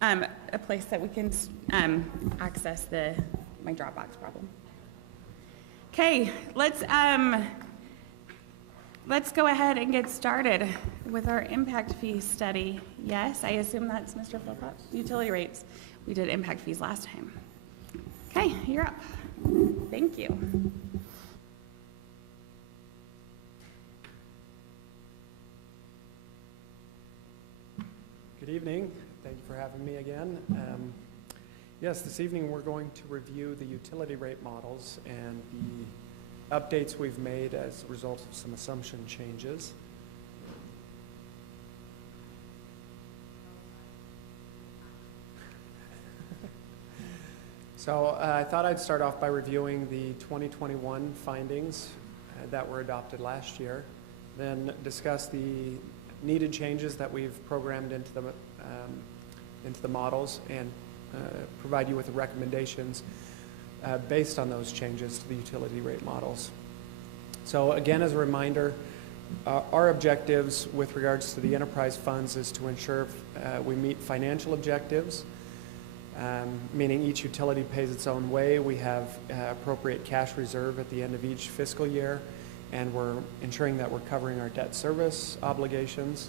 a place that we can access my Dropbox problem. Okay, let's go ahead and get started with our impact fee study. Yes, I assume that's Mr. Philpott. Utility rates. We did impact fees last time. Okay, you're up. Thank you. Good evening. Thank you for having me again. Yes, this evening we're going to review the utility rate models and the updates we've made as a result of some assumption changes. So I thought I'd start off by reviewing the 2021 findings that were adopted last year, then discuss the needed changes that we've programmed into the models, and provide you with the recommendations based on those changes to the utility rate models. So again, as a reminder, our objectives with regards to the enterprise funds is to ensure we meet financial objectives, meaning each utility pays its own way. We have appropriate cash reserve at the end of each fiscal year, and we're ensuring that we're covering our debt service obligations.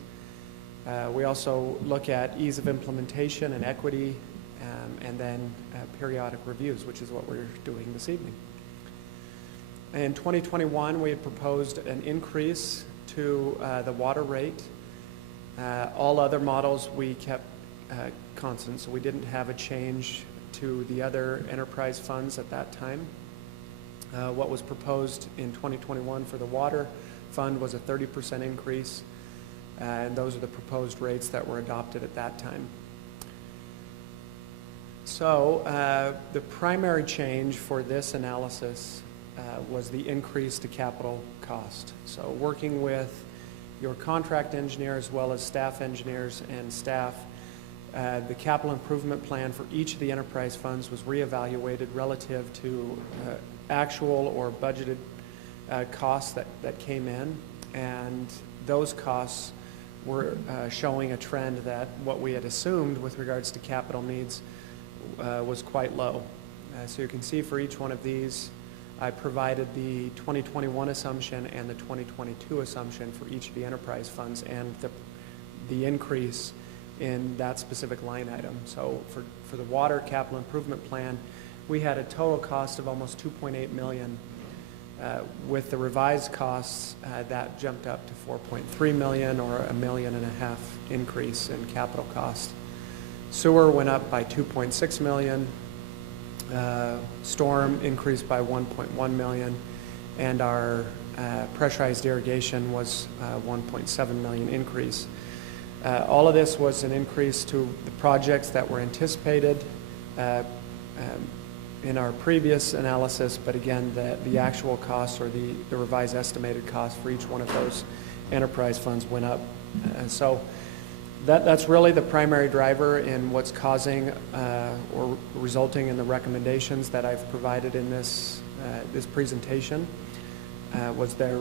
We also look at ease of implementation and equity, and then periodic reviews, which is what we're doing this evening. In 2021, we had proposed an increase to the water rate. All other models we kept constant, so we didn't have a change to the other enterprise funds at that time. What was proposed in 2021 for the water fund was a 30% increase, and those are the proposed rates that were adopted at that time. So the primary change for this analysis was the increase to capital cost. So working with your contract engineer as well as staff engineers and staff, the capital improvement plan for each of the enterprise funds was reevaluated relative to actual or budgeted costs that came in, and those costs were showing a trend that what we had assumed with regards to capital needs was quite low. So you can see for each one of these, I provided the 2021 assumption and the 2022 assumption for each of the enterprise funds and the increase in that specific line item. So for the water capital improvement plan, we had a total cost of almost $2.8 million. With the revised costs, that jumped up to $4.3 million, or $1.5 million increase in capital cost. Sewer went up by $2.6 million. Storm increased by $1.1 million, and our pressurized irrigation was $1.7 million increase. All of this was an increase to the projects that were anticipated in our previous analysis, but again, the actual costs, or the revised estimated cost for each one of those enterprise funds went up. So that's really the primary driver in what's causing or resulting in the recommendations that I've provided in this presentation. Was there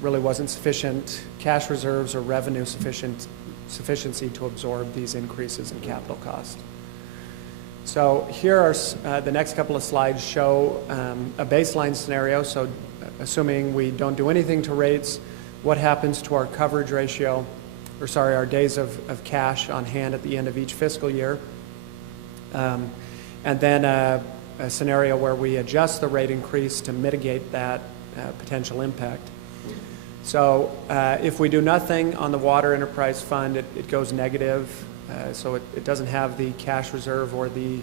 really wasn't sufficient cash reserves or revenue sufficiency to absorb these increases in capital cost. So here are the next couple of slides show a baseline scenario. So assuming we don't do anything to rates, what happens to our coverage ratio, or sorry, our days of cash on hand at the end of each fiscal year. And then a scenario where we adjust the rate increase to mitigate that potential impact. So if we do nothing on the water enterprise fund, it goes negative. So it doesn't have the cash reserve or the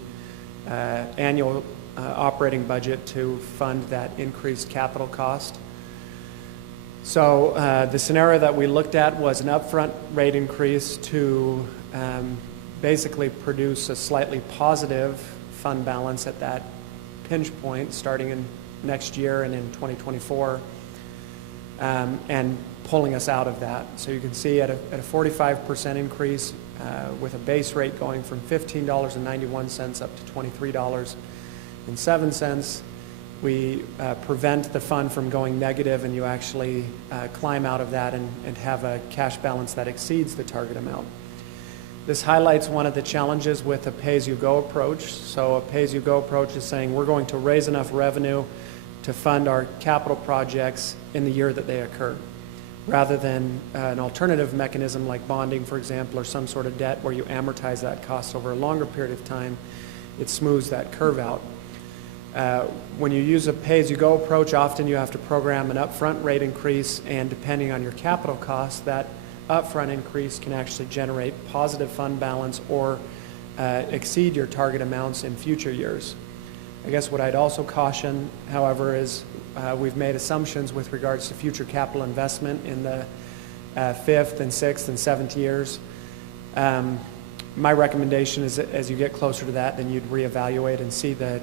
annual operating budget to fund that increased capital cost. So the scenario that we looked at was an upfront rate increase to basically produce a slightly positive fund balance at that pinch point starting in next year and in 2024, and pulling us out of that. So you can see at a 45% increase, with a base rate going from $15.91 up to $23.07, we prevent the fund from going negative, and you actually climb out of that and have a cash balance that exceeds the target amount. This highlights one of the challenges with a pay-as-you-go approach. So a pay-as-you-go approach is saying we're going to raise enough revenue to fund our capital projects in the year that they occur, rather than an alternative mechanism like bonding, for example, or some sort of debt where you amortize that cost over a longer period of time. It smooths that curve out. When you use a pay-as-you-go approach, often you have to program an upfront rate increase, and depending on your capital costs, that upfront increase can actually generate positive fund balance or exceed your target amounts in future years. I guess what I'd also caution, however, is we've made assumptions with regards to future capital investment in the 5th and 6th and 7th years. My recommendation is that as you get closer to that, then you'd reevaluate and see the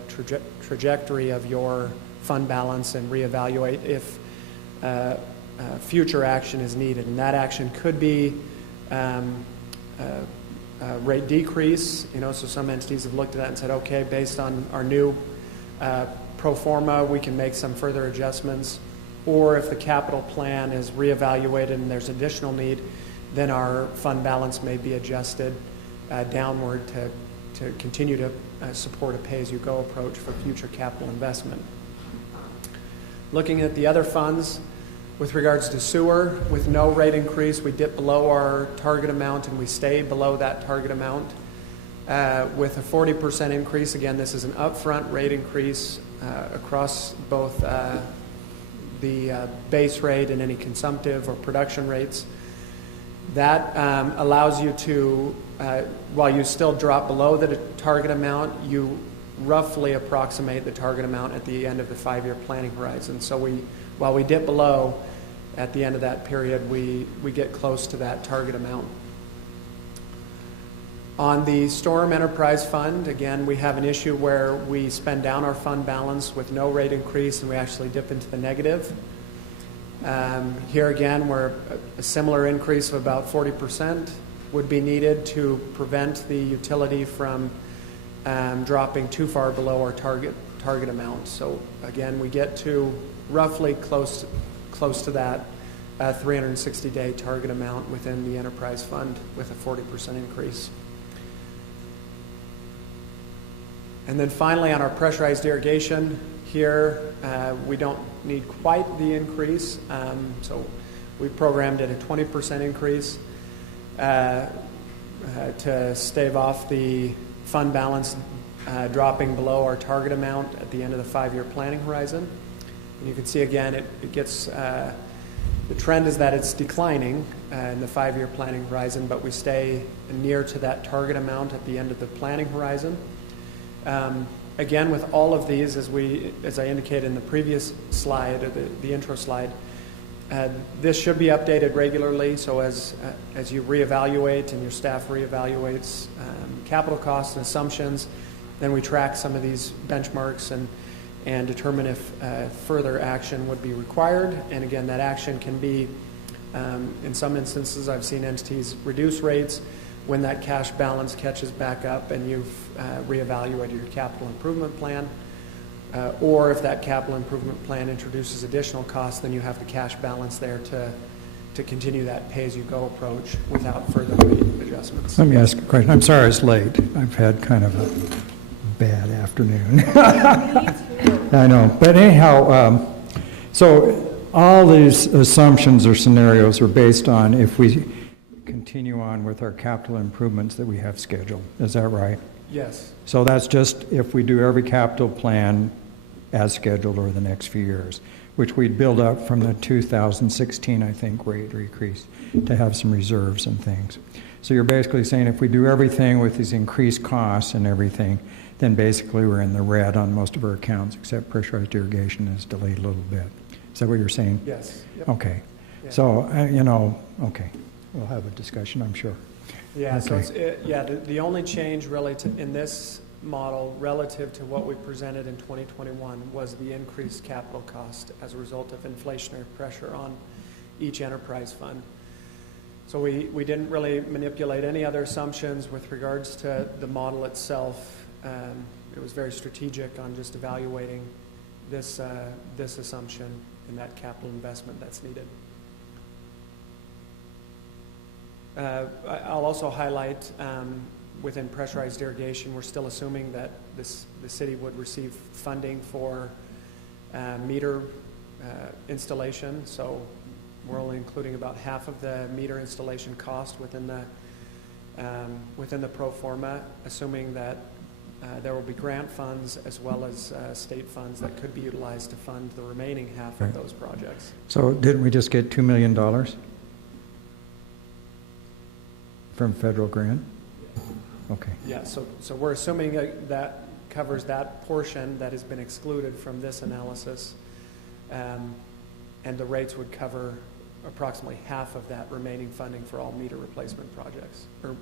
trajectory of your fund balance and reevaluate if future action is needed. And that action could be rate decrease. So some entities have looked at that and said, okay, based on our new pro forma, we can make some further adjustments. Or if the capital plan is reevaluated and there's additional need, then our fund balance may be adjusted downward to continue to support a pay-as-you-go approach for future capital investment. Looking at the other funds, with regards to sewer, with no rate increase, we dip below our target amount and we stay below that target amount. With a 40% increase, again, this is an upfront rate increase across both the base rate and any consumptive or production rates. That allows you to, while you still drop below the target amount, you roughly approximate the target amount at the end of the 5-year planning horizon. So while we dip below, at the end of that period, we get close to that target amount. On the Storm Enterprise Fund, again, we have an issue where we spend down our fund balance with no rate increase and we actually dip into the negative. Here again, where a similar increase of about 40% would be needed to prevent the utility from dropping too far below our target amount. So again, we get to roughly close to that 360-day target amount within the enterprise fund with a 40% increase. And then finally, on our pressurized irrigation, here we don't need quite the increase, so we programmed at a 20% increase to stave off the fund balance dropping below our target amount at the end of the 5-year planning horizon. And you can see again, it gets, the trend is that it's declining in the 5-year planning horizon, but we stay near to that target amount at the end of the planning horizon. Again, with all of these, as I indicated in the previous slide, or the intro slide, this should be updated regularly. So as you reevaluate and your staff reevaluates capital costs and assumptions, then we track some of these benchmarks and determine if further action would be required. And again, that action can be, in some instances, I've seen entities reduce rates when that cash balance catches back up and you've reevaluated your capital improvement plan. Or if that capital improvement plan introduces additional costs, then you have the cash balance there to continue that pay-as-you-go approach without further rate adjustments. Let me ask a question. I'm sorry it's late. I've had kind of a bad afternoon. I know. But anyhow, so all these assumptions or scenarios are based on if we continue on with our capital improvements that we have scheduled. Is that right? Yes. So that's just if we do every capital plan as scheduled over the next few years, which we'd build up from the 2016, I think, rate increase to have some reserves and things. So you're basically saying if we do everything with these increased costs and everything, then basically we're in the red on most of our accounts, except pressurized irrigation is delayed a little bit. Is that what you're saying? Yes. Yep. Okay. Yeah. So, okay. We'll have a discussion, I'm sure. Yeah, okay. So the only change really in this model relative to what we presented in 2021 was the increased capital cost as a result of inflationary pressure on each enterprise fund. So we didn't really manipulate any other assumptions with regards to the model itself. It was very strategic on just evaluating this assumption and that capital investment that's needed. I'll also highlight within pressurized irrigation, we're still assuming that the city would receive funding for meter installation. So we're only including about half of the meter installation cost within the pro forma, assuming that there will be grant funds as well as state funds that could be utilized to fund the remaining half of those projects. So didn't we just get $2 million from federal grant? Okay. Yeah, so we're assuming that covers that portion that has been excluded from this analysis, and the rates would cover approximately half of that remaining funding for all meter replacement projects, or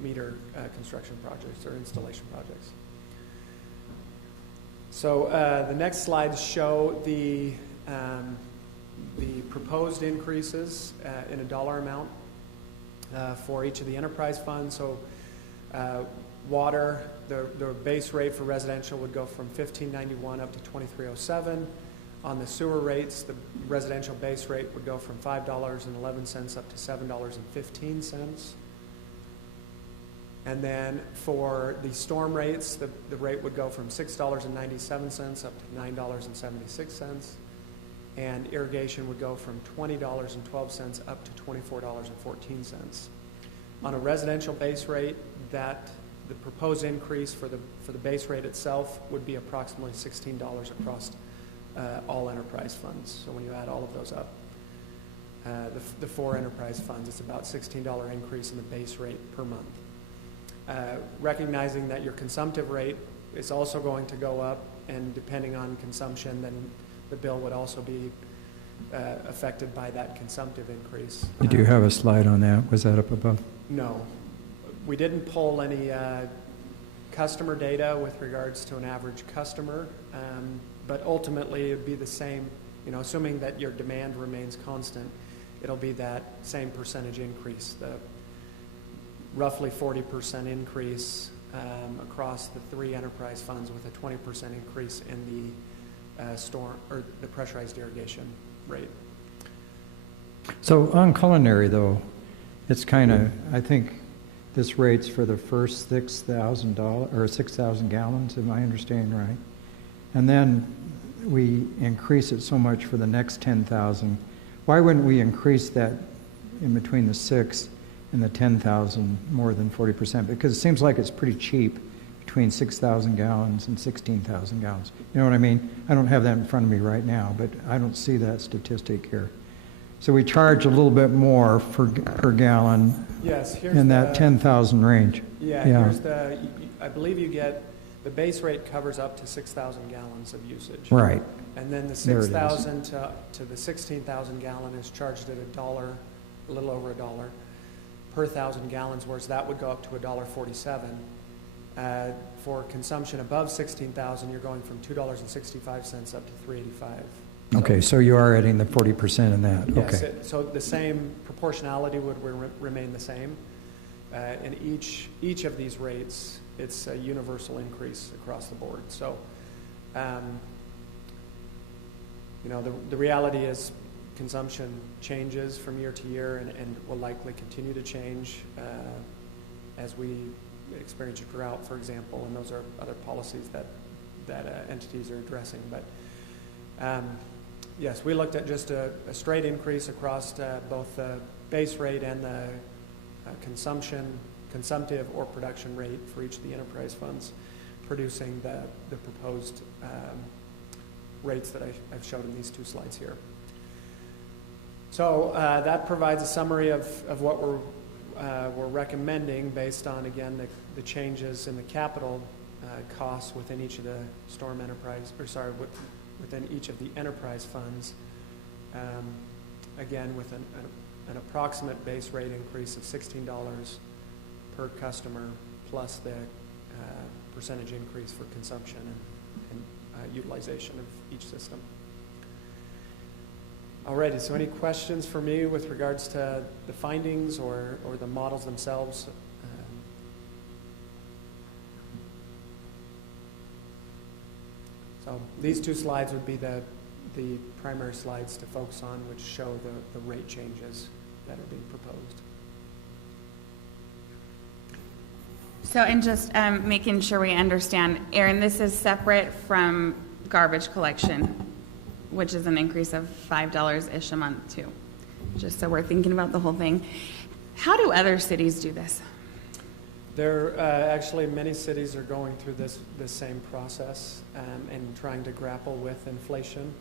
meter construction projects or installation projects. So the next slides show the proposed increases in a dollar amount for each of the enterprise funds. So water, the base rate for residential would go from $15.91 up to $23.07. On the sewer rates, the residential base rate would go from $5.11 up to $7.15. And then for the storm rates, the rate would go from $6.97 up to $9.76. And irrigation would go from $20.12 up to $24.14. On a residential base rate, the proposed increase for the base rate itself would be approximately $16 across all enterprise funds. So when you add all of those up, the four enterprise funds, it's about $16 increase in the base rate per month. Recognizing that your consumptive rate is also going to go up, and depending on consumption, then the bill would also be affected by that consumptive increase. Did you have a slide on that? Was that up above? No. We didn't pull any customer data with regards to an average customer, but ultimately it would be the same, assuming that your demand remains constant, it'll be that same percentage increase, the roughly 40% increase across the three enterprise funds, with a 20% increase in the storm or the pressurized irrigation rate. So on culinary, though, it's kind of, I think this rate's for the first $6,000 or 6,000 gallons, am I understanding right? And then we increase it so much for the next 10,000. Why wouldn't we increase that in between the 6 and the 10,000 more than 40%? Because it seems like it's pretty cheap between 6,000 gallons and 16,000 gallons. You know what I mean? I don't have that in front of me right now, but I don't see that statistic here. So we charge a little bit more per gallon. Yes, here's in that 10,000 range. Yeah, here's I believe you get, the base rate covers up to 6,000 gallons of usage. Right. And then the 6,000 to the 16,000 gallon is charged at a little over $1 per 1,000 gallons, whereas that would go up to $1.47. For consumption above 16,000, you're going from $2.65 up to $3.85. Okay, so you are adding the 40% in that. Yes, okay. So the same proportionality would remain the same. In each of these rates, it's a universal increase across the board. So, the reality is consumption changes from year to year and will likely continue to change as we experience a drought, for example, and those are other policies that entities are addressing. But yes, we looked at just a straight increase across both the base rate and the consumptive or production rate for each of the enterprise funds, producing the proposed rates that I've showed in these two slides here. So that provides a summary of what we're recommending based on, again, the changes in the capital costs within each of the storm enterprise, within each of the enterprise funds. Again, with an approximate base rate increase of $16 per customer, plus the percentage increase for consumption and utilization of each system. Alrighty, so any questions for me with regards to the findings or the models themselves? So these two slides would be the primary slides to focus on, which show the rate changes that are being proposed. So, and just making sure we understand, Aaron, this is separate from garbage collection, which is an increase of $5-ish a month too. Just so we're thinking about the whole thing. How do other cities do this? There, actually, many cities are going through this same process and trying to grapple with inflation.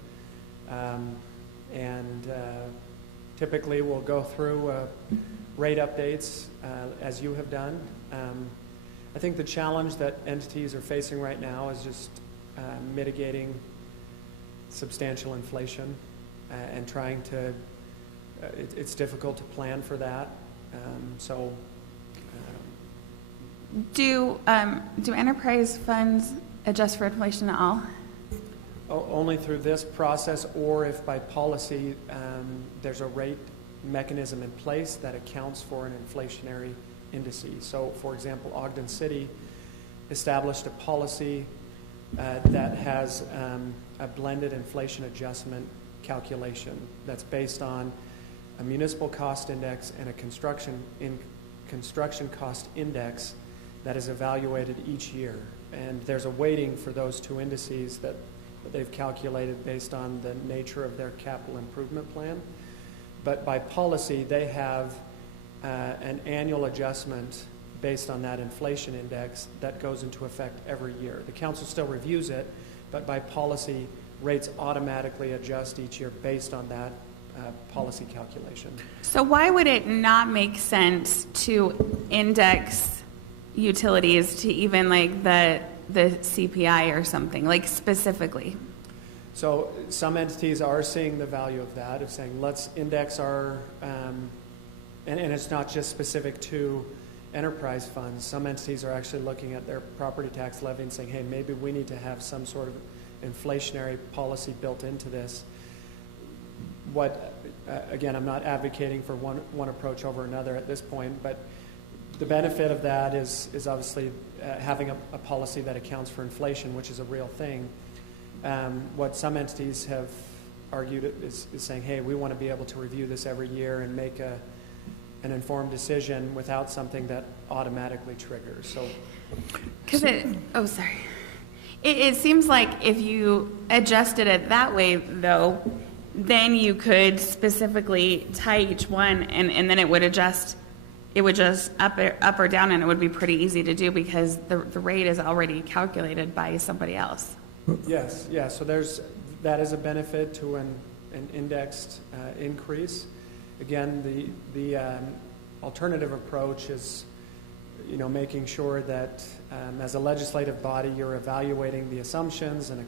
Typically, we'll go through rate updates as you have done. I think the challenge that entities are facing right now is just mitigating substantial inflation and trying to, it's difficult to plan for that. Do enterprise funds adjust for inflation at all? Only through this process, or if by policy there's a rate mechanism in place that accounts for an inflationary indices. So, for example, Ogden City established a policy that has a blended inflation adjustment calculation that's based on a municipal cost index and a construction cost index that is evaluated each year. And there's a weighting for those two indices that they've calculated based on the nature of their capital improvement plan. But by policy, they have an annual adjustment based on that inflation index that goes into effect every year. The council still reviews it, but by policy, rates automatically adjust each year based on that policy calculation. So why would it not make sense to index utilities to even like the CPI or something, like specifically? So some entities are seeing the value of that, of saying let's index our, and it's not just specific to enterprise funds. Some entities are actually looking at their property tax levy and saying, hey, maybe we need to have some sort of inflationary policy built into this. Again, I'm not advocating for one approach over another at this point, but the benefit of that is obviously having a policy that accounts for inflation, which is a real thing. What some entities have argued is saying, hey, we want to be able to review this every year and make an informed decision without something that automatically triggers. So, it seems like if you adjusted it that way, though, then you could specifically tie each one, and then it would adjust. It would just up or down, and it would be pretty easy to do because the rate is already calculated by somebody else. Yes, yeah. So that is a benefit to an indexed increase. Again, the alternative approach is, making sure that as a legislative body, you're evaluating the assumptions and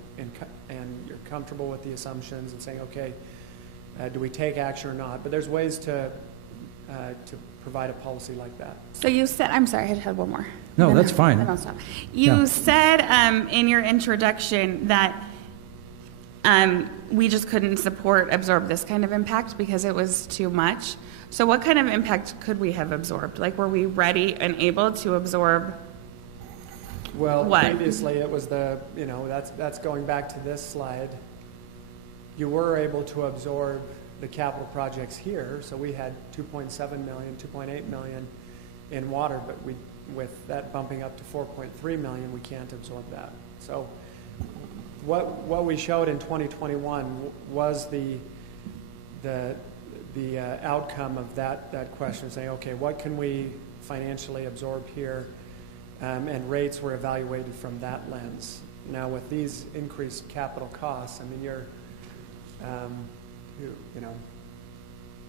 you're comfortable with the assumptions and saying, okay, do we take action or not? But there's ways to provide a policy like that. So you said, I'm sorry, I had one more. No, that's fine. Then I'll stop. You said in your introduction that we just couldn't absorb this kind of impact because it was too much. So what kind of impact could we have absorbed? Like, were we ready and able to absorb? Well, what? Previously it was that's going back to this slide. You were able to absorb the capital projects here, so we had 2.7 million, 2.8 million in water, but with that bumping up to 4.3 million, we can't absorb that. So what we showed in 2021 was the outcome of that question, saying, okay, what can we financially absorb here? And rates were evaluated from that lens. Now with these increased capital costs, I mean, you're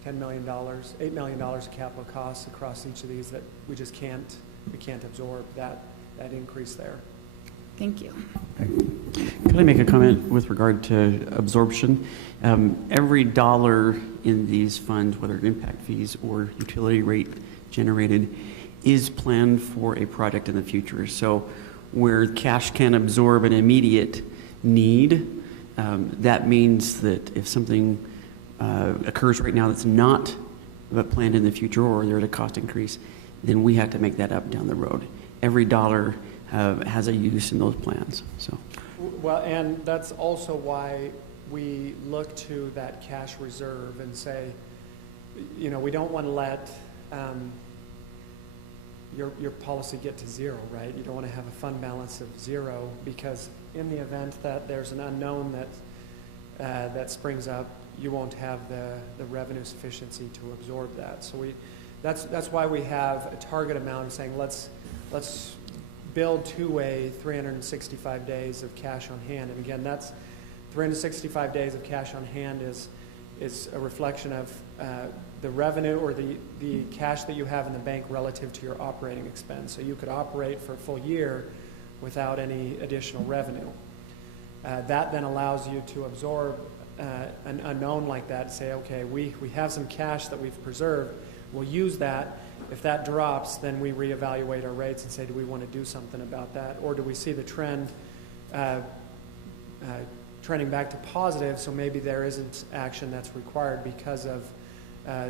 $10 million, $8 million of capital costs across each of these that we can't absorb that increase there. Thank you. Can I make a comment with regard to absorption? Every dollar in these funds, whether impact fees or utility rate generated, is planned for a project in the future. So where cash can absorb an immediate need, that means that if something occurs right now that's not planned in the future, or there's a cost increase, then we have to make that up down the road. Every dollar has a use in those plans. So, well, and that's also why we look to that cash reserve and say, we don't want to let your policy get to zero, right? You don't want to have a fund balance of zero, because in the event that there's an unknown that springs up, you won't have the revenue sufficiency to absorb that. So that's why we have a target amount of saying let's build to a 365 days of cash on hand. And again, that's 365 days of cash on hand is a reflection of the revenue or the cash that you have in the bank relative to your operating expense. So you could operate for a full year without any additional revenue. That then allows you to absorb an unknown like that, say, okay, we have some cash that we've preserved, we'll use that. If that drops, then we reevaluate our rates and say, do we want to do something about that? Or do we see the trend trending back to positive, so maybe there isn't action that's required because of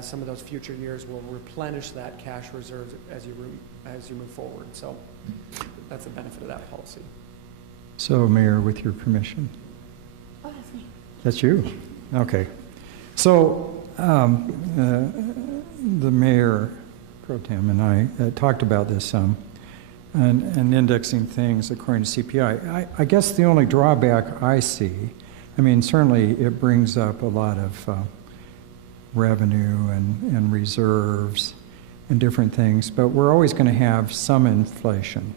some of those future years will replenish that cash reserve as you move forward. So that's the benefit of that policy. So, Mayor, with your permission. Oh, that's me. That's you? Okay. So, the Mayor Pro Tem and I talked about this some, and indexing things according to CPI. I guess the only drawback I see, I mean, certainly it brings up a lot of revenue and reserves and different things, but we're always going to have some inflation.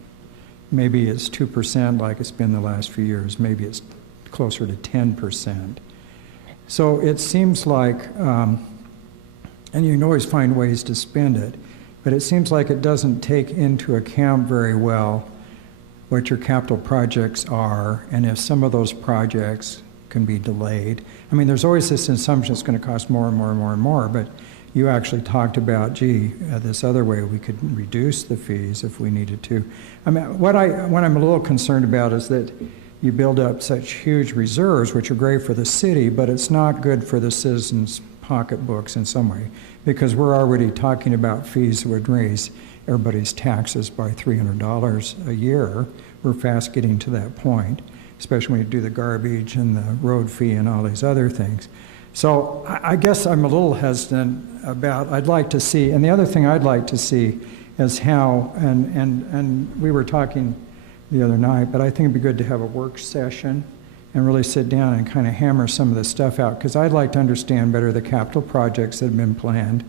Maybe it's 2% like it's been the last few years. Maybe it's closer to 10%. So it seems like, and you can always find ways to spend it, but it seems like it doesn't take into account very well what your capital projects are, and if some of those projects can be delayed. I mean, there's always this assumption it's going to cost more and more and more and more, but you actually talked about, this other way we could reduce the fees if we needed to. I mean, what I'm a little concerned about is that you build up such huge reserves, which are great for the city, but it's not good for the citizens' pocketbooks in some way, because we're already talking about fees that would raise everybody's taxes by $300 a year. We're fast getting to that point, especially when you do the garbage and the road fee and all these other things. So I guess I'm a little hesitant about, I'd like to see, and the other thing I'd like to see is how, and we were talking the other night, but I think it'd be good to have a work session and really sit down and kind of hammer some of this stuff out, because I'd like to understand better the capital projects that have been planned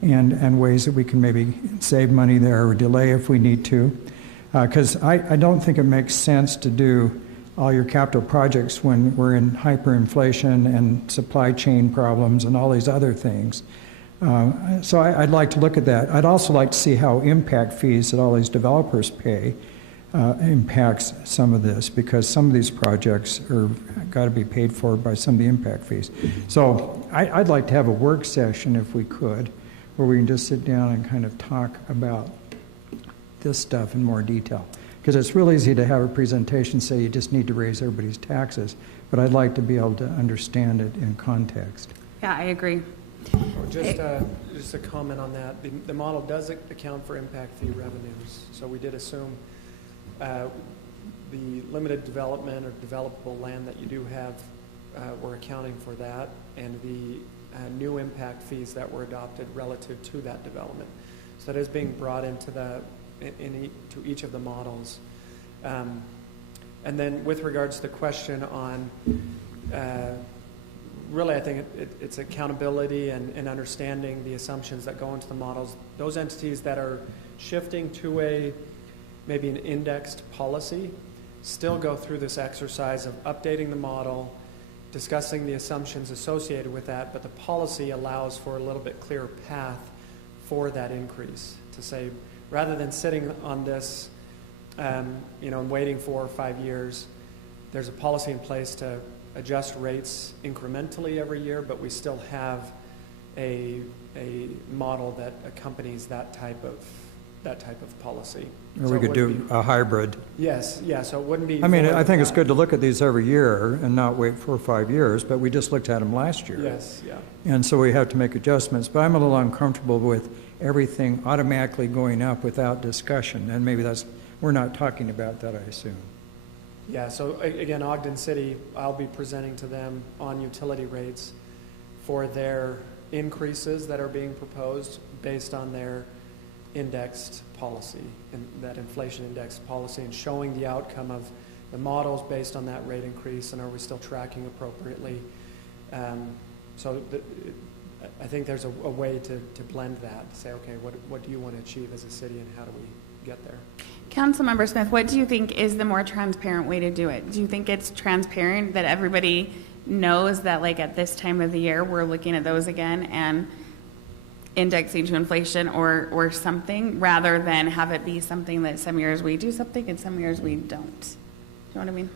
and ways that we can maybe save money there or delay if we need to. Because I don't think it makes sense to do all your capital projects when we're in hyperinflation and supply chain problems and all these other things. So I'd like to look at that. I'd also like to see how impact fees that all these developers pay impacts some of this, because some of these projects are got to be paid for by some of the impact fees. So I'd like to have a work session, if we could, where we can just sit down and kind of talk about this stuff in more detail. Because it's real easy to have a presentation say you just need to raise everybody's taxes, but I'd like to be able to understand it in context. Yeah, I agree. Just a comment on that. The model does account for impact fee revenues. So we did assume the limited development or developable land that you do have, we're accounting for that, and the new impact fees that were adopted relative to that development. So that is being brought into to each of the models. And then with regards to the question on, really I think it's accountability and understanding the assumptions that go into the models. Those entities that are shifting to maybe an indexed policy still go through this exercise of updating the model, discussing the assumptions associated with that, but the policy allows for a little bit clearer path for that increase, to say, rather than sitting on this, and waiting 4 or 5 years, there's a policy in place to adjust rates incrementally every year, but we still have a model that accompanies that type of policy. Or we could do a hybrid. Yes, yeah. So it wouldn't be. I mean, I think it's good to look at these every year and not wait 4 or 5 years, but we just looked at them last year. Yes, yeah. And so we have to make adjustments. But I'm a little uncomfortable with everything automatically going up without discussion. And maybe we're not talking about that, I assume. Yeah, so again, Ogden City, I'll be presenting to them on utility rates for their increases that are being proposed based on their indexed policy, and that inflation index policy, and showing the outcome of the models based on that rate increase, and are we still tracking appropriately? I think there's a way to blend that, to say, okay, what do you want to achieve as a city, and how do we get there? Councilmember Smith, what do you think is the more transparent way to do it? Do you think it's transparent that everybody knows that, like, at this time of the year, we're looking at those again and indexing to inflation or something, rather than have it be something that some years we do something and some years we don't? Do you know what I mean?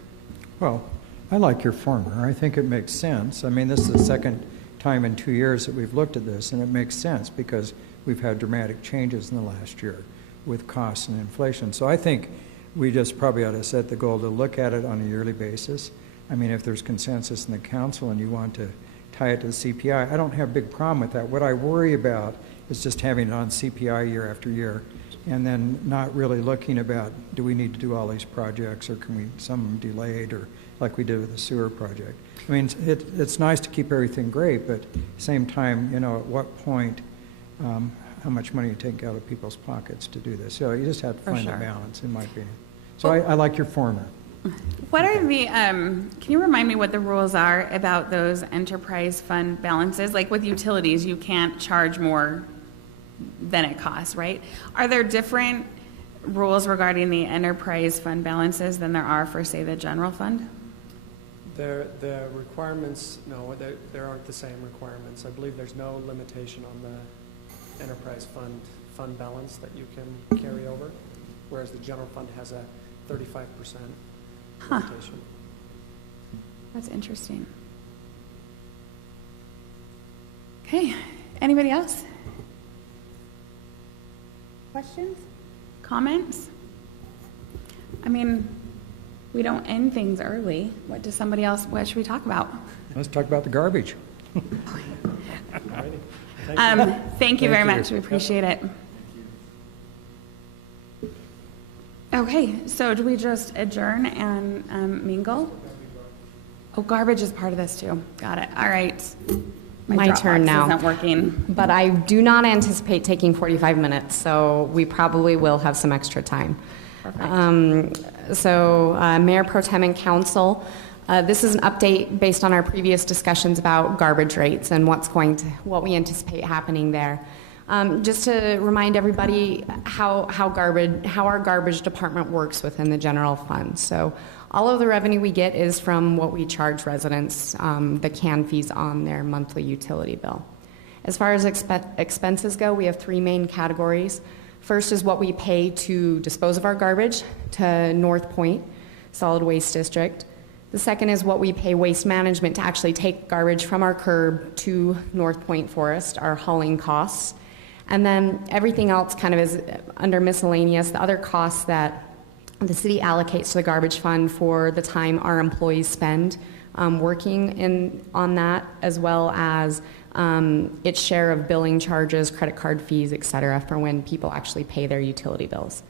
Well, I like your former. I think it makes sense. I mean, this is the second time in 2 years that we've looked at this, and it makes sense because we've had dramatic changes in the last year with costs and inflation. So I think we just probably ought to set the goal to look at it on a yearly basis. I mean, if there's consensus in the council and you want to tie it to the CPI, I don't have a big problem with that. What I worry about is just having it on CPI year after year and then not really looking about, do we need to do all these projects, or can we, some of them delayed, or like we did with the sewer project. I mean, it's nice to keep everything great, but at the same time, you know, at what point, how much money you take out of people's pockets to do this. So you just have to find a balance, in my opinion. So I like your former. What are the, can you remind me what the rules are about those enterprise fund balances? Like with utilities, you can't charge more than it costs, right? Are there different rules regarding the enterprise fund balances than there are for, say, the general fund? The requirements, no, there aren't the same requirements. I believe there's no limitation on the enterprise fund balance that you can carry over, whereas the general fund has a 35% limitation. That's interesting. Okay, anybody else? Questions? Comments? I mean, we don't end things early. What should we talk about? Let's talk about the garbage. Thank you very much. We appreciate it. Okay, so do we just adjourn and mingle? Oh, garbage is part of this too. Got it. All right. My turn now. Isn't working. But I do not anticipate taking 45 minutes, so we probably will have some extra time. Perfect. Mayor Pro Tem and Council, this is an update based on our previous discussions about garbage rates and what we anticipate happening there. Just to remind everybody how our garbage department works within the general fund. So all of the revenue we get is from what we charge residents, the can fees on their monthly utility bill. As far as expenses go, we have three main categories. First is what we pay to dispose of our garbage to North Point Solid Waste District. The second is what we pay Waste Management to actually take garbage from our curb to North Point Forest, our hauling costs. And then everything else kind of is under miscellaneous, the other costs that the city allocates to the garbage fund for the time our employees spend working on that, as well as its share of billing charges, credit card fees, et cetera, for when people actually pay their utility bills.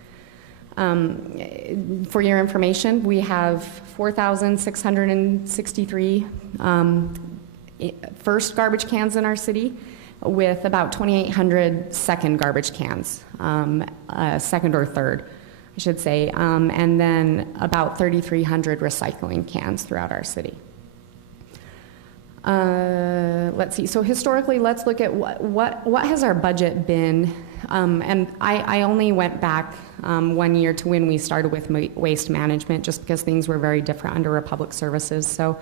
For your information, we have 4,663 first garbage cans in our city, with about 2,800 second garbage cans, second or third, I should say, and then about 3,300 recycling cans throughout our city. Let's see. So historically, let's look at what has our budget been. And I only went back 1 year to when we started with waste management, just because things were very different under Republic Services. So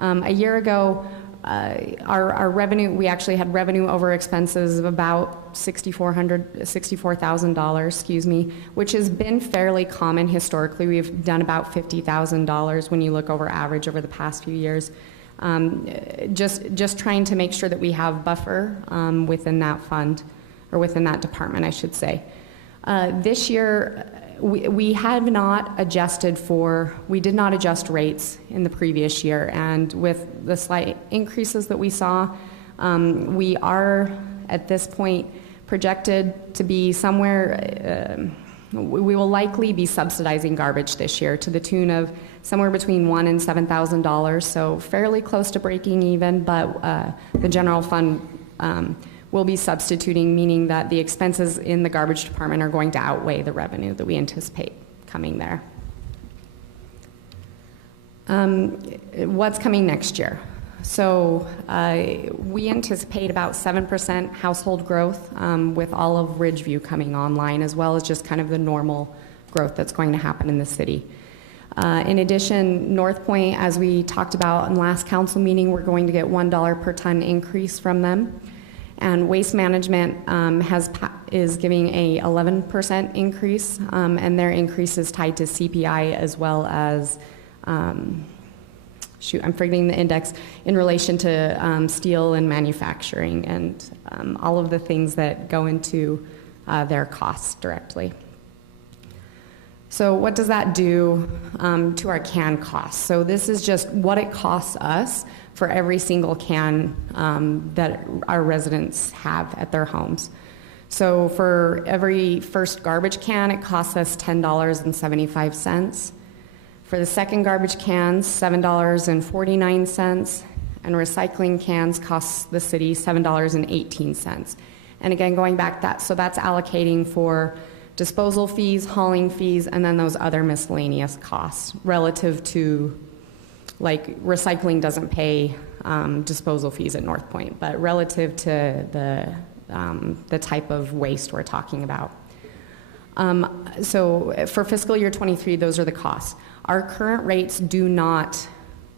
a year ago, our revenue, we actually had revenue over expenses of about $64,000, excuse me, which has been fairly common historically. We've done about $50,000 when you look over average over the past few years. Just trying to make sure that we have buffer within that fund, or within that department, I should say. This year, we have not adjusted we did not adjust rates in the previous year, and with the slight increases that we saw, we are at this point projected to be somewhere, we will likely be subsidizing garbage this year to the tune of somewhere between $1,000 and $7,000, so fairly close to breaking even, but the general fund we'll be substituting, meaning that the expenses in the garbage department are going to outweigh the revenue that we anticipate coming there. What's coming next year? So we anticipate about 7% household growth with all of Ridgeview coming online, as well as just kind of the normal growth that's going to happen in the city. In addition, North Point, as we talked about in the last council meeting, we're going to get $1 per ton increase from them. And Waste Management is giving a 11% increase, and their increase is tied to CPI as well as, I'm forgetting the index, in relation to steel and manufacturing and all of the things that go into their costs directly. So what does that do to our can costs? So this is just what it costs us for every single can that our residents have at their homes. So for every first garbage can, it costs us $10.75. For the second garbage cans, $7.49, and recycling cans costs the city $7.18. And again, going back so that's allocating for disposal fees, hauling fees, and then those other miscellaneous costs relative to, like, recycling doesn't pay disposal fees at North Point, but relative to the type of waste we're talking about. So for fiscal year 23, those are the costs. Our current rates do not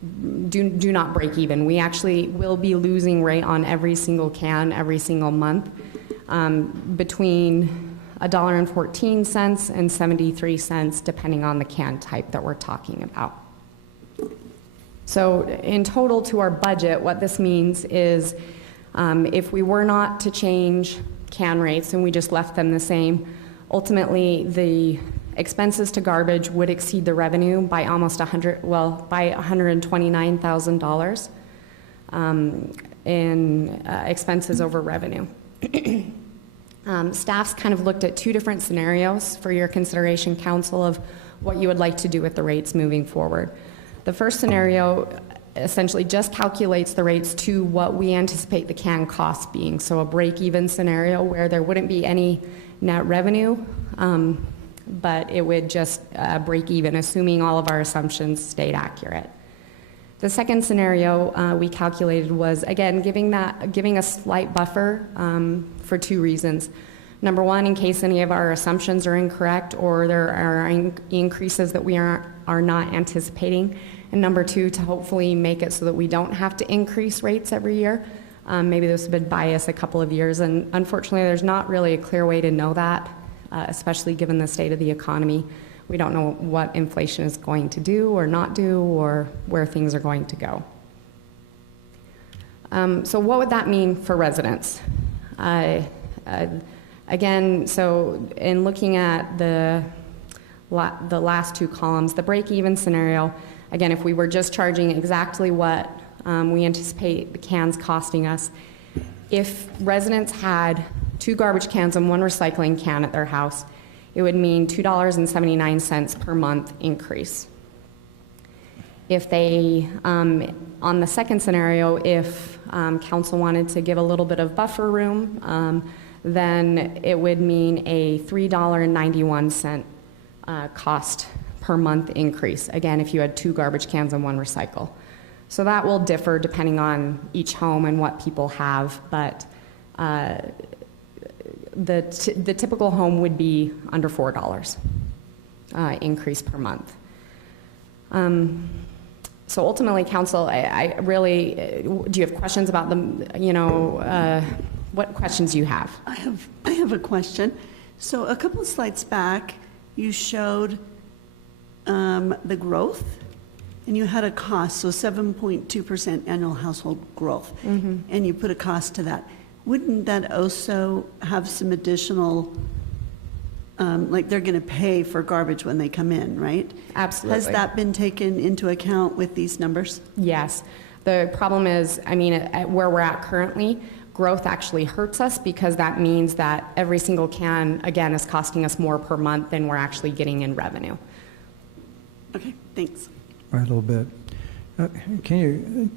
break even. We actually will be losing rate on every single can every single month between $1.14 and 73 cents, depending on the can type that we're talking about. So in total to our budget, what this means is if we were not to change can rates and we just left them the same, ultimately the expenses to garbage would exceed the revenue by almost by $129,000 in expenses over revenue. Staff's kind of looked at two different scenarios for your consideration, council, of what you would like to do with the rates moving forward. The first scenario essentially just calculates the rates to what we anticipate the can cost being, so a break-even scenario where there wouldn't be any net revenue, but it would just break even, assuming all of our assumptions stayed accurate. The second scenario we calculated was, again, giving a slight buffer for two reasons. Number one, in case any of our assumptions are incorrect or there are increases that we are not anticipating. And number two, to hopefully make it so that we don't have to increase rates every year. Maybe this has been biased a couple of years, and unfortunately there's not really a clear way to know that, especially given the state of the economy. We don't know what inflation is going to do or not do, or where things are going to go. So what would that mean for residents? Again, so in looking at the last two columns, the break-even scenario, again, if we were just charging exactly what we anticipate the cans costing us, if residents had 2 garbage cans and 1 recycling can at their house, it would mean $2.79 per month increase. If they, on the second scenario, if council wanted to give a little bit of buffer room, then it would mean a $3.91 cost per month increase. Again, if you had 2 garbage cans and 1 recycle. So that will differ depending on each home and what people have, but the typical home would be under $4 increase per month. So ultimately, council, I really, do you have questions about what questions do you have? I have a question. So a couple of slides back, you showed the growth, and you had a cost, so 7.2% annual household growth, and you put a cost to that. Wouldn't that also have some additional, like they're going to pay for garbage when they come in, right? Absolutely. Has that been taken into account with these numbers? Yes. The problem is, I mean, at where we're at currently, growth actually hurts us because that means that every single can, again, is costing us more per month than we're actually getting in revenue. Okay, thanks. Right, a little bit. Can you,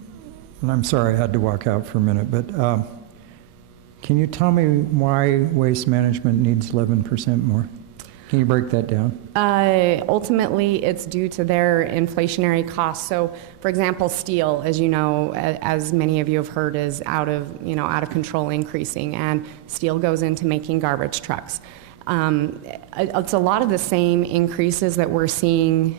and I'm sorry I had to walk out for a minute, but Can you tell me why waste management needs 11% more? Can you break that down? Ultimately, it's due to their inflationary costs. So, for example, steel, as you know, as many of you have heard, is out of control increasing, and steel goes into making garbage trucks. It's a lot of the same increases that we're seeing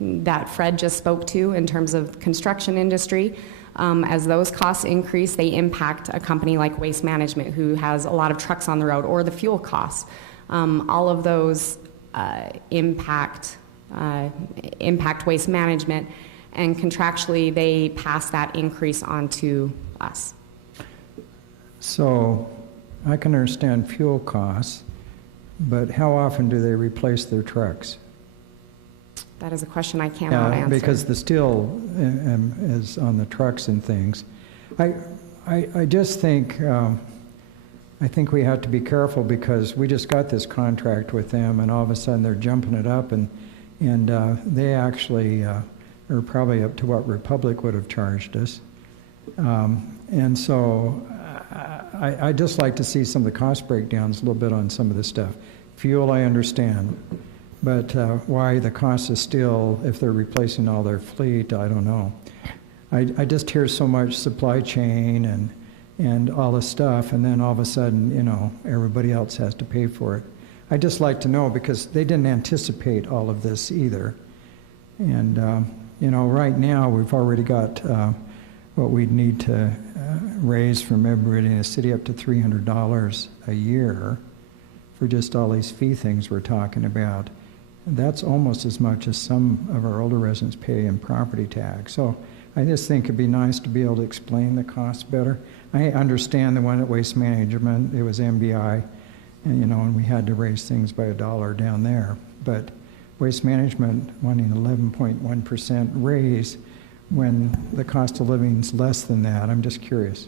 that Fred just spoke to in terms of construction industry. As those costs increase, they impact a company like Waste Management, who has a lot of trucks on the road, or the fuel costs. All of those impact Waste Management, and contractually they pass that increase on to us. So I can understand fuel costs, but how often do they replace their trucks? That is a question I cannot answer. Because the steel is on the trucks and things. I just think I think we have to be careful, because we just got this contract with them, and all of a sudden they're jumping it up, and they actually are probably up to what Republic would have charged us. And so I just like to see some of the cost breakdowns a little bit on some of this stuff. Fuel, I understand, but why the cost is still, if they're replacing all their fleet, I don't know. I just hear so much supply chain and all this stuff, and then all of a sudden, everybody else has to pay for it. I'd just like to know, because they didn't anticipate all of this either. And, right now, we've already got what we'd need to raise from everybody in the city up to $300 a year for just all these fee things we're talking about. That's almost as much as some of our older residents pay in property tax. So I just think it'd be nice to be able to explain the costs better. I understand the one at Waste Management, it was MBI, and we had to raise things by $1 down there. But Waste Management wanting 11.1% raise when the cost of living is less than that, I'm just curious.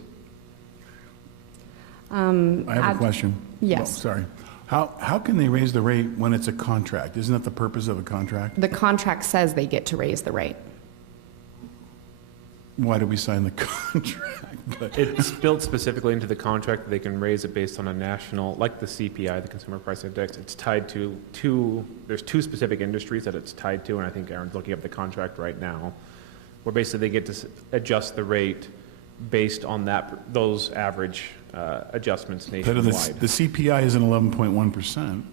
I have a question. Yes. Oh, sorry. How can they raise the rate when it's a contract? Isn't that the purpose of a contract? The contract says they get to raise the rate. Why do we sign the contract? It's built specifically into the contract that they can raise it based on a national, like the CPI, the Consumer Price Index. It's tied to there's two specific industries that it's tied to, and I think Aaron's looking up the contract right now, where basically they get to adjust the rate based on those average adjustments nationwide. The CPI isn't 11.1%.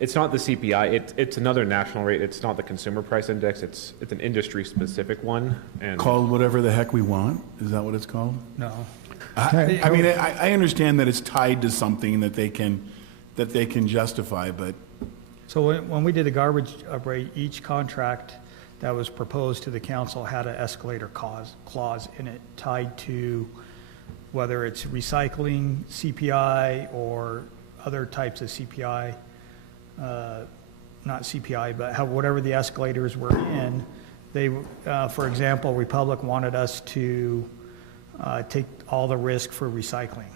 It's not the CPI. It's another national rate. It's not the Consumer Price Index. It's an industry-specific one. And Called whatever the heck we want? Is that what it's called? No. I mean, I understand that it's tied to something that they can justify, but So when we did the garbage rate, each contract that was proposed to the council had an escalator clause in it tied to whether it's recycling CPI or other types of CPI. Not CPI, but whatever the escalators were in. They, for example, Republic wanted us to take all the risk for recycling.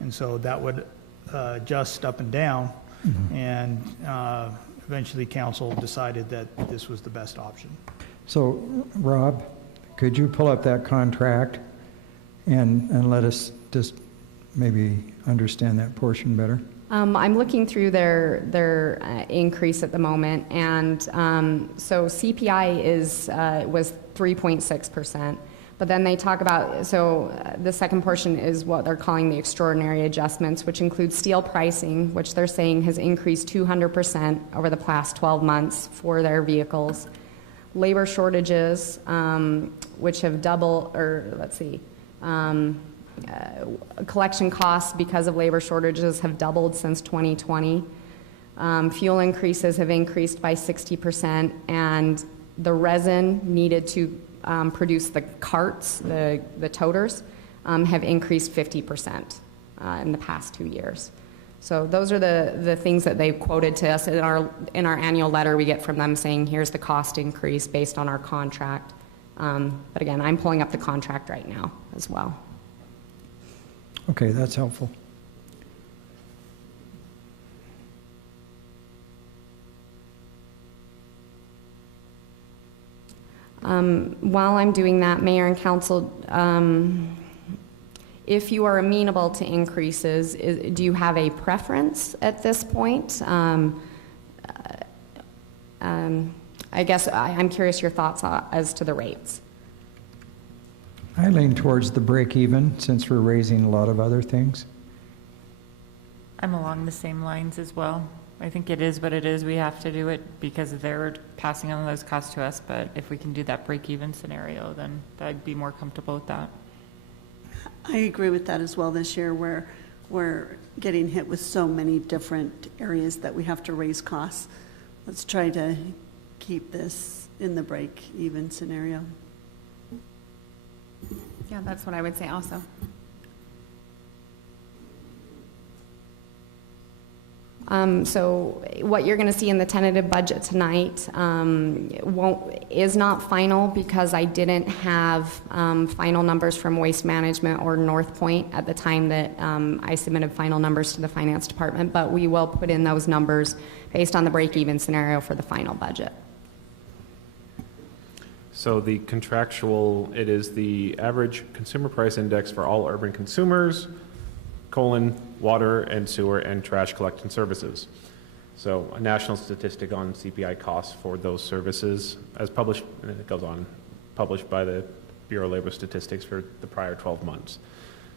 And so that would adjust up and down, and eventually council decided that this was the best option. So, Rob, could you pull up that contract and let us just maybe understand that portion better? I'm looking through their increase at the moment, and so CPI was 3.6%, but then they talk about, the second portion is what they're calling the extraordinary adjustments, which include steel pricing, which they're saying has increased 200% over the past 12 months for their vehicles, labor shortages, which have doubled, collection costs because of labor shortages have doubled since 2020. Fuel increases have increased by 60%, and the resin needed to produce the carts, the toters, have increased 50% in the past 2 years. So those are the things that they quoted to us in our annual letter we get from them, saying here's the cost increase based on our contract. But again, I'm pulling up the contract right now as well. Okay, that's helpful. While I'm doing that, Mayor and Council, if you are amenable to increases, do you have a preference at this point? I guess I'm curious your thoughts as to the rates. I lean towards the break even since we're raising a lot of other things. I'm along the same lines as well. I think it is what it is. We have to do it because they're passing on those costs to us. But if we can do that break-even scenario, then I'd be more comfortable with that. I agree with that as well this year, where we're getting hit with so many different areas that we have to raise costs. Let's try to keep this in the break-even scenario. Yeah, that's what I would say also. So what you're going to see in the tentative budget tonight is not final because I didn't have final numbers from Waste Management or North Point at the time that I submitted final numbers to the Finance Department, but we will put in those numbers based on the break-even scenario for the final budget. So the contractual, it is the average consumer price index for all urban consumers, water and sewer and trash collection services. So a national statistic on CPI costs for those services as published, and it goes on, published by the Bureau of Labor Statistics for the prior 12 months.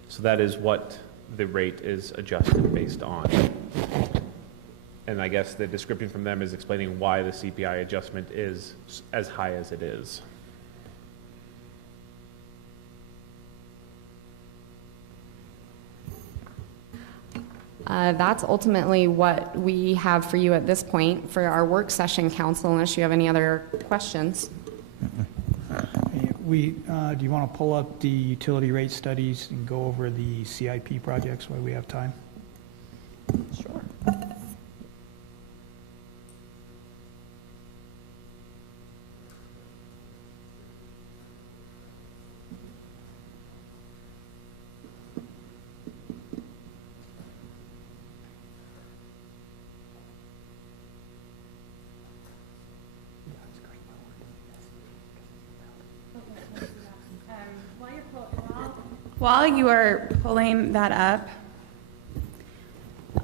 So that is what the rate is adjusted based on. And I guess the description from them is explaining why the CPI adjustment is as high as it is. That's ultimately what we have for you at this point for our work session, Council, unless you have any other questions. Do you want to pull up the utility rate studies and go over the CIP projects while we have time? Sure. While you are pulling that up,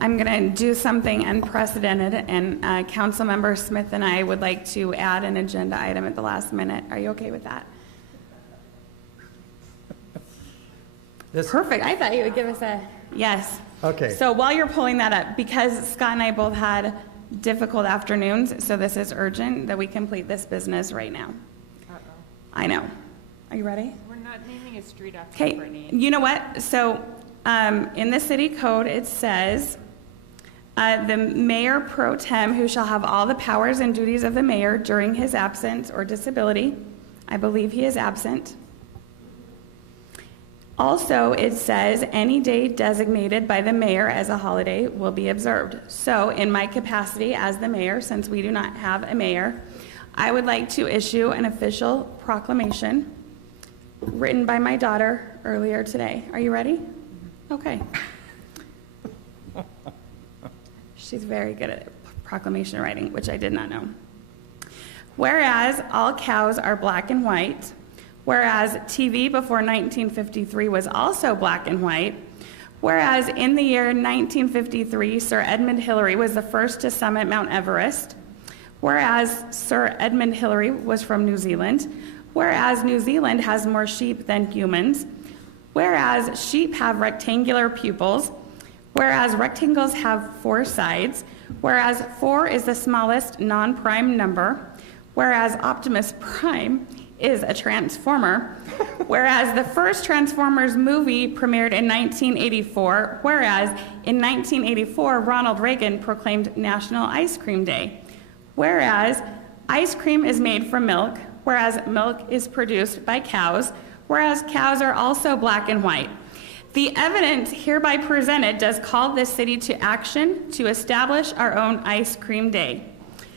I'm going to do something unprecedented, and Councilmember Smith and I would like to add an agenda item at the last minute. Are you okay with that? Perfect. I thought you would give us a yes. Okay. So while you're pulling that up, because Scott and I both had difficult afternoons, so this is urgent that we complete this business right now. I know. Are you ready? We're not naming a street after Okay, Brittany. you know what? So in the city code, it says, the mayor pro tem who shall have all the powers and duties of the mayor during his absence or disability. I believe he is absent. Also, it says any day designated by the mayor as a holiday will be observed. So in my capacity as the mayor, since we do not have a mayor, I would like to issue an official proclamation written by my daughter earlier today. Are you ready? Okay. She's very good at proclamation writing, which I did not know. Whereas all cows are black and white, whereas TV before 1953 was also black and white, whereas in the year 1953, Sir Edmund Hillary was the first to summit Mount Everest, whereas Sir Edmund Hillary was from New Zealand, whereas New Zealand has more sheep than humans, whereas sheep have rectangular pupils, whereas rectangles have 4 sides, whereas 4 is the smallest non-prime number, whereas Optimus Prime is a transformer, whereas the first Transformers movie premiered in 1984, whereas in 1984, Ronald Reagan proclaimed National Ice Cream Day, whereas ice cream is made from milk, whereas milk is produced by cows, whereas cows are also black and white. The evidence hereby presented does call this city to action to establish our own ice cream day.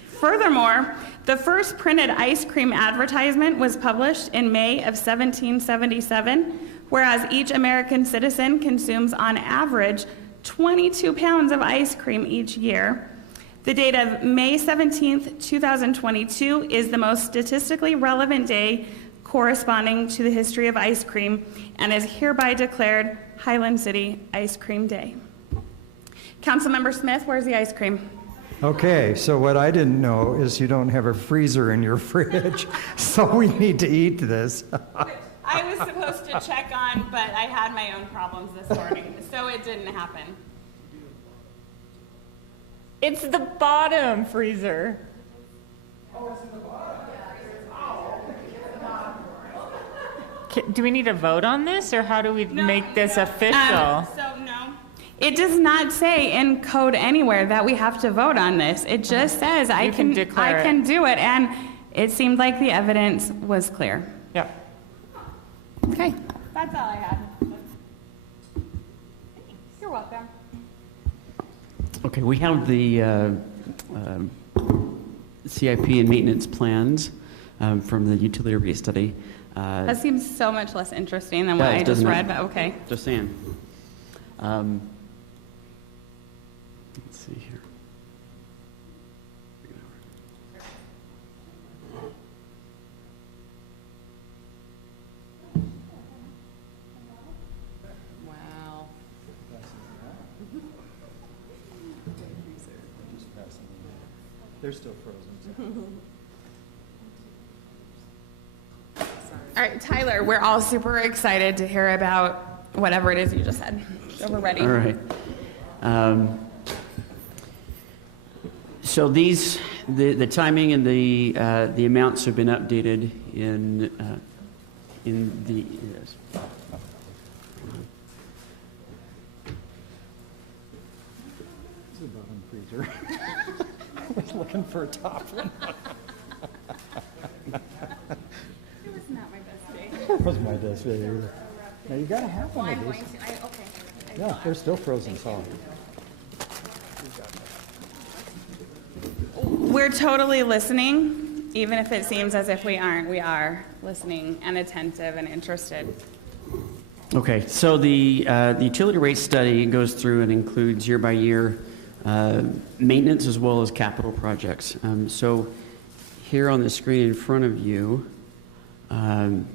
Furthermore, the first printed ice cream advertisement was published in May of 1777, whereas each American citizen consumes on average 22 pounds of ice cream each year. The date of May 17th, 2022 is the most statistically relevant day corresponding to the history of ice cream and is hereby declared Highland City Ice Cream Day. Councilmember Smith, where's the ice cream? Okay, so what I didn't know is you don't have a freezer in your fridge, so we need to eat this. I was supposed to check on, but I had my own problems this morning, so it didn't happen. It's the bottom freezer. Do we need to vote on this, or how do we make this official? So no. It does not say in code anywhere that we have to vote on this. It just says I can do it, and it seemed like the evidence was clear. Yeah. Okay, that's all I had. You're welcome. Okay, we have the CIP and maintenance plans from the utility rate study. That seems so much less interesting than what I just read, but okay. Just saying. Let's see here. Wow. They're still frozen. All right, Tyler, we're all super excited to hear about whatever it is you just said. So we're ready. All right. So these, the timing and the amounts have been updated in the, yes. This is a bottom freezer. I was looking for a top one. It was not my best day. That wasn't my best day either. Now you gotta have one of these. Yeah, they're still frozen solid. We're totally listening, even if it seems as if we aren't. We are listening and attentive and interested. Okay, so the utility rate study goes through and includes year-by-year maintenance as well as capital projects. So here on the screen in front of you, in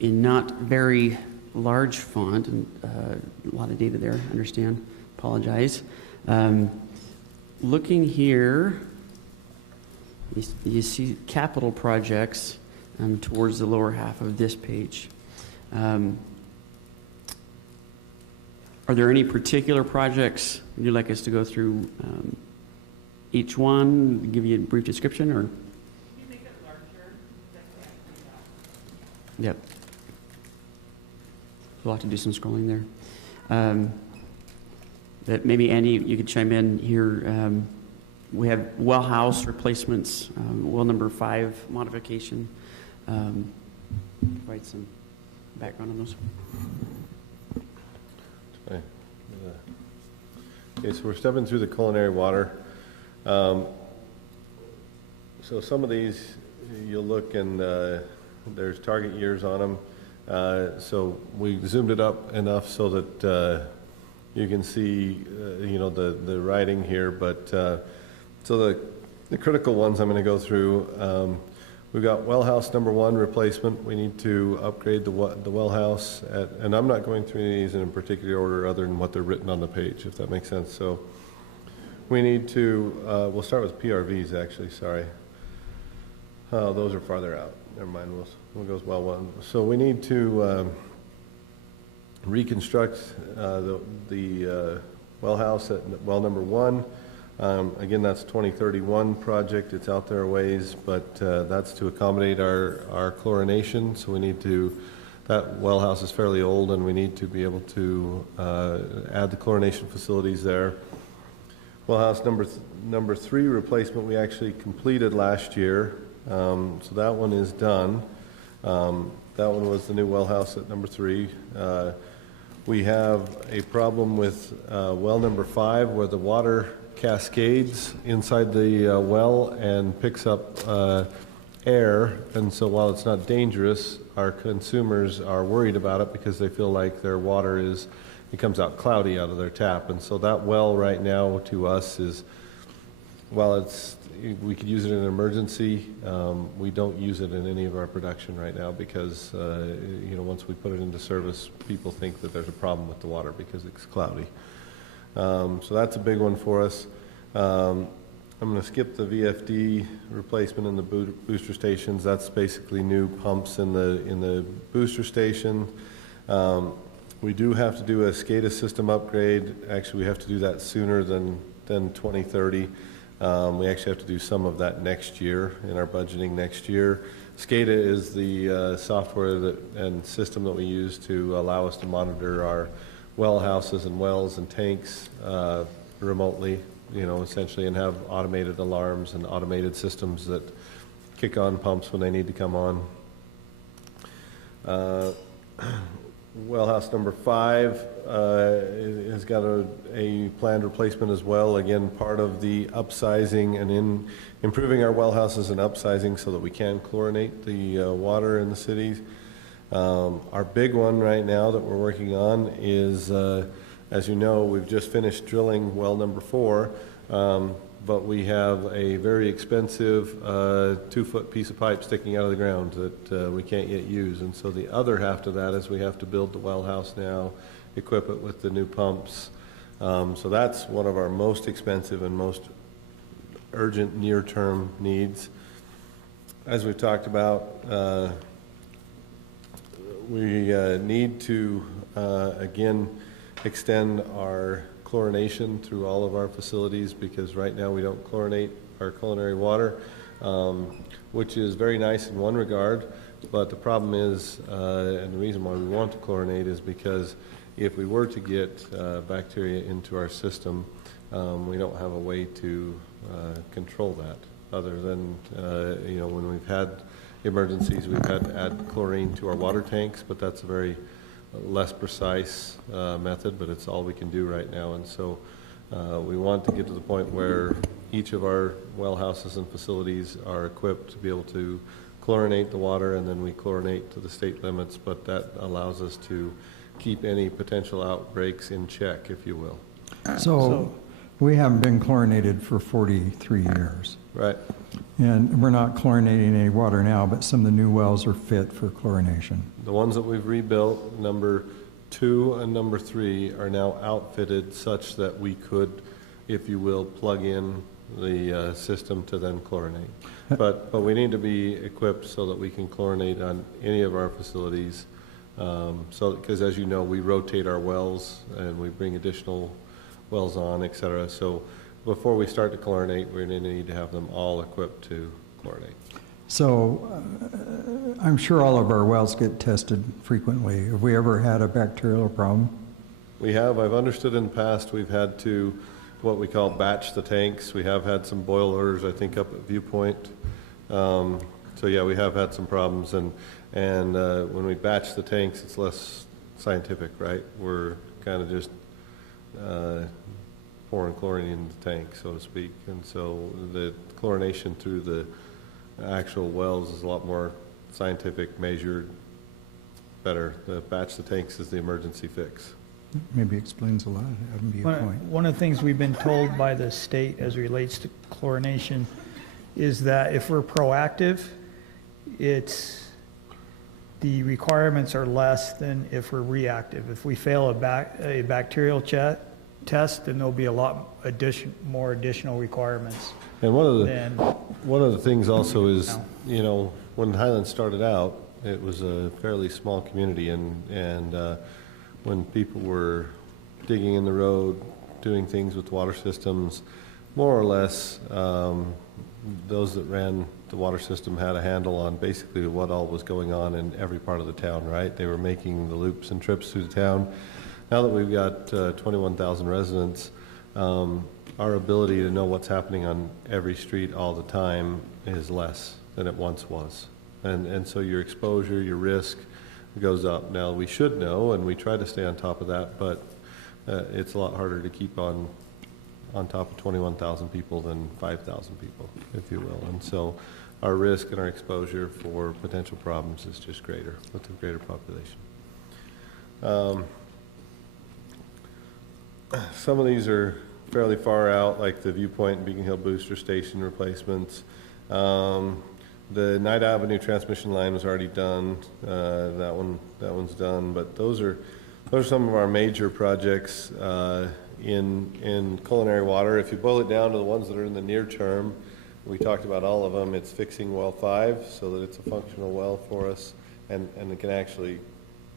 not very large font, and a lot of data there, understand, apologize. Looking here, you see capital projects towards the lower half of this page. Are there any particular projects you'd like us to go through each one, give you a brief description, or? Can you make it larger? Yep. We'll have to do some scrolling there. That maybe Andy, you could chime in here. We have well house replacements, well number 5 modification. Provide some background on those. Okay, so we're stepping through the culinary water. So some of these, you'll look and there's target years on them. So we zoomed it up enough so that you can see, the writing here. But so the critical ones I'm going to go through. We've got well house number 1 replacement. We need to upgrade the well house, and I'm not going through any of these in a particular order other than what they're written on the page, if that makes sense. So we need to, we'll start with PRVs actually, sorry. Those are farther out. Never mind, we'll go with well 1. So we need to reconstruct the well house at well number 1. Again, that's 2031 project. It's out there a ways, but that's to accommodate our chlorination. So we need to, that well house is fairly old, and we need to be able to add the chlorination facilities there. Well house number 3 replacement we actually completed last year. So that one is done. That one was the new well house at number 3. We have a problem with well number 5 where the water cascades inside the well and picks up air, and so while it's not dangerous, our consumers are worried about it because they feel like their water it comes out cloudy out of their tap. And so that well right now to us is, while it's we could use it in an emergency. We don't use it in any of our production right now because, once we put it into service, people think that there's a problem with the water because it's cloudy. So that's a big one for us. I'm going to skip the VFD replacement in the booster stations. That's basically new pumps in the booster station. We do have to do a Scada system upgrade. Actually, we have to do that sooner than 2030. We actually have to do some of that next year in our budgeting next year. Scada is the software and system that we use to allow us to monitor our well houses and wells and tanks remotely, essentially, and have automated alarms and automated systems that kick on pumps when they need to come on. Well house number 5 has got a planned replacement as well. Again, part of the upsizing and in improving our well houses and upsizing so that we can chlorinate the water in the cities. Our big one right now that we're working on is, as you know, we've just finished drilling well number 4, but we have a very expensive 2-foot piece of pipe sticking out of the ground that we can't yet use. And so the other half to that is we have to build the well house now, equip it with the new pumps. So that's one of our most expensive and most urgent near-term needs. As we've talked about, we need to, again, extend our chlorination through all of our facilities because right now we don't chlorinate our culinary water, which is very nice in one regard, but the problem is, and the reason why we want to chlorinate is because if we were to get bacteria into our system, we don't have a way to control that other than, when we've had emergencies, we've had to add chlorine to our water tanks, but that's a very less precise method, but it's all we can do right now. And so we want to get to the point where each of our well houses and facilities are equipped to be able to chlorinate the water, and then we chlorinate to the state limits, but that allows us to keep any potential outbreaks in check, if you will. So we haven't been chlorinated for 43 years. Right. And we're not chlorinating any water now, but some of the new wells are fit for chlorination. The ones that we've rebuilt, number 2 and number 3, are now outfitted such that we could, if you will, plug in the system to then chlorinate. But we need to be equipped so that we can chlorinate on any of our facilities. Because as you know, we rotate our wells and we bring additional wells on, et cetera. So before we start to chlorinate, we're going to need to have them all equipped to chlorinate. So I'm sure all of our wells get tested frequently. Have we ever had a bacterial problem? We have. I've understood in the past we've had to what we call batch the tanks. We have had some boil orders, I think, up at Viewpoint. So yeah, we have had some problems. And when we batch the tanks, it's less scientific, right? We're kind of just pouring chlorine in the tank, so to speak. And so the chlorination through the actual wells is a lot more scientific, measured, better. The batch the tanks is the emergency fix. Maybe explains a lot. That would be a point. One of the things we've been told by the state as relates to chlorination is that if we're proactive, the requirements are less than if we're reactive. If we fail a bacterial test, then there'll be a lot more additional requirements. And one of the things also is, when Highland started out, it was a fairly small community, and when people were digging in the road, doing things with water systems, more or less, those that ran the water system had a handle on basically what all was going on in every part of the town, right? They were making the loops and trips through the town. Now that we've got 21,000 residents, our ability to know what's happening on every street all the time is less than it once was. And so your exposure, your risk goes up. Now, we should know, and we try to stay on top of that, but it's a lot harder to keep on top of 21,000 people than 5,000 people, if you will. And so our risk and our exposure for potential problems is just greater with a greater population. Some of these are fairly far out, like the Viewpoint and Beacon Hill Booster Station replacements. The Knight Avenue transmission line was already done. That one's done. But those are some of our major projects in culinary water. If you boil it down to the ones that are in the near term, we talked about all of them. It's fixing well 5 so that it's a functional well for us, and it can actually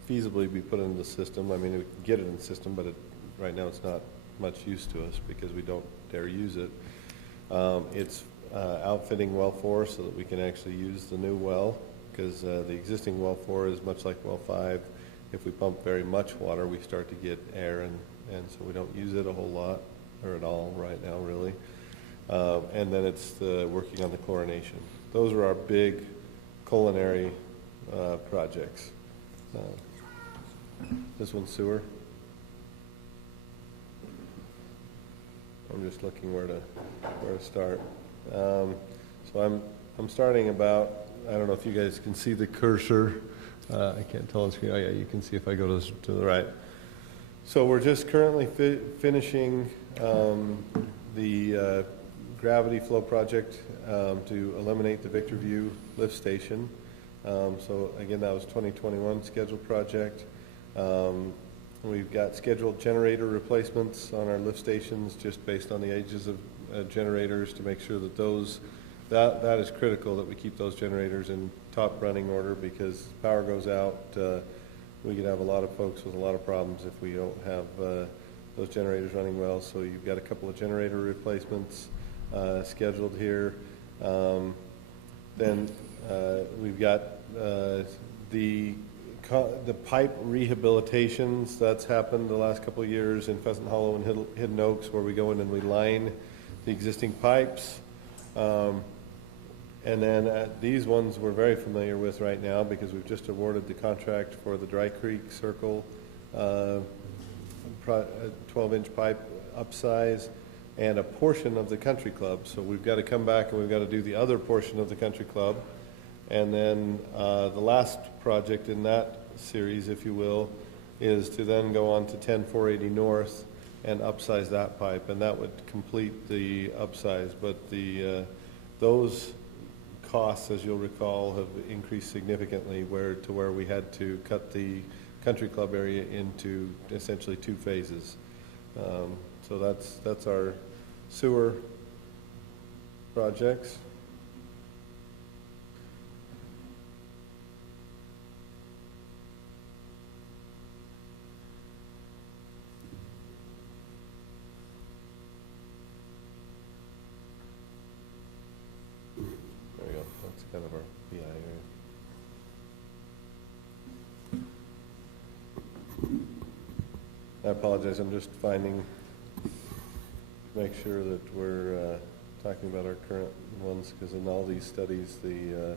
feasibly be put into the system. I mean, we can get it in the system, but right now it's not much use to us because we don't dare use it. It's outfitting well 4 so that we can actually use the new well, because the existing well 4 is much like well 5. If we pump very much water, we start to get air, and so we don't use it a whole lot, or at all right now, really. And then it's working on the chlorination. Those are our big culinary projects. This one's sewer. I'm just looking where to start. So I'm starting about, I don't know if you guys can see the cursor. I can't tell on screen. Oh yeah, you can see if I go to the right. So we're just currently finishing the gravity flow project to eliminate the Victor View lift station. So again, that was 2021 scheduled project. We've got scheduled generator replacements on our lift stations just based on the ages of generators to make sure that that is critical, that we keep those generators in top running order, because power goes out, we could have a lot of folks with a lot of problems if we don't have those generators running well. So you've got a couple of generator replacements scheduled here. Then we've got the pipe rehabilitations. That's happened the last couple of years in Pheasant Hollow and Hidden Oaks, where we go in and we line the existing pipes. And then these ones we're very familiar with right now because we've just awarded the contract for the Dry Creek Circle 12-inch pipe upsize and a portion of the country club. So we've got to come back and we've got to do the other portion of the country club. And then the last project in that series, if you will, is to then go on to 10-480 North and upsize that pipe, and that would complete the upsize. But those costs, as you'll recall, have increased significantly to where we had to cut the country club area into essentially 2 phases. So that's our sewer projects. There we go. That's kind of our PI area. I apologize. I'm just make sure that we're talking about our current ones, because in all these studies, the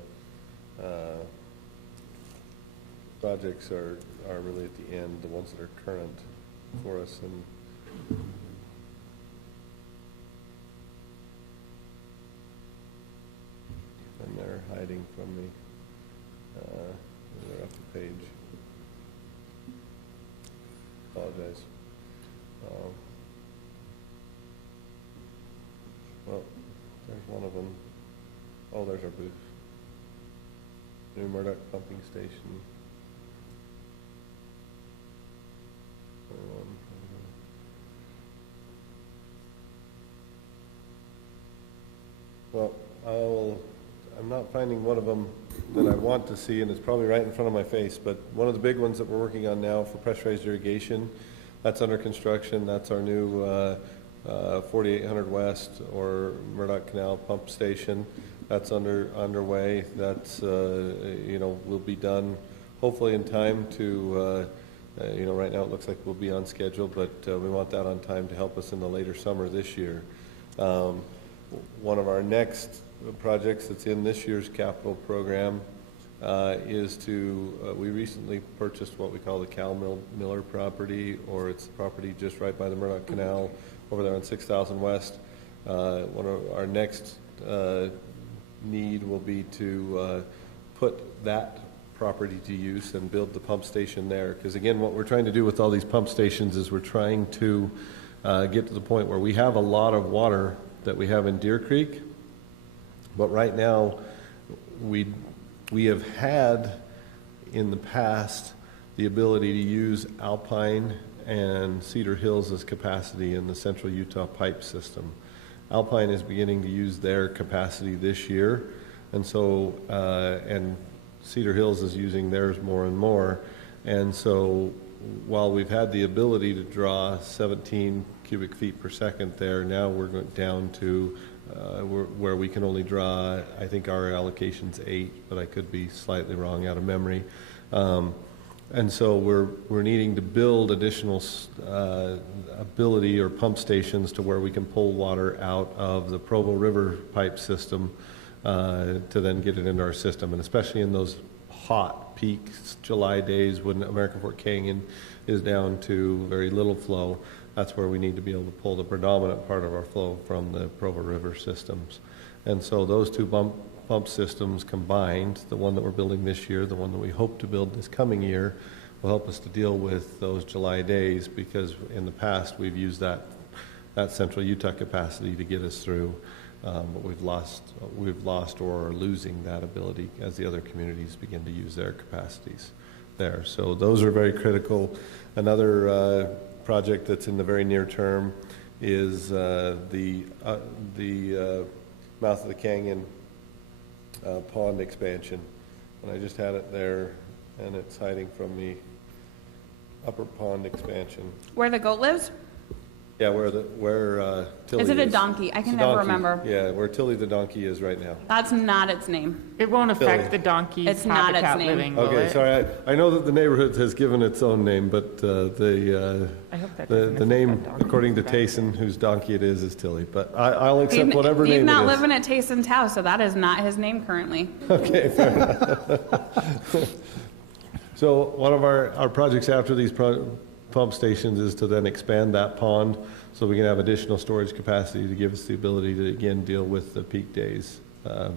projects are really at the end, the ones that are current for us. And they're hiding from me. They're up the page. Apologize. Well, there's one of them. Oh, there's our booth. New Murdoch pumping station. Well, I'm not finding one of them that I want to see, and it's probably right in front of my face, but one of the big ones that we're working on now for pressurized irrigation, that's under construction. That's our new 4800 West or Murdoch Canal pump station. That's underway. That's will be done hopefully in time to right now it looks like we'll be on schedule, but we want that on time to help us in the later summer this year. One of our next projects that's in this year's capital program is we recently purchased what we call the Cal Miller property, or it's the property just right by the Murdoch Canal over there on 6000 West. One of our next need will be to put that property to use and build the pump station there. Because again, what we're trying to do with all these pump stations is we're trying to get to the point where we have a lot of water that we have in Deer Creek, but right now we have had in the past the ability to use Alpine and Cedar Hills as capacity in the Central Utah pipe system. Alpine is beginning to use their capacity this year, and so and Cedar Hills is using theirs more and more. And so while we've had the ability to draw 17 cubic feet per second there, now we're going down to where we can only draw, I think our allocation's 8, but I could be slightly wrong out of memory. And so we're needing to build additional ability or pump stations to where we can pull water out of the Provo River pipe system to then get it into our system. And especially in those hot peak July days when American Fort Canyon is down to very little flow, that's where we need to be able to pull the predominant part of our flow from the Provo River systems. And so those two pump systems combined, the one that we're building this year, the one that we hope to build this coming year, will help us to deal with those July days, because in the past we've used that Central Utah capacity to get us through, but we've lost or are losing that ability as the other communities begin to use their capacities there. So those are very critical. Another project that's in the very near term is the mouth of the canyon pond expansion, and I just had it there, and it's hiding from the upper pond expansion. Where the goat lives? Yeah, where Tilly is. Is it a donkey? I can It's a never donkey. remember. Yeah, where Tilly the donkey is right now. That's not its name. It won't affect Billy. the donkey's It's not its habitat name. living, will Okay, it? sorry, I know that the neighborhood has given its own name, but I hope that doesn't the affect name, that donkey's according to habitat. Tayson, whose donkey it is Tilly. But I'll accept whatever He's name not it is. living at Tayson's house, so that is not his name currently. Okay, fair enough. So one of our projects after these pump stations is to then expand that pond so we can have additional storage capacity to give us the ability to, again, deal with the peak days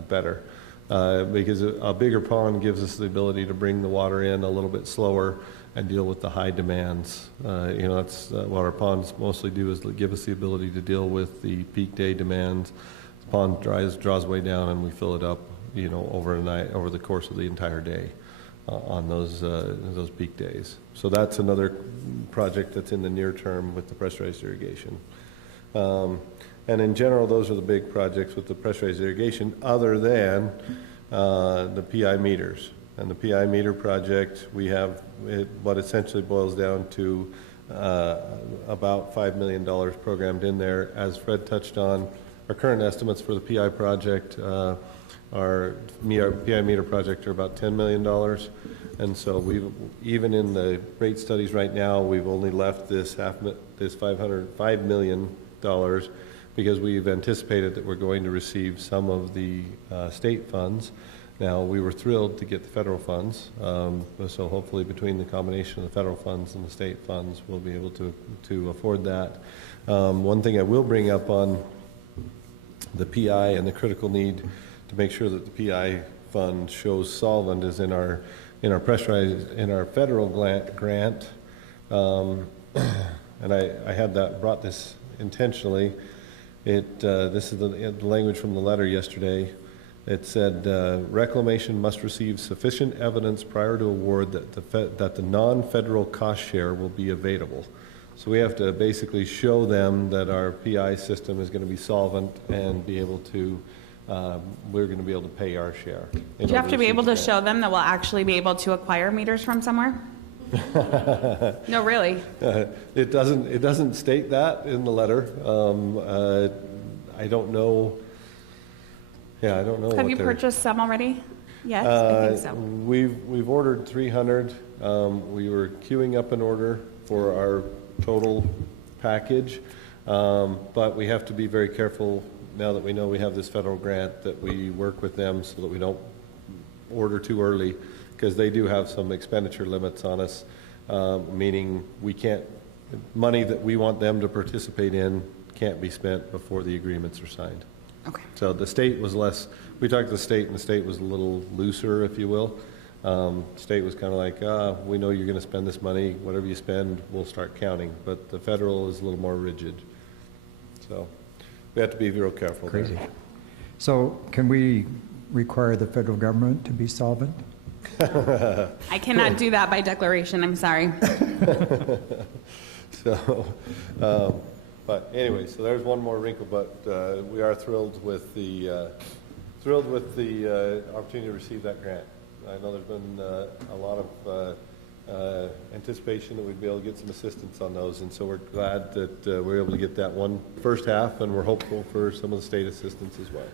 better. Because a bigger pond gives us the ability to bring the water in a little bit slower and deal with the high demands. That's what our ponds mostly do, is give us the ability to deal with the peak day demands. The pond draws way down and we fill it up, overnight, over the course of the entire day on those peak days. So that's another project that's in the near term with the pressurized irrigation. And in general, those are the big projects with the pressurized irrigation, other than the PI meters. And the PI meter project, we have what essentially boils down to about $5 million programmed in there. As Fred touched on, our current estimates for the PI project, our PI meter project, are about $10 million. And so even in the rate studies right now, we've only left this $5 million because we've anticipated that we're going to receive some of the state funds. Now, we were thrilled to get the federal funds, so hopefully between the combination of the federal funds and the state funds, we'll be able to afford that. One thing I will bring up on the PI and the critical need to make sure that the PI fund shows solvent is in our federal grant, and I had brought this intentionally. This is the language from the letter yesterday. It said, reclamation must receive sufficient evidence prior to award that the non-federal cost share will be available. So we have to basically show them that our PI system is going to be solvent and be able to, we're going to be able to pay our share. Do you have to be able to show them that we'll actually be able to acquire meters from somewhere? No, really. It doesn't state that in the letter. I don't know. Yeah, I don't know. Have you purchased some already? Yes, I think so. We've ordered 300. We were queuing up an order for our total package, but we have to be very careful now that we know we have this federal grant that we work with them so that we don't order too early, because they do have some expenditure limits on us, meaning we can't, money that we want them to participate in can't be spent before the agreements are signed. Okay. So the state was less, we talked to the state, and the state was a little looser, if you will. State was kind of like, we know you're going to spend this money, whatever you spend, we'll start counting. But the federal is a little more rigid. So we have to be real careful there. Crazy. So can we require the federal government to be solvent? I cannot do that by declaration, I'm sorry. So, but anyway, so there's one more wrinkle, but we are thrilled with the opportunity to receive that grant. I know there's been a lot of anticipation that we'd be able to get some assistance on those, and so we're glad that we're able to get that one first half, and we're hopeful for some of the state assistance as well.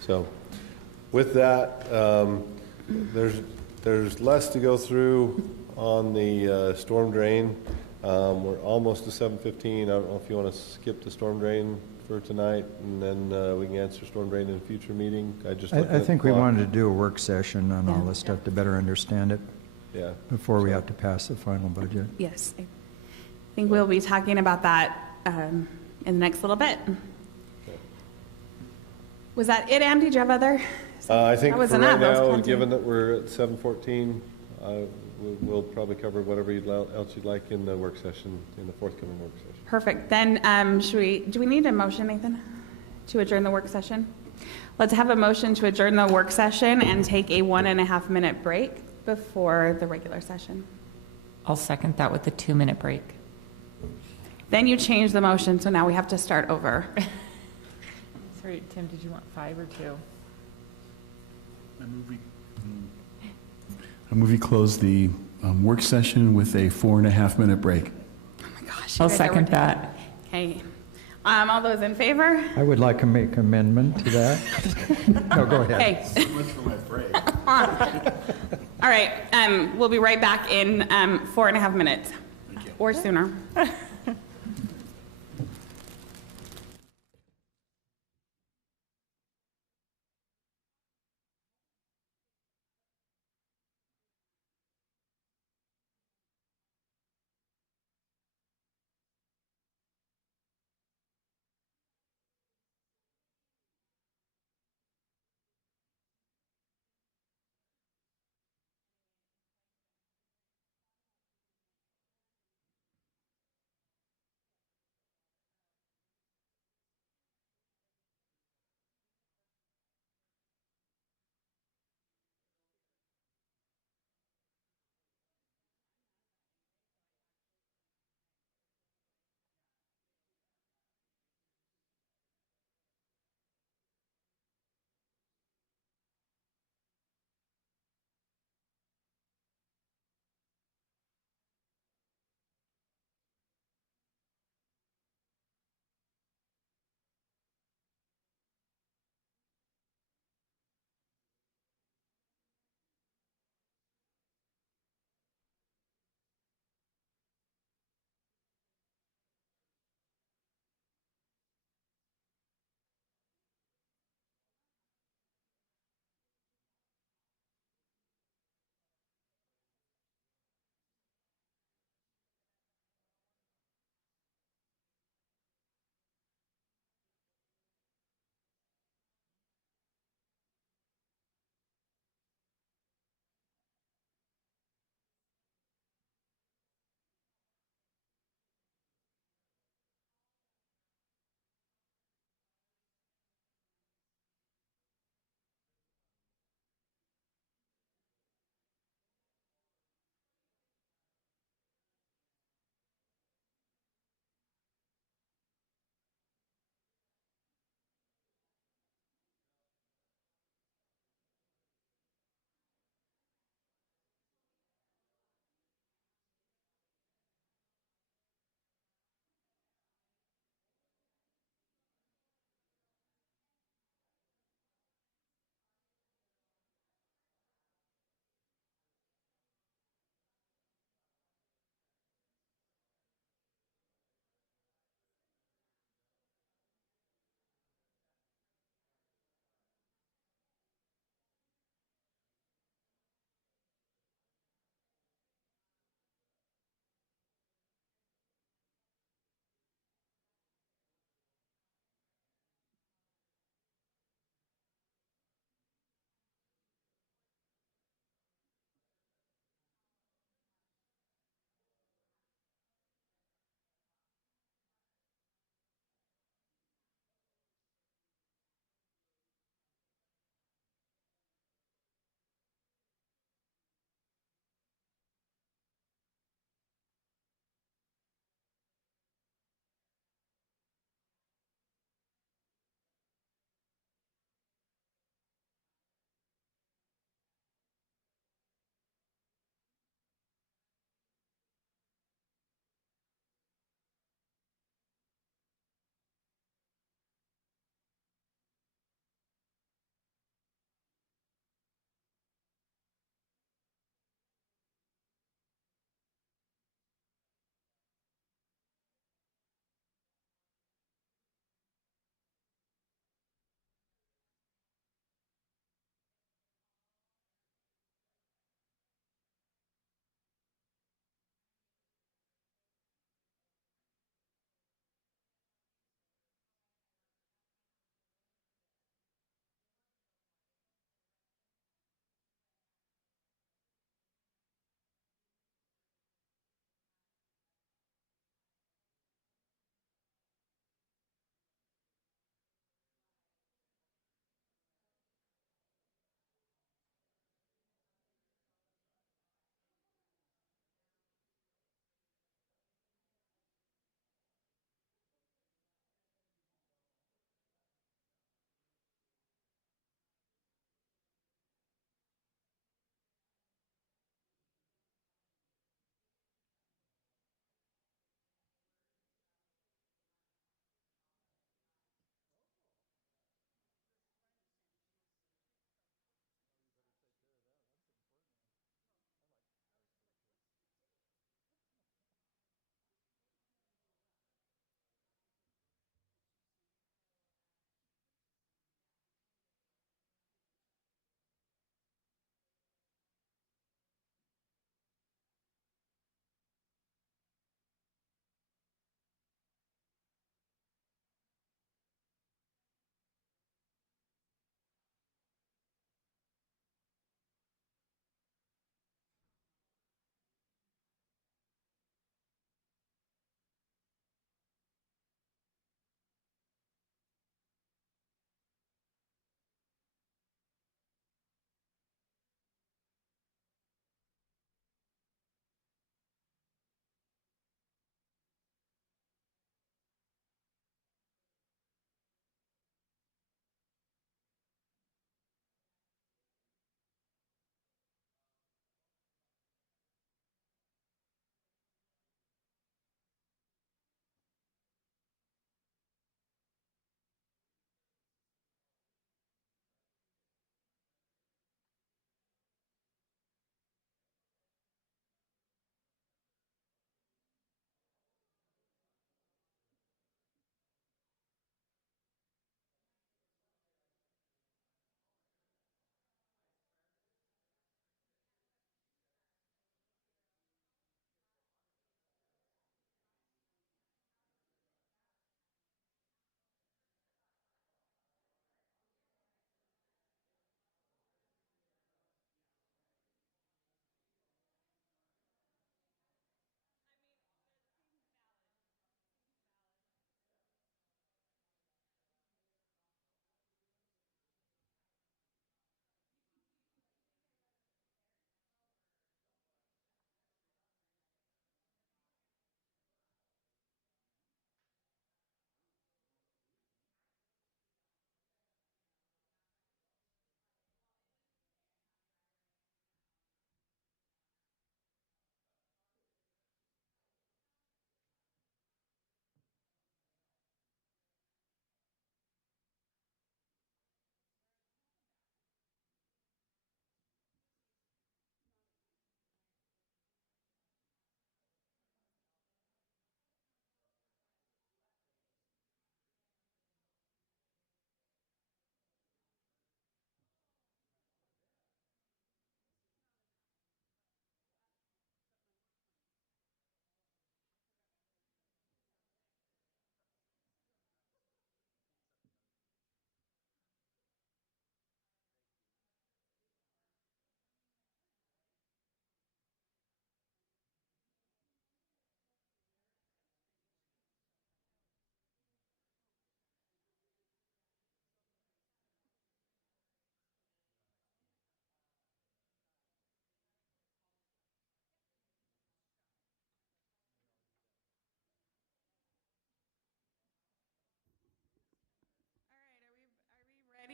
So, with that, there's less to go through on the storm drain. We're almost to 7:15. I don't know if you want to skip the storm drain for tonight, and then we can answer storm drain in a future meeting. I think we wanted to do a work session on all this stuff to better understand it before we have to pass the final budget. Yes, I think we'll be talking about that in the next little bit. Was that it, Andy? Do you have other? I think That was for enough. right That was now, plenty. given that we're at 7:14, we'll probably cover whatever else you'd like in the work session, in the forthcoming work session. Perfect. Then do we need a motion, Nathan, to adjourn the work session? Let's have a motion to adjourn the work session and take a 1.5-minute break before the regular session. I'll second that with a 2-minute break. Then you change the motion, so now we have to start over. Sorry, Tim, did you want 5 or 2? I move we close the work session with a 4.5-minute break. Oh my gosh. I'll second that. Okay. All those in favor? I would like to make amendment to that. No, go ahead. Okay. So much for my break. All right. We'll be right back in 4.5 minutes or sooner.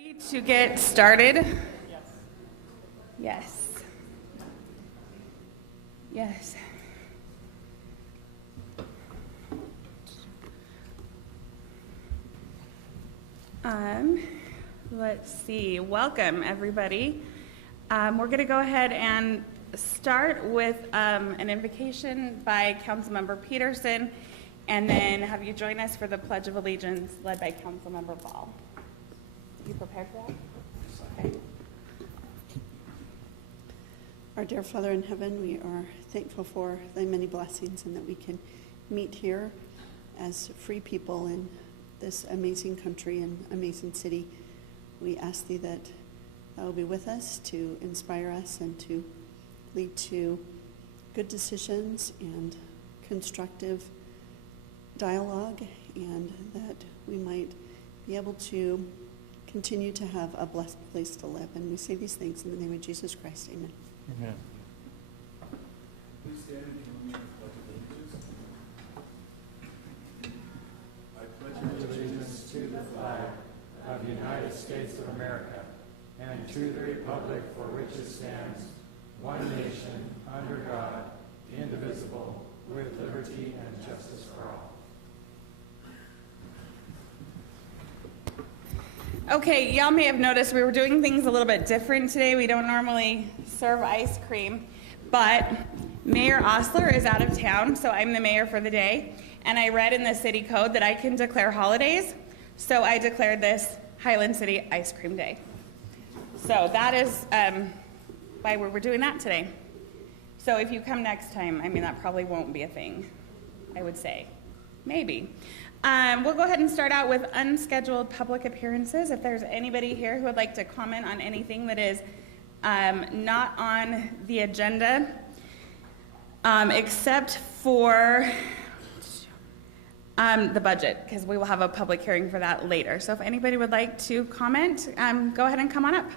Ready to get started? Yes. Yes. Let's see. Welcome, everybody. We're going to go ahead and start with an invocation by Councilmember Peterson, and then have you join us for the Pledge of Allegiance led by Councilmember Ball. Are you prepared for that? Okay. Our dear Father in heaven, we are thankful for thy many blessings and that we can meet here as free people in this amazing country and amazing city. We ask thee that thou will be with us to inspire us and to lead to good decisions and constructive dialogue, and that we might be able to continue to have a blessed place to live. And we say these things in the name of Jesus Christ. Amen. Amen. Please stand and join me in the Pledge of Allegiance. I pledge allegiance to the flag of the United States of America and to the republic for which it stands, one nation, under God, indivisible, with liberty and justice for all. Okay, y'all may have noticed we were doing things a little bit different today. We don't normally serve ice cream, but Mayor Osler is out of town, so I'm the mayor for the day. And I read in the city code that I can declare holidays, so I declared this Highland City Ice Cream Day. So that is why we're doing that today. So if you come next time, I mean, that probably won't be a thing, I would say. Maybe. We'll go ahead and start out with unscheduled public appearances. If there's anybody here who would like to comment on anything that is not on the agenda, except for the budget, because we will have a public hearing for that later. So if anybody would like to comment, go ahead and come on up.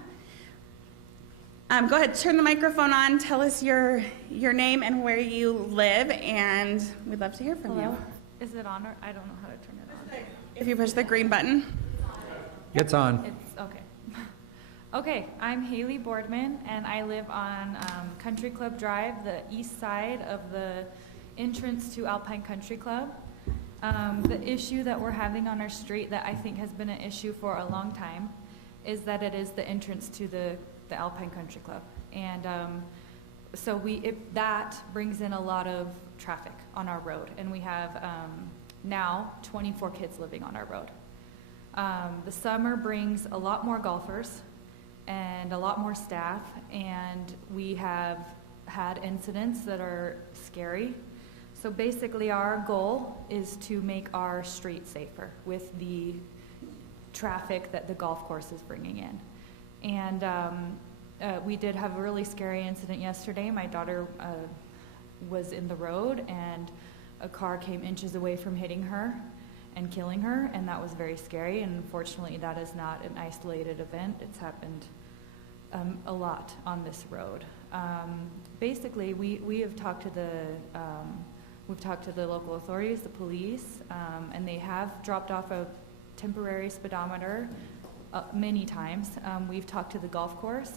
Go ahead, turn the microphone on, tell us your name and where you live, and we'd love to hear from you. Is it on or I don't know how to turn it on. If you push the green button. It's on. It's okay. Okay, I'm Haley Boardman, and I live on Country Club Drive, the east side of the entrance to Alpine Country Club. The issue that we're having on our street that I think has been an issue for a long time is that it is the entrance to the Alpine Country Club. And so that brings in a lot of traffic on our road, and we have now 24 kids living on our road. The summer brings a lot more golfers and a lot more staff, and we have had incidents that are scary. So basically our goal is to make our street safer with the traffic that the golf course is bringing in. And we did have a really scary incident yesterday. My daughter was in the road, and a car came inches away from hitting her and killing her, and that was very scary. And unfortunately, that is not an isolated event. It's happened a lot on this road. Basically, we have talked to the local authorities, the police, and they have dropped off a temporary speedometer many times. We've talked to the golf course,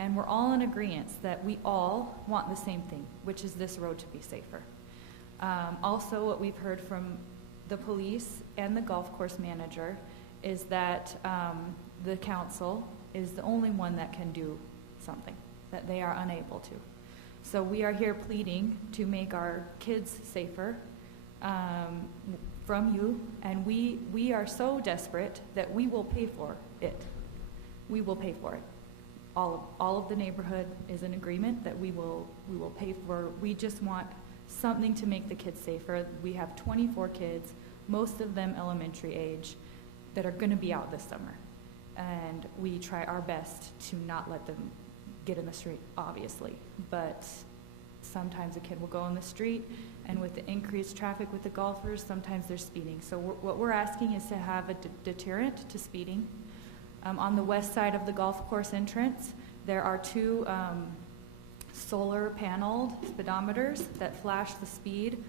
and we're all in agreement that we all want the same thing, which is this road to be safer. Also, what we've heard from the police and the golf course manager is that the council is the only one that can do something, that they are unable to. So we are here pleading to make our kids safer from you, and we are so desperate that we will pay for it. We will pay for it. All of the neighborhood is in agreement that we will pay for. We just want something to make the kids safer. We have 24 kids, most of them elementary age, that are going to be out this summer, and we try our best to not let them get in the street, obviously, but sometimes a kid will go on the street, and with the increased traffic with the golfers, sometimes they're speeding. So what we're asking is to have a deterrent to speeding. On the west side of the golf course entrance, there are two solar paneled speedometers that flash the speed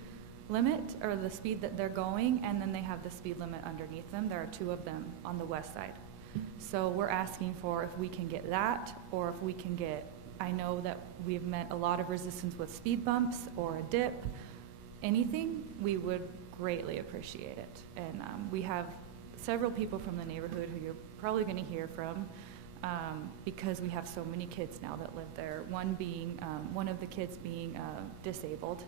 limit, or the speed that they're going, and then they have the speed limit underneath them. There are two of them on the west side. So we're asking for if we can get that, or if we can get, I know that we've met a lot of resistance with speed bumps or a dip, anything, we would greatly appreciate it. And we have several people from the neighborhood who you're probably going to hear from, because we have so many kids now that live there. One of the kids being disabled.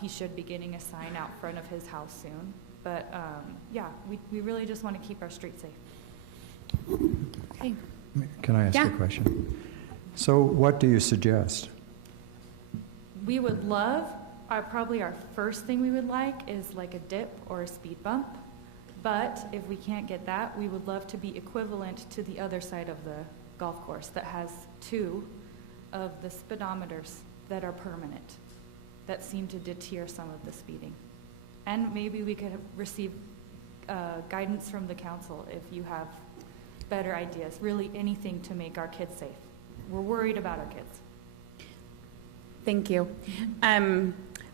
He should be getting a sign out front of his house soon. But yeah, we really just want to keep our streets safe. Okay. Can I ask Yeah. a question? So what do you suggest? We would love, probably our first thing we would like is like a dip or a speed bump. But if we can't get that, we would love to be equivalent to the other side of the golf course that has 2 of the speedometers that are permanent, that seem to deter some of the speeding. And maybe we could receive guidance from the council if you have better ideas, really anything to make our kids safe. We're worried about our kids. Thank you.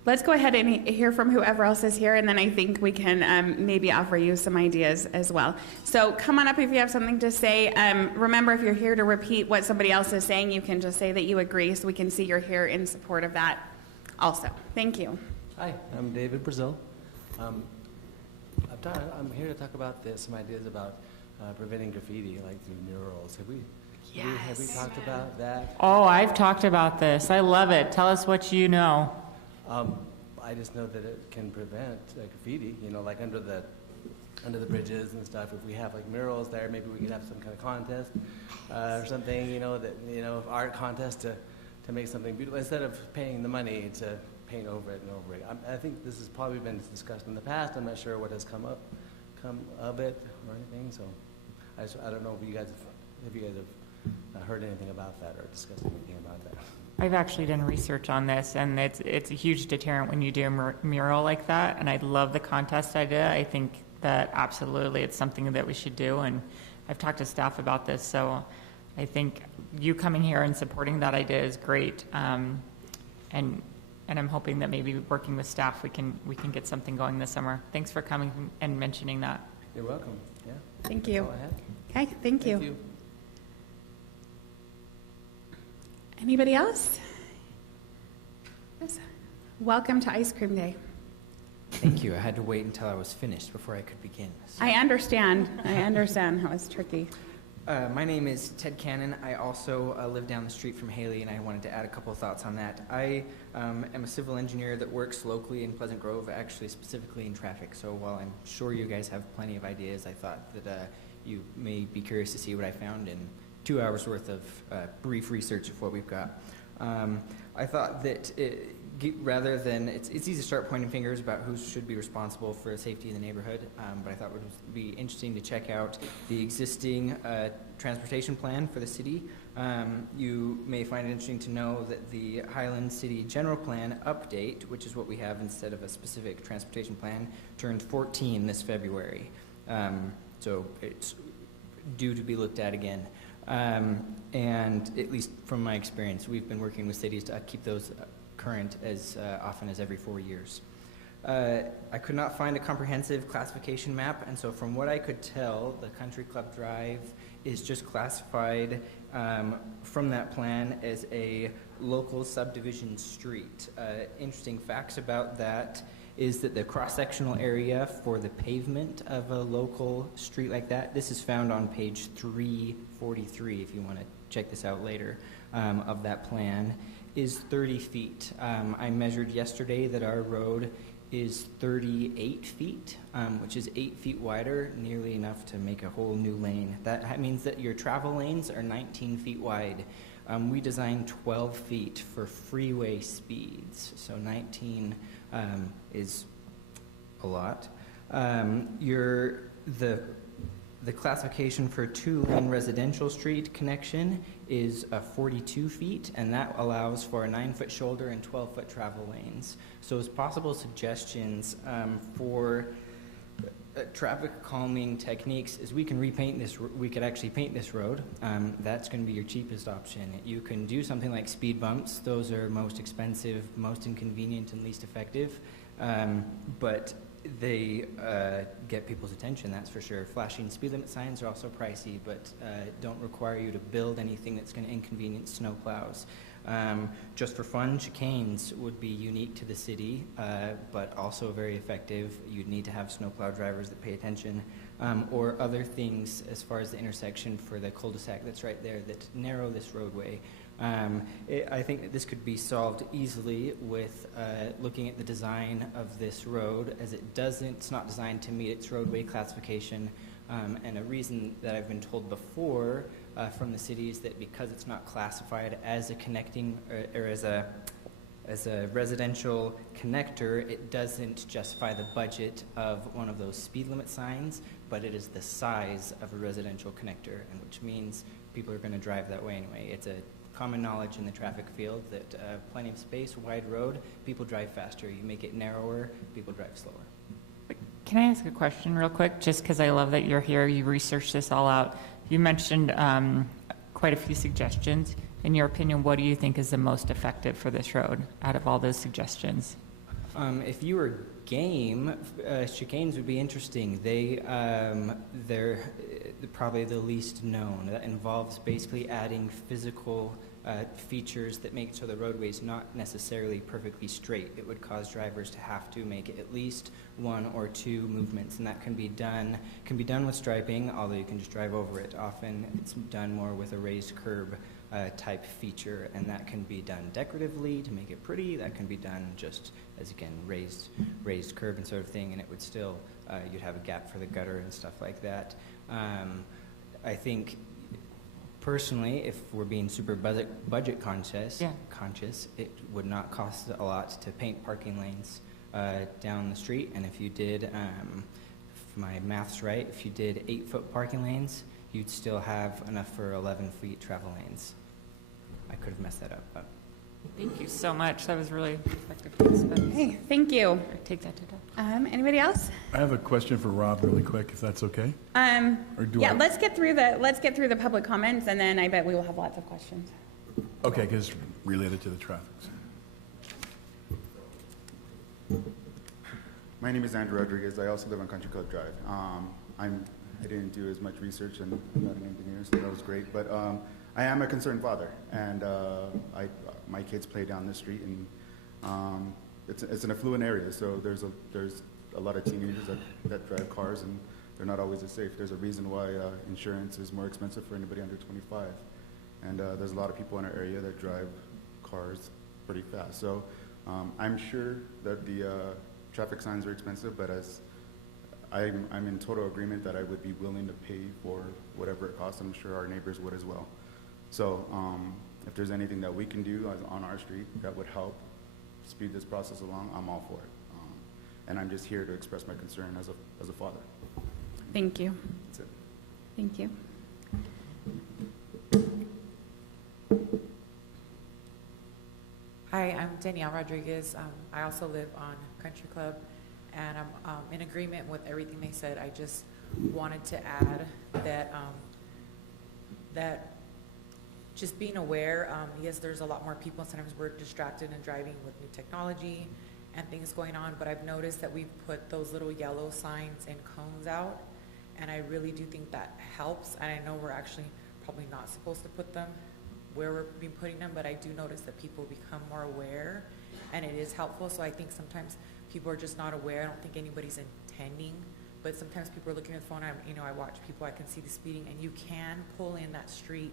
Let's go ahead and hear from whoever else is here, and then I think we can maybe offer you some ideas as well. So come on up if you have something to say. Remember, if you're here to repeat what somebody else is saying, you can just say that you agree so we can see you're here in support of that also. Thank you. Hi, I'm David Brazil. I'm here to talk about some ideas about preventing graffiti, like through murals. Have we talked about that? Oh, I've talked about this. I love it. Tell us what you know. I just know that it can prevent graffiti, like under the bridges and stuff. If we have like murals there, maybe we could have some kind of contest or something, art contest to make something beautiful instead of paying the money to paint over it and over it. I think this has probably been discussed in the past. I'm not sure what has come of it or anything. So I don't know if you guys have heard anything about that or discussed anything about that. I've actually done research on this, and it's a huge deterrent when you do a mural like that, and I love the contest idea. I think that absolutely it's something that we should do, and I've talked to staff about this, so I think you coming here and supporting that idea is great, and I'm hoping that maybe working with staff we can get something going this summer. Thanks for coming and mentioning that. You're welcome. Yeah. Thank you. That's all I had. Okay, thank you. Anybody else? Yes. Welcome to Ice Cream Day. Thank you. I had to wait until I was finished before I could begin. So. I understand. How it's tricky. My name is Ted Cannon. I also live down the street from Haley, and I wanted to add a couple of thoughts on that. I am a civil engineer that works locally in Pleasant Grove, actually specifically in traffic. So while I'm sure you guys have plenty of ideas, I thought that you may be curious to see what I found in 2 hours worth of brief research of what we've got. I thought that rather than, it's easy to start pointing fingers about who should be responsible for safety in the neighborhood, but I thought it would be interesting to check out the existing transportation plan for the city. You may find it interesting to know that the Highland City General Plan update, which is what we have instead of a specific transportation plan, turned 14 this February. So it's due to be looked at again. And at least from my experience, we've been working with cities to keep those current as often as every 4 years. I could not find a comprehensive classification map, and so from what I could tell, the Country Club Drive is just classified from that plan as a local subdivision street. Interesting facts about that is that the cross-sectional area for the pavement of a local street like that, this is found on page 343, if you want to check this out later, of that plan, is 30 feet. I measured yesterday that our road is 38 feet, which is 8 feet wider, nearly enough to make a whole new lane. That means that your travel lanes are 19 feet wide. We designed 12 feet for freeway speeds, so 19 is a lot. The classification for 2-lane residential street connection is 42 feet, and that allows for a 9-foot shoulder and 12-foot travel lanes. So as possible suggestions for traffic calming techniques is we can repaint this, we could actually paint this road. That's going to be your cheapest option. You can do something like speed bumps. Those are most expensive, most inconvenient, and least effective. But They get people's attention, that's for sure. Flashing speed limit signs are also pricey, but don't require you to build anything that's going to inconvenience snowplows. Just for fun, chicanes would be unique to the city, but also very effective. You'd need to have snowplow drivers that pay attention, or other things as far as the intersection for the cul-de-sac that's right there that narrow this roadway. I think that this could be solved easily with looking at the design of this road, as it's not designed to meet its roadway classification. And a reason that I've been told before from the city is that because it's not classified as a connecting or as a residential connector, it doesn't justify the budget of one of those speed limit signs, but it is the size of a residential connector, and which means people are going to drive that way anyway. It's a common knowledge in the traffic field that plenty of space, wide road, people drive faster. You make it narrower, people drive slower. Can I ask a question real quick? Just because I love that you're here, you researched this all out. You mentioned quite a few suggestions. In your opinion, what do you think is the most effective for this road out of all those suggestions? If you were game, chicanes would be interesting. They're probably the least known. That involves basically adding physical features that make it so the roadway is not necessarily perfectly straight. It would cause drivers to have to make at least one or two movements, and that can be done with striping, although you can just drive over it. Often it's done more with a raised curb type feature, and that can be done decoratively to make it pretty. That can be done just as, again, raised curb and sort of thing, and it would still, you'd have a gap for the gutter and stuff like that. I think personally, if we're being super budget conscious, it would not cost a lot to paint parking lanes down the street. And if you did, if my math's right, if you did 8-foot parking lanes, you'd still have enough for 11-foot travel lanes. I could have messed that up, but. Thank you so much. That was really effective. Okay, thank you. I take that to death. Anybody else? I have a question for Rob really quick, if that's okay. Let's get through the public comments, and then I bet we will have lots of questions. Okay, because related to the traffic. My name is Andrew Rodriguez. I also live on Country Club Drive. I didn't do as much research, and I'm not an engineer, so that was great. But I am a concerned father, and my kids play down the street, and it's an affluent area, so there's a lot of teenagers that drive cars, and they're not always as safe. There's a reason why insurance is more expensive for anybody under 25, and there's a lot of people in our area that drive cars pretty fast. So I'm sure that the traffic signs are expensive, but as I'm in total agreement that I would be willing to pay for whatever it costs. I'm sure our neighbors would as well. So if there's anything that we can do on our street that would help speed this process along, I'm all for it. And I'm just here to express my concern as a father. Thank you. That's it. Thank you. Hi, I'm Danielle Rodriguez. I also live on Country Club, and I'm in agreement with everything they said. I just wanted to add that that just being aware, yes, there's a lot more people, and sometimes we're distracted and driving with new technology and things going on, but I've noticed that we've put those little yellow signs and cones out, and I really do think that helps. And I know we're actually probably not supposed to put them where we're been putting them, but I do notice that people become more aware, and it is helpful. So I think sometimes people are just not aware. I don't think anybody's intending, but sometimes people are looking at the phone. I watch people, I can see the speeding, and you can pull in that street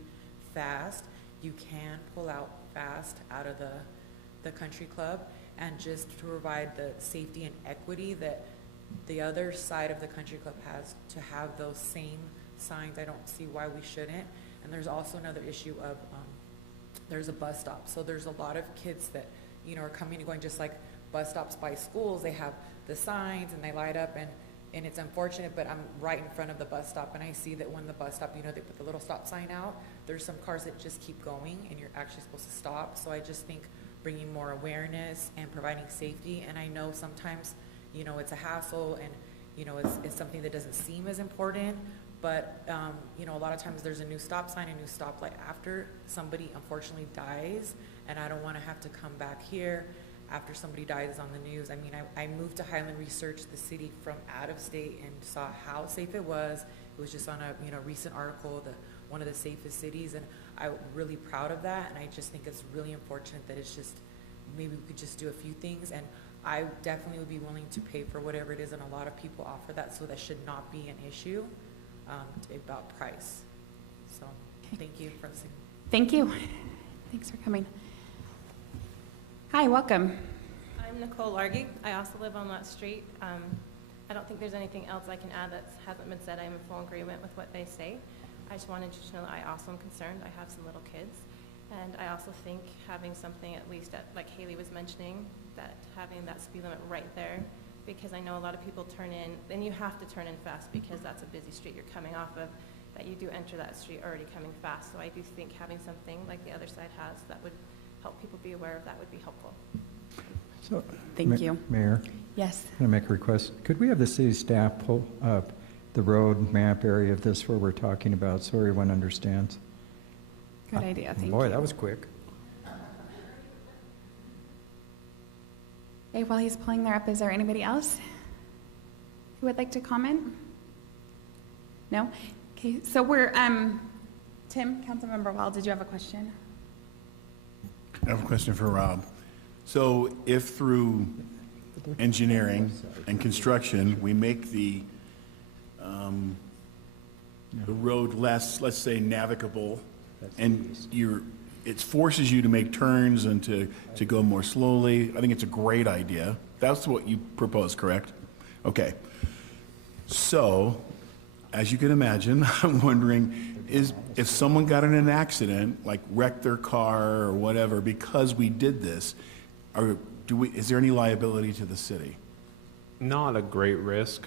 fast. You can pull out fast out of the country club, and just to provide the safety and equity that the other side of the country club has to have those same signs. I don't see why we shouldn't. And there's also another issue of there's a bus stop. So there's a lot of kids that, are coming and going, just like bus stops by schools. They have the signs and they light up, and it's unfortunate, but I'm right in front of the bus stop, and I see that when the bus stop, they put the little stop sign out. There's some cars that just keep going, and you're actually supposed to stop. So I just think bringing more awareness and providing safety, and I know sometimes, it's a hassle, and, it's something that doesn't seem as important. But, a lot of times there's a new stop sign, a new stoplight after somebody unfortunately dies, and I don't want to have to come back here after somebody dies is on the news. I mean, I moved to Highland, researched the city from out of state and saw how safe it was. It was just on a recent article, one of the safest cities, and I'm really proud of that. And I just think it's really unfortunate that it's just, maybe we could just do a few things. And I definitely would be willing to pay for whatever it is, and a lot of people offer that, so that should not be an issue about price. So, thank you for listening. Thank you. Thanks for coming. Hi, welcome. I'm Nicole Largy. I also live on that street. I don't think there's anything else I can add that hasn't been said. I'm in full agreement with what they say. I just wanted you to know that I also am concerned. I have some little kids. And I also think having something, at least like Haley was mentioning, that having that speed limit right there, because I know a lot of people turn in, and you have to turn in fast because that's a busy street you're coming off of, that you do enter that street already coming fast. So I do think having something like the other side has that would help people be aware of that would be helpful. So, Thank you. Mayor? Yes. Can I make a request? Could we have the city staff pull up the road map area of this where we're talking about so everyone understands? Good idea, thank you. Boy, that was quick. Okay, while he's pulling there up, is there anybody else who would like to comment? No? Okay, so we're, Tim, Councilmember Wall, did you have a question? I have a question for Rob. So if through engineering and construction, we make the road less, let's say, navigable, and it forces you to make turns and to go more slowly, I think it's a great idea. That's what you propose, correct? Okay. So, as you can imagine, I'm wondering, if someone got in an accident, like wrecked their car or whatever, because we did this, is there any liability to the city? Not a great risk,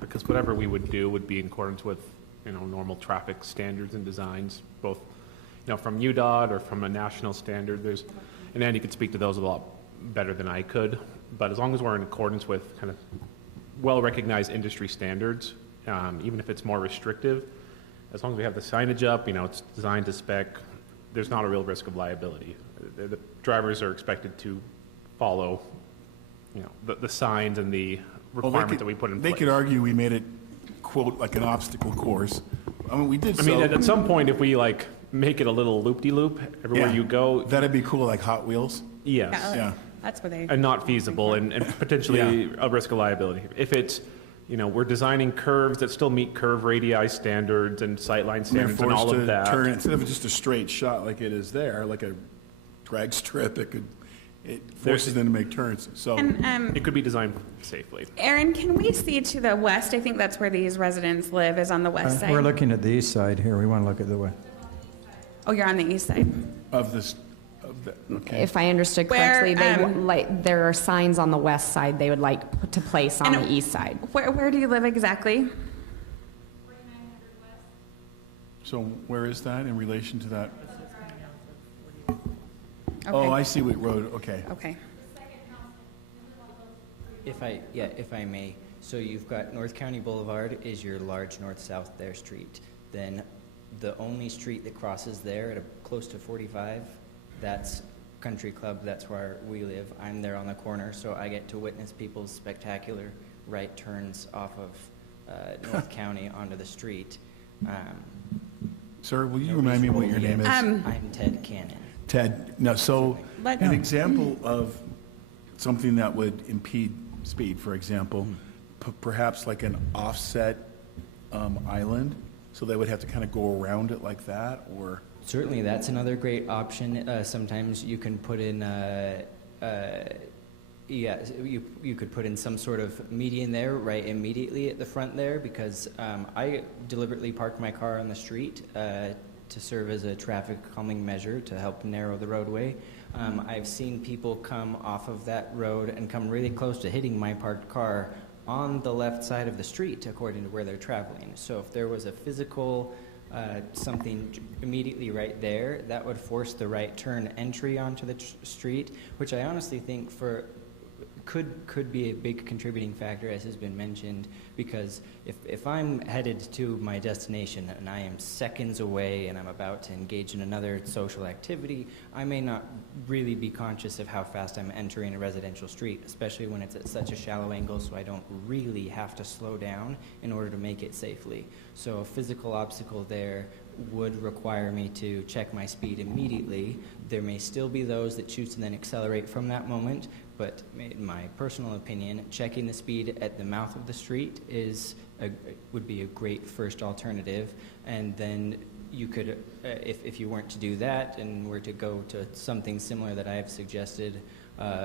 because whatever we would do would be in accordance with, normal traffic standards and designs, both, from UDOT or from a national standard. And Andy could speak to those a lot better than I could, but as long as we're in accordance with kind of well-recognized industry standards, even if it's more restrictive, as long as we have the signage up, it's designed to spec, there's not a real risk of liability. The drivers are expected to follow, the signs and the requirements that we put in place. They could argue we made it, quote, like an obstacle course. I mean, we did so. I mean, at some point, if we make it a little loop-de-loop everywhere you go. That'd be cool, like Hot Wheels. Yes. Yeah. That's where they. And not feasible and potentially a risk of liability. If it's, we're designing curves that still meet curve radii standards and sightline standards and all of that. Turn, instead of just a straight shot like it is there, like a drag strip, it forces them to make turns. So it could be designed safely. Aaron, can we see to the west? I think that's where these residents live, is on the west side. We're looking at the east side here. We want to look at the west. Oh, you're on the east side. If I understood correctly, there are signs on the west side they would like to place on the east side. Where do you live exactly? So where is that in relation to that? Okay. Oh, I see what road, okay. Okay. If I may, so you've got North County Boulevard is your large north-south there street. Then the only street that crosses there at close to 45, that's Country Club, that's where we live. I'm there on the corner, so I get to witness people's spectacular right turns off of North County onto the street. Sir, will you remind me what your name is? I'm Ted Cannon. Ted, no, so an example of something that would impede speed, for example, perhaps like an offset island, so they would have to kind of go around it like that, or? Certainly, that's another great option. Sometimes you can put in, you could put in some sort of median there, right immediately at the front there, because I deliberately park my car on the street to serve as a traffic calming measure to help narrow the roadway. I've seen people come off of that road and come really close to hitting my parked car on the left side of the street according to where they're traveling. So if there was a physical something immediately right there, that would force the right turn entry onto the street, which I honestly think could be a big contributing factor, as has been mentioned, because if I'm headed to my destination and I am seconds away and I'm about to engage in another social activity, I may not really be conscious of how fast I'm entering a residential street, especially when it's at such a shallow angle, so I don't really have to slow down in order to make it safely. So a physical obstacle there would require me to check my speed immediately. There may still be those that choose to then accelerate from that moment, but in my personal opinion, checking the speed at the mouth of the street would be a great first alternative. And then you could, if you weren't to do that and were to go to something similar that I have suggested,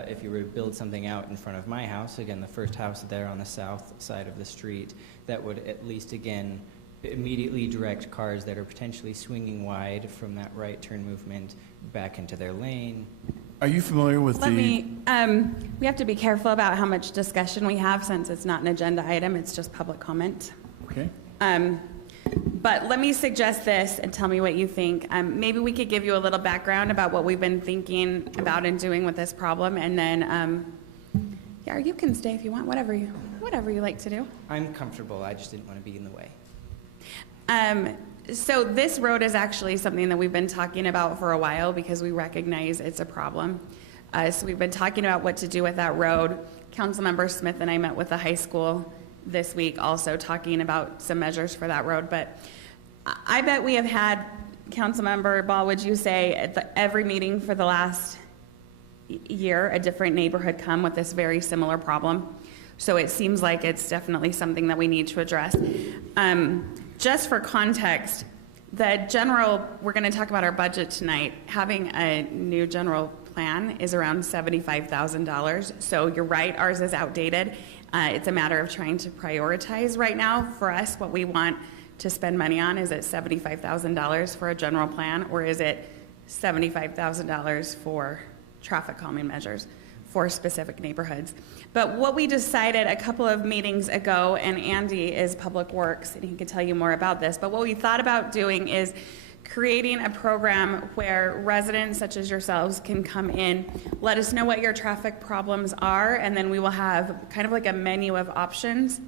if you were to build something out in front of my house, again, the first house there on the south side of the street, that would at least, again, immediately direct cars that are potentially swinging wide from that right turn movement back into their lane. Are you familiar with we have to be careful about how much discussion we have since it's not an agenda item, it's just public comment. Okay. But let me suggest this and tell me what you think. Maybe we could give you a little background about what we've been thinking about and doing with this problem, and then, yeah, you can stay if you want, whatever you like to do. I'm comfortable, I just didn't want to be in the way. So this road is actually something that we've been talking about for a while because we recognize it's a problem. So we've been talking about what to do with that road. Councilmember Smith and I met with the high school this week also talking about some measures for that road. But I bet we have had, Councilmember Ball, would you say at every meeting for the last year, a different neighborhood come with this very similar problem? So it seems like it's definitely something that we need to address. Just for context, we're going to talk about our budget tonight. Having a new general plan is around $75,000. So you're right, ours is outdated. It's a matter of trying to prioritize right now. For us, what we want to spend money on, is it $75,000 for a general plan, or is it $75,000 for traffic calming measures for specific neighborhoods? But what we decided a couple of meetings ago, and Andy is Public Works, and he can tell you more about this, but what we thought about doing is creating a program where residents such as yourselves can come in, let us know what your traffic problems are, and then we will have kind of like a menu of options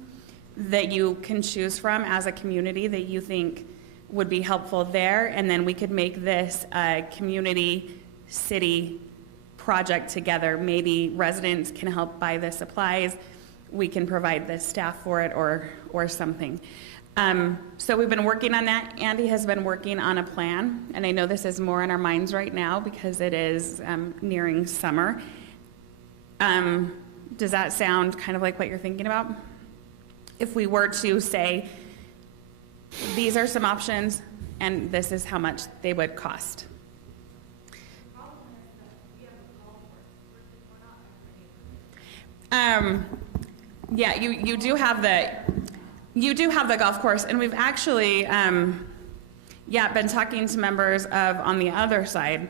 that you can choose from as a community that you think would be helpful there, and then we could make this a community city project together. Maybe residents can help buy the supplies, we can provide the staff for it, or something. So we've been working on that. Andy has been working on a plan, and I know this is more in our minds right now because it is nearing summer. Does that sound kind of like what you're thinking about? If we were to say, these are some options, and this is how much they would cost. Yeah, you do have the golf course, and we've actually been talking to members of on the other side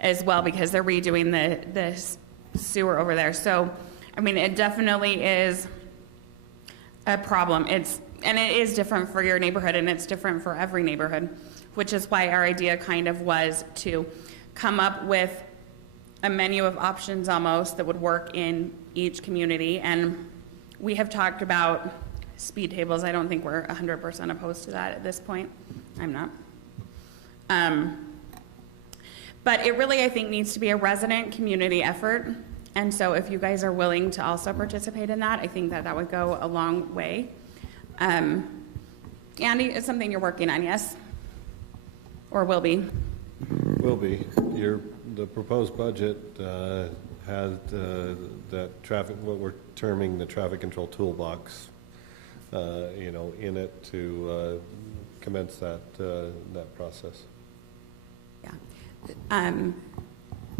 as well, because they're redoing the sewer over there. So I mean, it definitely is a problem. It is different for your neighborhood, and it's different for every neighborhood, which is why our idea kind of was to come up with a menu of options almost that would work in each community. And we have talked about speed tables. I don't think we're 100% opposed to that at this point. I'm not. But it really, I think, needs to be a resident community effort. And so if you guys are willing to also participate in that, I think that would go a long way. Andy, it's something you're working on, yes? Or will be? Will be. The proposed budget had that traffic, what we're terming the traffic control toolbox, in it to commence that process. Yeah.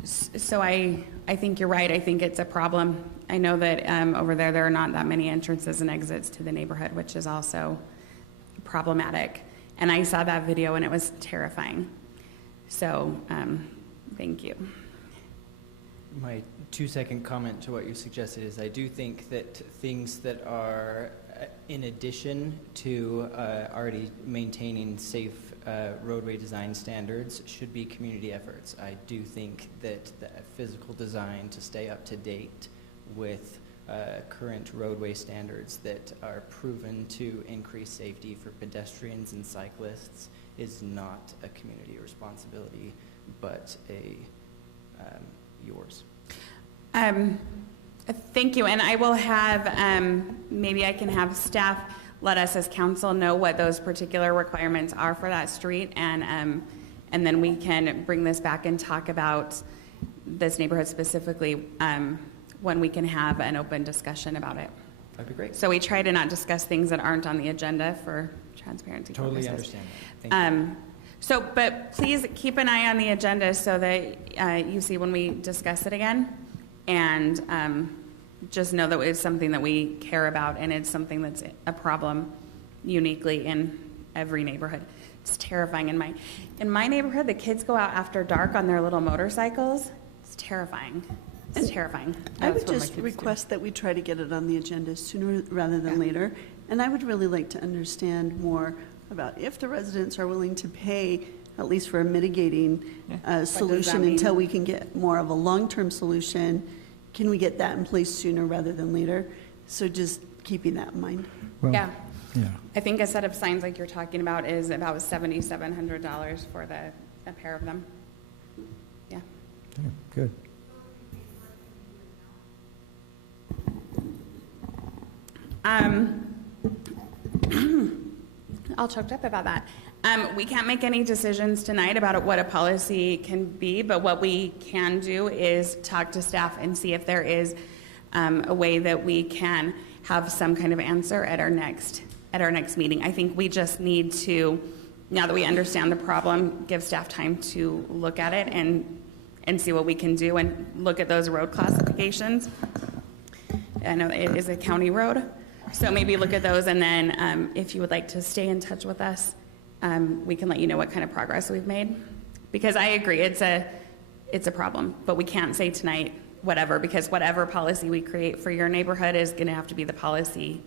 So I think you're right. I think it's a problem. I know that over there are not that many entrances and exits to the neighborhood, which is also problematic. And I saw that video and it was terrifying. So thank you. My 2-second comment to what you suggested is I do think that things that are in addition to already maintaining safe roadway design standards should be community efforts. I do think that the physical design to stay up to date with current roadway standards that are proven to increase safety for pedestrians and cyclists is not a community responsibility, but yours. Thank you, and I will have, maybe I can have staff let us as council know what those particular requirements are for that street, and then we can bring this back and talk about this neighborhood specifically when we can have an open discussion about it. That'd be great. So we try to not discuss things that aren't on the agenda for transparency Totally purposes. understand that. Thank you. So, but please keep an eye on the agenda so that you see when we discuss it again. And just know that it's something that we care about, and it's something that's a problem uniquely in every neighborhood. It's terrifying. In my neighborhood, the kids go out after dark on their little motorcycles. It's terrifying. It's terrifying. I would just request that we try to get it on the agenda sooner rather than later. And I would really like to understand more about if the residents are willing to pay, at least for a mitigating solution until we can get more of a long-term solution. Can we get that in place sooner rather than later? So just keeping that in mind. Well, yeah. Yeah. I think a set of signs like you're talking about is about $7,700 for a pair of them. Yeah. Okay, good. All choked up about that. We can't make any decisions tonight about what a policy can be, but what we can do is talk to staff and see if there is a way that we can have some kind of answer at our next meeting. I think we just need to, now that we understand the problem, give staff time to look at it and see what we can do and look at those road classifications. I know it is a county road, so maybe look at those, and then if you would like to stay in touch with us, we can let you know what kind of progress we've made. Because I agree, it's a problem, but we can't say tonight whatever, because whatever policy we create for your neighborhood is going to have to be the policy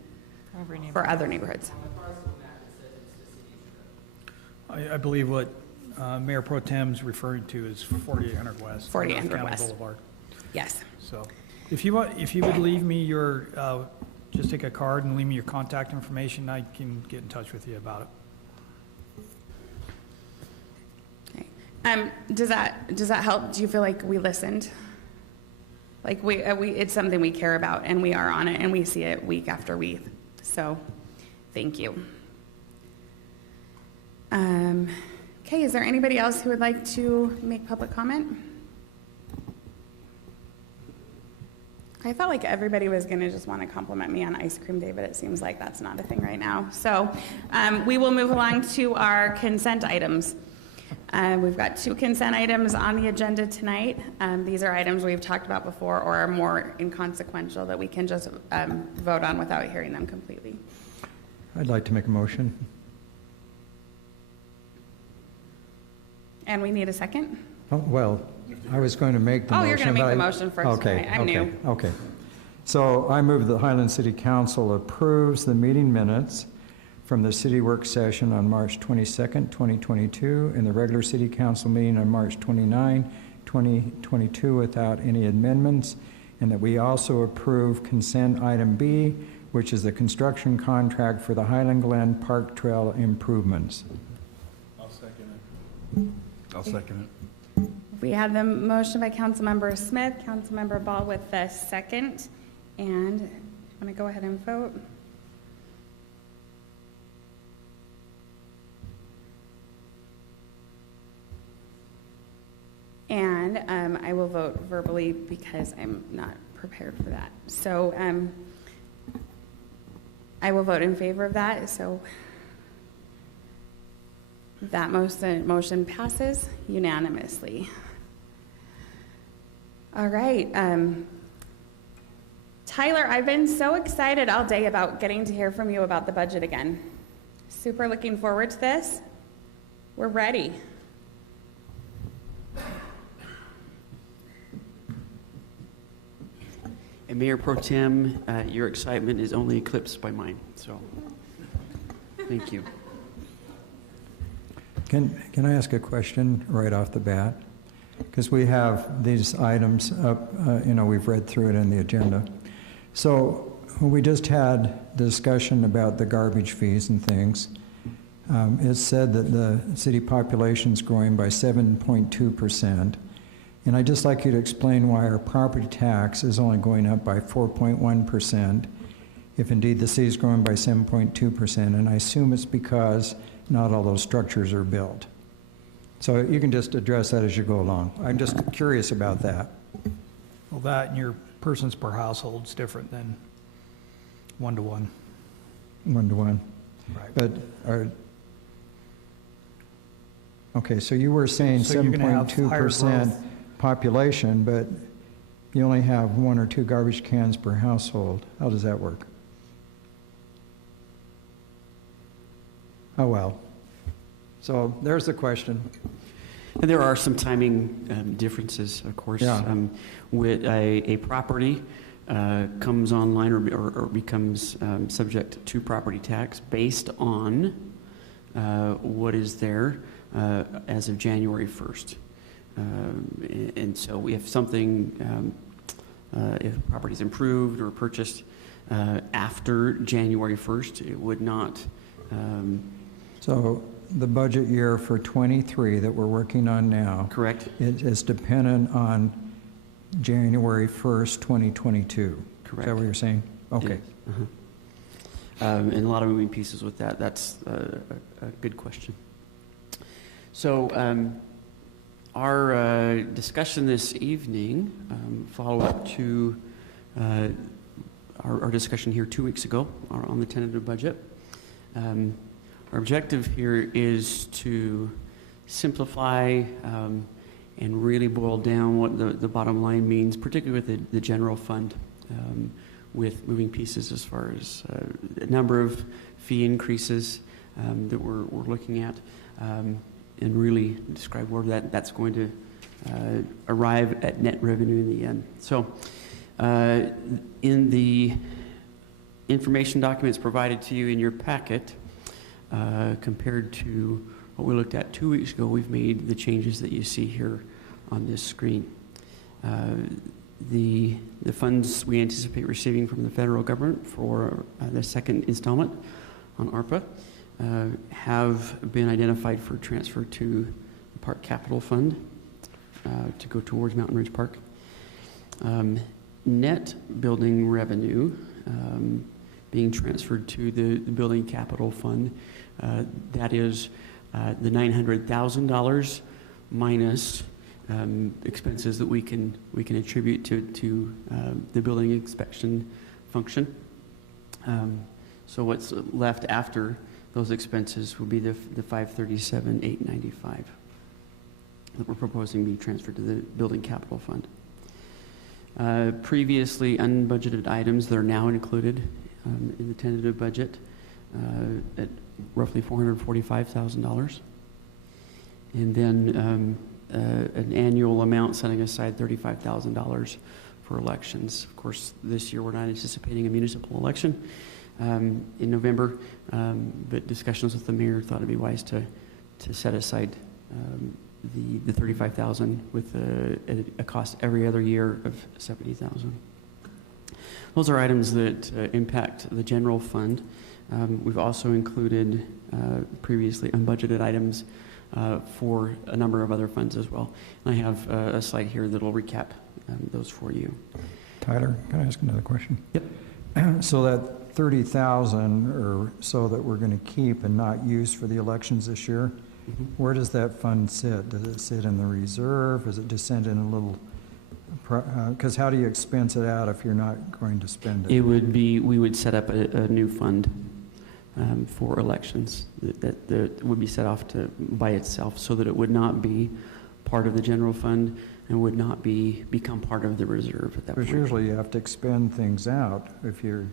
for other neighborhoods. I believe what Mayor Pro Tem's referring to is 4800 West. 4800 West. Boulevard. Yes. So if you would leave me your, just take a card and leave me your contact information, I can get in touch with you about it. Does that help? Do you feel like we listened? Like it's something we care about, and we are on it, and we see it week after week. So, thank you. Okay, is there anybody else who would like to make public comment? I felt like everybody was going to just want to compliment me on Ice Cream Day, but it seems like that's not a thing right now. So, we will move along to our consent items. We've got 2 consent items on the agenda tonight. These are items we've talked about before or are more inconsequential that we can just vote on without hearing them completely. I'd like to make a motion. And we need a second? Oh, well, I was going to make the motion. Oh, you're going to make the motion first. Okay, I'm new. Okay. So I move that the Highland City Council approves the meeting minutes from the city work session on March 22nd, 2022, and the regular city council meeting on March 29, 2022, without any amendments, and that we also approve consent item B, which is the construction contract for the Highland Glen Park Trail improvements. I'll second it. We have the motion by Councilmember Smith, Councilmember Ball with the second, and I'm going to go ahead and vote. And I will vote verbally because I'm not prepared for that. So I will vote in favor of that. So that motion passes unanimously. All right. Tyler, I've been so excited all day about getting to hear from you about the budget again. Super looking forward to this. We're ready. And Mayor Pro Tem, your excitement is only eclipsed by mine, so thank you. Can I ask a question right off the bat? Because we have these items up, we've read through it in the agenda. So we just had discussion about the garbage fees and things. It said that the city population's growing by 7.2%. And I'd just like you to explain why our property tax is only going up by 4.1%, if indeed the city's growing by 7.2%. And I assume it's because not all those structures are built. So you can just address that as you go along. I'm just curious about that. Well, that and your persons per household is different than one-to-one. One-to-one. Right. But okay, so you were saying So you're gonna have higher 7.2% growth. population, but you only have 1 or 2 garbage cans per household. How does that work? Oh, well. So there's the question. And there are some timing differences, of course. Yeah. With a property comes online or becomes subject to property tax based on what is there as of January 1st. And so if something, if property is improved or purchased after January 1st, it would not. So the budget year for 23 that we're working on now. Correct. It is dependent on January 1st, 2022. Correct. Is that what you're saying? Okay. And a lot of moving pieces with that. That's a good question. So our discussion this evening, follow up to our discussion here 2 weeks ago on the tentative budget. Our objective here is to simplify and really boil down what the bottom line means, particularly with the general fund, with moving pieces as far as the number of fee increases that we're looking at, and really describe where that's going to arrive at net revenue in the end. So in the information documents provided to you in your packet, compared to what we looked at 2 weeks ago, we've made the changes that you see here on this screen. The funds we anticipate receiving from the federal government for the second installment on ARPA have been identified for transfer to the Park Capital Fund to go towards Mountain Ridge Park. Net building revenue being transferred to the Building Capital Fund. That is the $900,000 minus expenses that we can attribute to the building inspection function. So what's left after those expenses will be the $537,895 that we're proposing be transferred to the Building Capital Fund. Previously unbudgeted items that are now included in the tentative budget at roughly $445,000. And then an annual amount setting aside $35,000 for elections. Of course, this year we're not anticipating a municipal election in November, but discussions with the mayor thought it'd be wise to set aside the $35,000 with a cost every other year of $70,000. Those are items that impact the general fund. We've also included previously unbudgeted items for a number of other funds as well. And I have a slide here that will recap those for you. Tyler, can I ask another question? Yep. So that 30,000 or so that we're going to keep and not use for the elections this year, where does that fund sit? Does it sit in the reserve? Is it just sent in a little? Because how do you expense it out if you're not going to spend it? It would be, we would set up a new fund for elections that would be set off by itself, so that it would not be part of the general fund and would not become part of the reserve at that point. Because usually you have to expend things out if you're,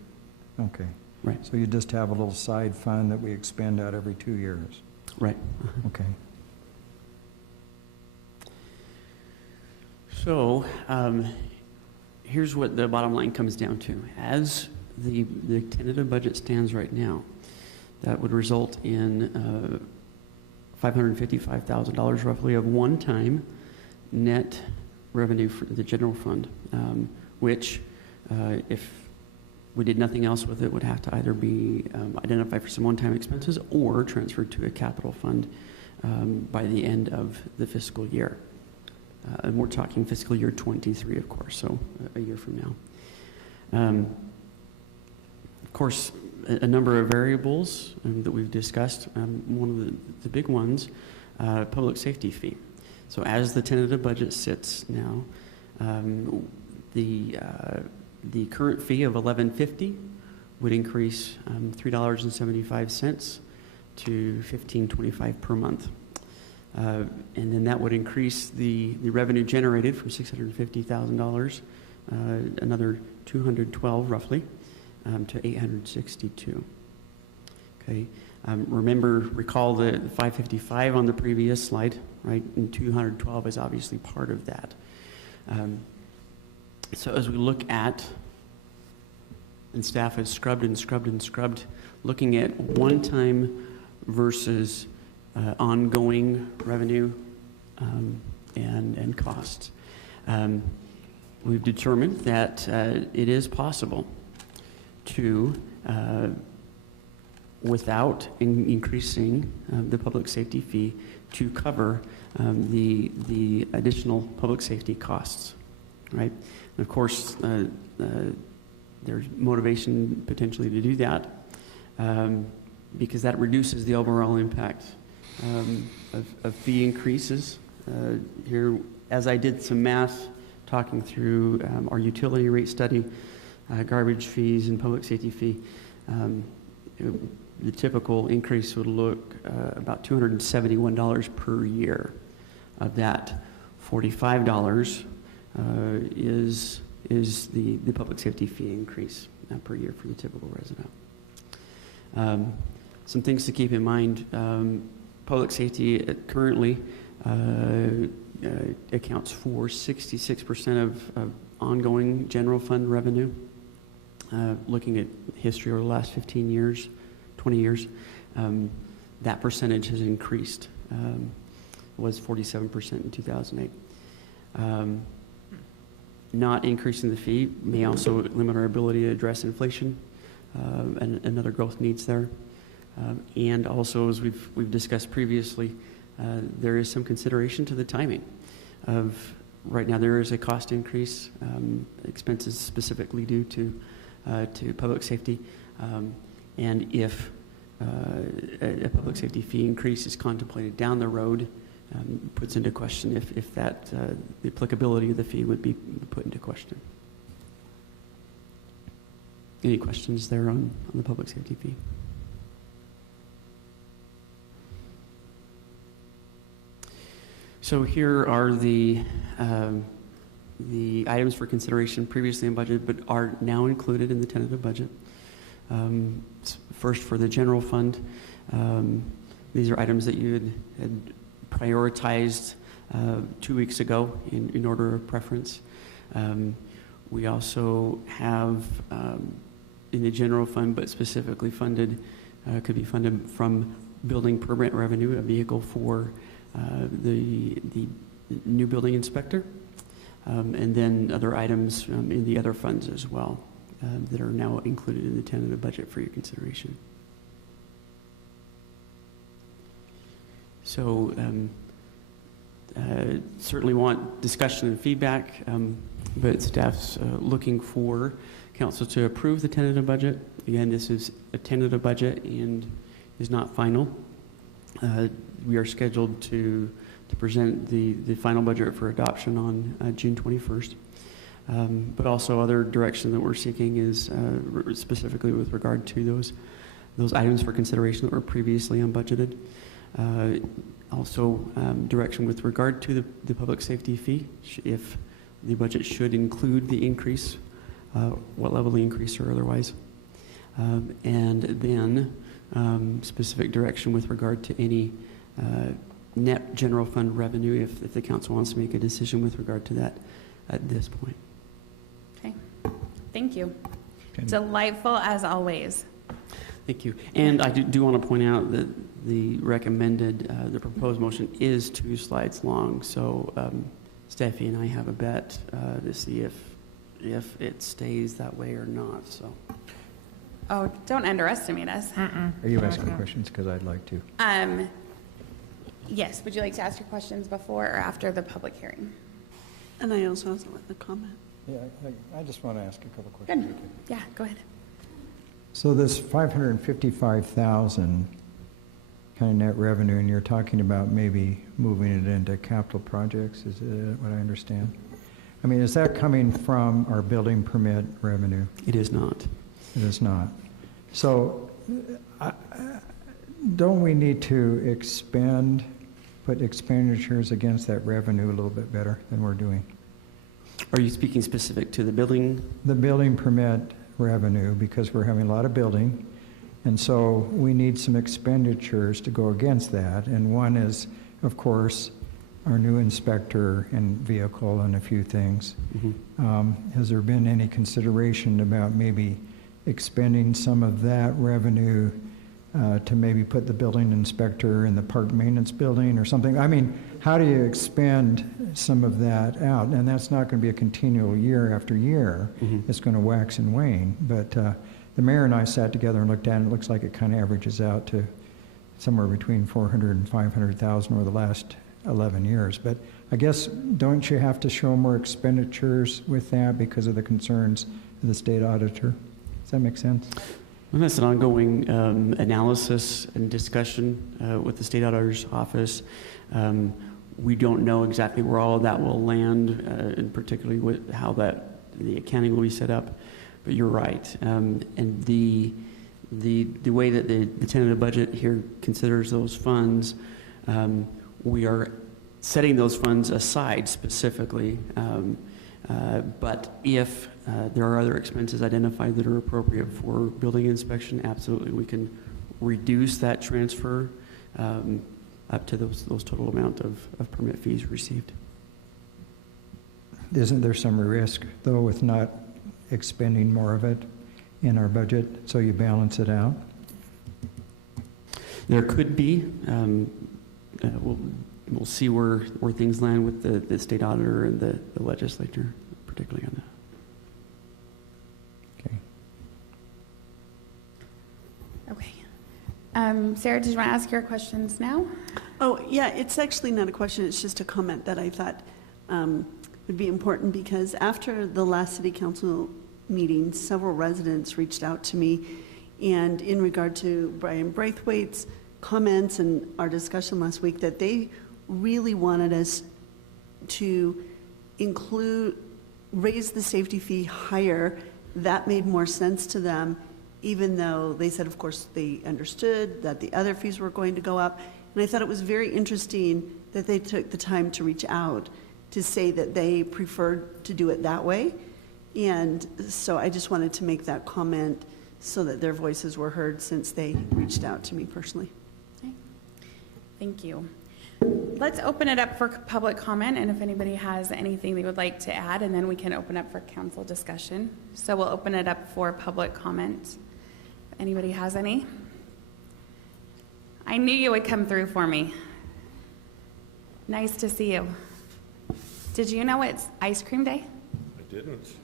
okay. Right. So you just have a little side fund that we expend out every 2 years. Right. Okay. So here's what the bottom line comes down to. As the tentative budget stands right now, that would result in $555,000 roughly of one-time net revenue for the general fund, which if we did nothing else with it, would have to either be identified for some one-time expenses or transferred to a capital fund by the end of the fiscal year. And we're talking fiscal year 23, of course, so a year from now. Of course, a number of variables that we've discussed. One of the big ones, public safety fee. So as the tentative budget sits now, the current fee of $11.50 would increase $3.75 to $15.25 per month. And then that would increase the revenue generated from $650,000, another $212 roughly, to $862. Okay. Recall the $555 on the previous slide, right? And $212 is obviously part of that. So as we look at, and staff has scrubbed and scrubbed and scrubbed, looking at one-time versus ongoing revenue and costs. We've determined that it is possible to, without increasing the public safety fee, to cover the additional public safety costs, right? And of course, there's motivation potentially to do that because that reduces the overall impact of fee increases. Here, as I did some math talking through our utility rate study, garbage fees and public safety fee, the typical increase would look about $271 per year. Of that, $45 is the public safety fee increase per year for the typical resident. Some things to keep in mind. Public safety currently accounts for 66% of ongoing general fund revenue. Looking at history over the last 15 years, 20 years, that percentage has increased. Was 47% in 2008. Not increasing the fee may also limit our ability to address inflation and other growth needs there. And also, as we've discussed previously, there is some consideration to the timing of, right now there is a cost increase, expenses specifically due to public safety, and if a public safety fee increase is contemplated down the road, puts into question if that the applicability of the fee would be put into question. Any questions there on the public safety fee? So here are the items for consideration previously in budget, but are now included in the tentative budget. First, for the general fund, these are items that you had prioritized 2 weeks ago in order of preference. We also have in the general fund, but specifically funded, could be funded from building permit revenue, a vehicle for the new building inspector, and then other items in the other funds as well that are now included in the tentative budget for your consideration. So certainly want discussion and feedback, but staff's looking for council to approve the tentative budget. Again, this is a tentative budget and is not final. We are scheduled to present the final budget for adoption on June 21st. But also other direction that we're seeking is specifically with regard to those items for consideration that were previously unbudgeted. Also direction with regard to the public safety fee, if the budget should include the increase, what level the increase or otherwise. And then specific direction with regard to any net general fund revenue if the council wants to make a decision with regard to that at this point. Okay, thank you. Delightful as always. Thank you. And I do want to point out that the recommended, the proposed motion is 2 slides long. So Steffi and I have a bet to see if it stays that way or not, so. Oh, don't underestimate us. Are you asking questions? Because I'd like to. Yes, would you like to ask your questions before or after the public hearing? And I also have a comment. Yeah, I just want to ask a couple questions. Good. Yeah, go ahead. So this 555,000 kind of net revenue, and you're talking about maybe moving it into capital projects, is it what I understand? I mean, is that coming from our building permit revenue? It is not. It is not. So don't we need to put expenditures against that revenue a little bit better than we're doing? Are you speaking specific to the building? The building permit revenue, because we're having a lot of building, and so we need some expenditures to go against that. And one is, of course, our new inspector and vehicle and a few things. Has there been any consideration about maybe expending some of that revenue to maybe put the building inspector in the park maintenance building or something? I mean, how do you expend some of that out? And that's not going to be a continual year after year. It's going to wax and wane. But the mayor and I sat together and looked at it. It looks like it kind of averages out to somewhere between 400 and 500,000 over the last 11 years. But I guess, don't you have to show more expenditures with that because of the concerns of the state auditor? Does that make sense? Well, that's an ongoing analysis and discussion with the state auditor's office. We don't know exactly where all of that will land, and particularly with how the accounting will be set up. But you're right, and the way that the tentative budget here considers those funds, we are setting those funds aside specifically. But if there are other expenses identified that are appropriate for building inspection, absolutely, we can reduce that transfer up to those total amount of permit fees received. Isn't there some risk, though, with not expending more of it in our budget, so you balance it out? There could be. We'll see where things land with the state auditor and the legislature, particularly on that. Okay. Sarah, did you want to ask your questions now? Oh, yeah, it's actually not a question, it's just a comment that I thought would be important, because after the last city council meeting, several residents reached out to me, and in regard to Brian Braithwaite's comments and our discussion last week, that they really wanted us to raise the safety fee higher. That made more sense to them, even though they said, of course, they understood that the other fees were going to go up. And I thought it was very interesting that they took the time to reach out to say that they preferred to do it that way. And so I just wanted to make that comment so that their voices were heard, since they reached out to me personally. Okay. Thank you. Let's open it up for public comment, and if anybody has anything they would like to add, and then we can open up for council discussion. So we'll open it up for public comment. If anybody has any? I knew you would come through for me. Nice to see you. Did you know it's ice cream day? I didn't,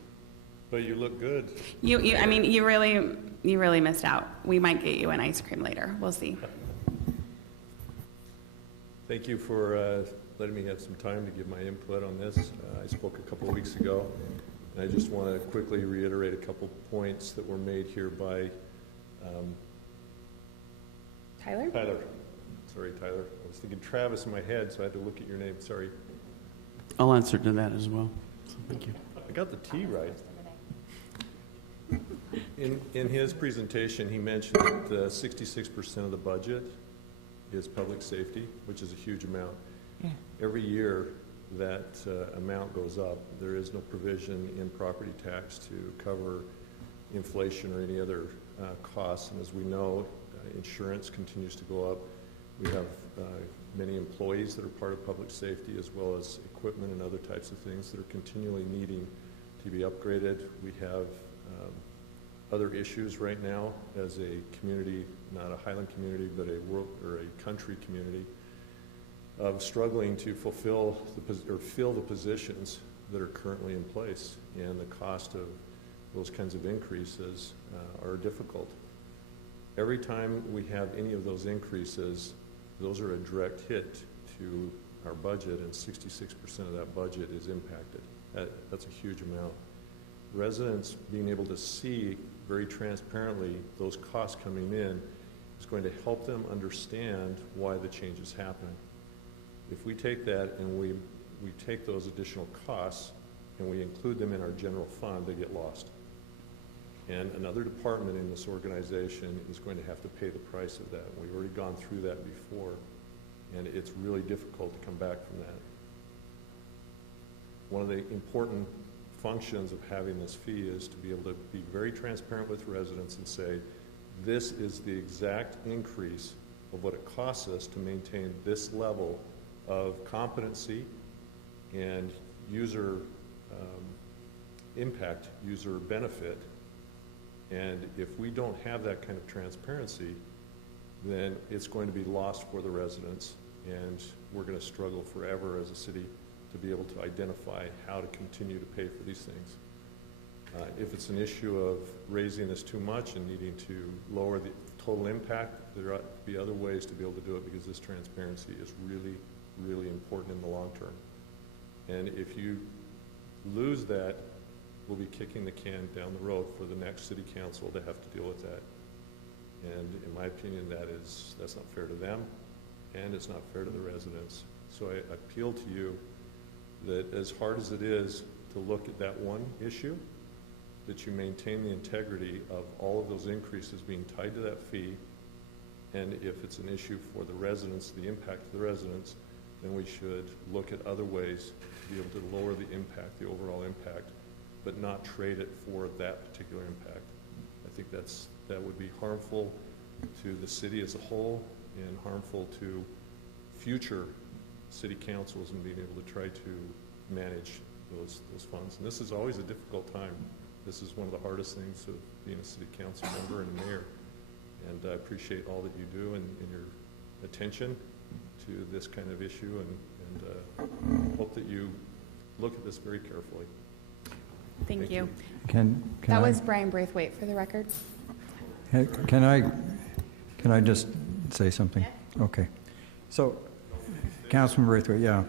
but you look good. I mean, you really missed out. We might get you an ice cream later. We'll see. Thank you for letting me have some time to give my input on this. I spoke a couple of weeks ago, and I just want to quickly reiterate a couple points that were made here by Tyler? Sorry, Tyler. I was thinking Travis in my head, so I had to look at your name. Sorry. I'll answer to that as well. So thank you. I got the T right. In his presentation, he mentioned that 66% of the budget is public safety, which is a huge amount. Yeah. Every year that amount goes up. There is no provision in property tax to cover inflation or any other costs. And as we know, insurance continues to go up. We have many employees that are part of public safety, as well as equipment and other types of things that are continually needing to be upgraded. We have other issues right now as a community, not a Highland community, but a world or a country community, of struggling to fulfill fill the positions that are currently in place, and the cost of those kinds of increases are difficult. Every time we have any of those increases, those are a direct hit to our budget, and 66% of that budget is impacted. That's a huge amount. Residents being able to see very transparently those costs coming in is going to help them understand why the change is happening. If we take that and we take those additional costs and we include them in our general fund, they get lost. And another department in this organization is going to have to pay the price of that. We've already gone through that before, and it's really difficult to come back from that. One of the important functions of having this fee is to be able to be very transparent with residents and say, this is the exact increase of what it costs us to maintain this level of competency and user impact, user benefit. And if we don't have that kind of transparency, then it's going to be lost for the residents, and we're going to struggle forever as a city to be able to identify how to continue to pay for these things. If it's an issue of raising this too much and needing to lower the total impact, there ought to be other ways to be able to do it, because this transparency is really, really important in the long term. And if you lose that, we'll be kicking the can down the road for the next city council to have to deal with that. And in my opinion, that's not fair to them, and it's not fair to the residents. So I appeal to you that, as hard as it is to look at that one issue, that you maintain the integrity of all of those increases being tied to that fee. And if it's an issue for the residents, the impact to the residents, then we should look at other ways to be able to lower the impact, the overall impact, but not trade it for that particular impact. I think that would be harmful to the city as a whole, and harmful to future city councils and being able to try to manage those funds. And this is always a difficult time. This is one of the hardest things of being a city council member and mayor. And I appreciate all that you do and your attention to this kind of issue, and hope that you look at this very carefully. Thank you. That was Brian Braithwaite, for the record. Can I just say something? Yeah. Okay. So, Councilman Braithwaite, yeah.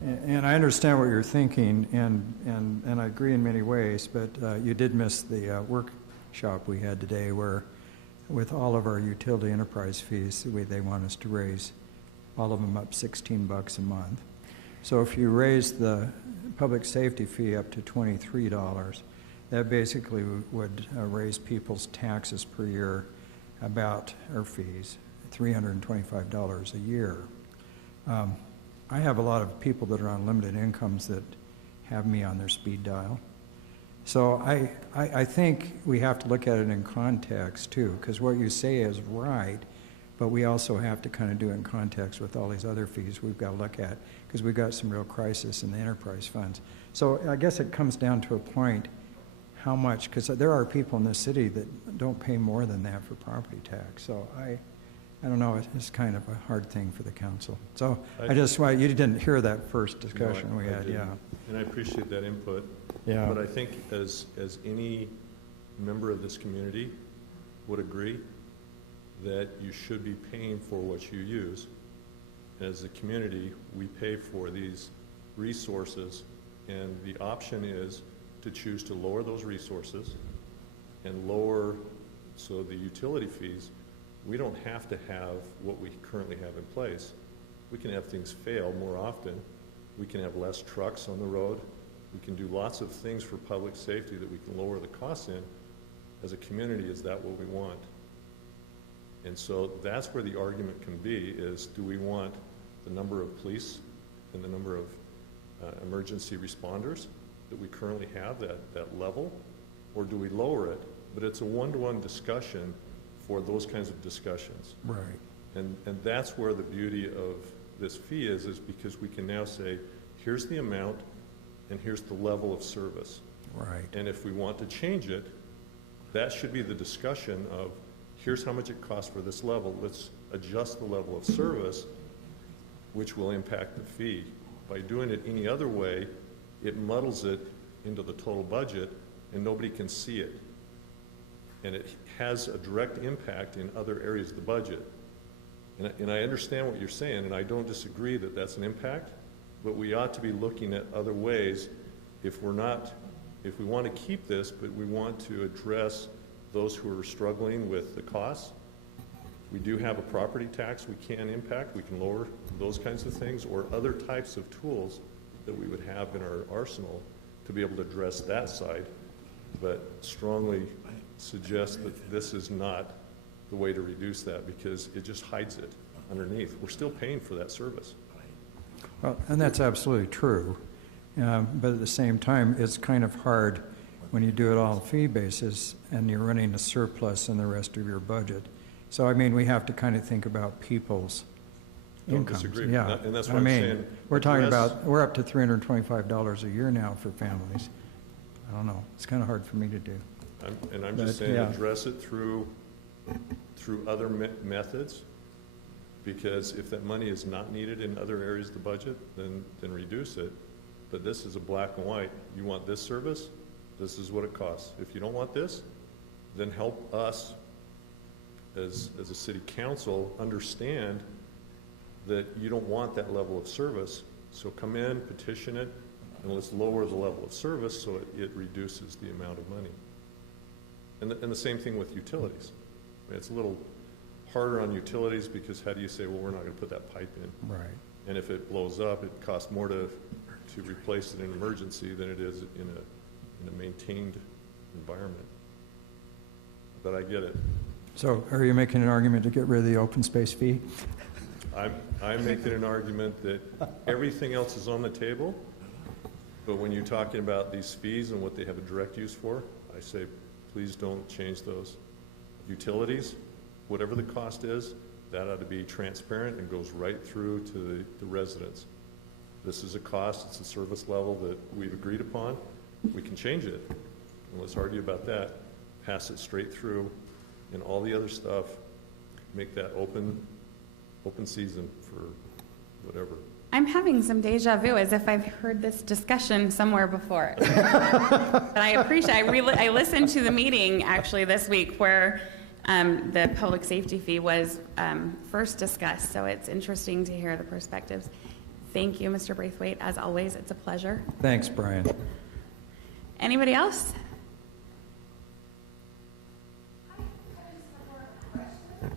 And I understand what you're thinking, and I agree in many ways, but you did miss the workshop we had today, where with all of our utility enterprise fees, they want us to raise all of them up $16 a month. So if you raise the public safety fee up to $23, that basically would raise people's taxes per year or fees, $325 a year. I have a lot of people that are on limited incomes that have me on their speed dial. So I think we have to look at it in context too, because what you say is right, but we also have to kind of do it in context with all these other fees we've got to look at, because we've got some real crisis in the enterprise funds. So I guess it comes down to a point, how much, because there are people in this city that don't pay more than that for property tax. So I don't know, it's kind of a hard thing for the council. So I just, why you didn't hear that first discussion we had, yeah. And I appreciate that input. Yeah. But I think as any member of this community would agree, that you should be paying for what you use. As a community, we pay for these resources, and the option is to choose to lower those resources and lower, so the utility fees, we don't have to have what we currently have in place. We can have things fail more often. We can have less trucks on the road. We can do lots of things for public safety that we can lower the costs in. As a community, is that what we want? And so that's where the argument can be, is do we want the number of police and the number of emergency responders that we currently have, that level, or do we lower it? But it's a one-to-one discussion for those kinds of discussions. Right. And that's where the beauty of this fee is because we can now say, here's the amount and here's the level of service. Right. And if we want to change it, that should be the discussion of, here's how much it costs for this level, let's adjust the level of service, which will impact the fee. By doing it any other way, it muddles it into the total budget, and nobody can see it. And it has a direct impact in other areas of the budget. And I understand what you're saying, and I don't disagree that that's an impact, but we ought to be looking at other ways if we want to keep this, but we want to address those who are struggling with the costs. We do have a property tax we can impact. We can lower those kinds of things, or other types of tools that we would have in our arsenal to be able to address that side, but strongly suggest that this is not the way to reduce that, because it just hides it underneath. We're still paying for that service. Well, and that's absolutely true. But at the same time, it's kind of hard when you do it all fee basis and you're running a surplus in the rest of your budget. So, I mean, we have to kind of think about people's incomes. Disagree. Yeah. And that's what I'm saying. We're talking about, we're up to $325 a year now for families. I don't know. It's kind of hard for me to do. I'm just saying, address it through other methods, because if that money is not needed in other areas of the budget, then reduce it. But this is a black and white. You want this service, this is what it costs. If you don't want this, then help us as a city council understand that you don't want that level of service. So come in, petition it, and let's lower the level of service so it reduces the amount of money. And the same thing with utilities. I mean, it's a little harder on utilities, because how do you say, well, we're not going to put that pipe in? Right. And if it blows up, it costs more to replace it in emergency than it is in a maintained environment. But I get it. So are you making an argument to get rid of the open space fee? I'm making an argument that everything else is on the table, but when you're talking about these fees and what they have a direct use for, I say, please don't change those. Utilities, whatever the cost is, that ought to be transparent and goes right through to the residents. This is a cost, it's a service level that we've agreed upon. We can change it, and let's argue about that. Pass it straight through, and all the other stuff, make that open season for whatever. I'm having some deja vu, as if I've heard this discussion somewhere before. But I appreciate, I listened to the meeting actually this week where the public safety fee was first discussed, so it's interesting to hear the perspectives. Thank you, Mr. Braithwaite. As always, it's a pleasure. Thanks, Brian. Anybody else?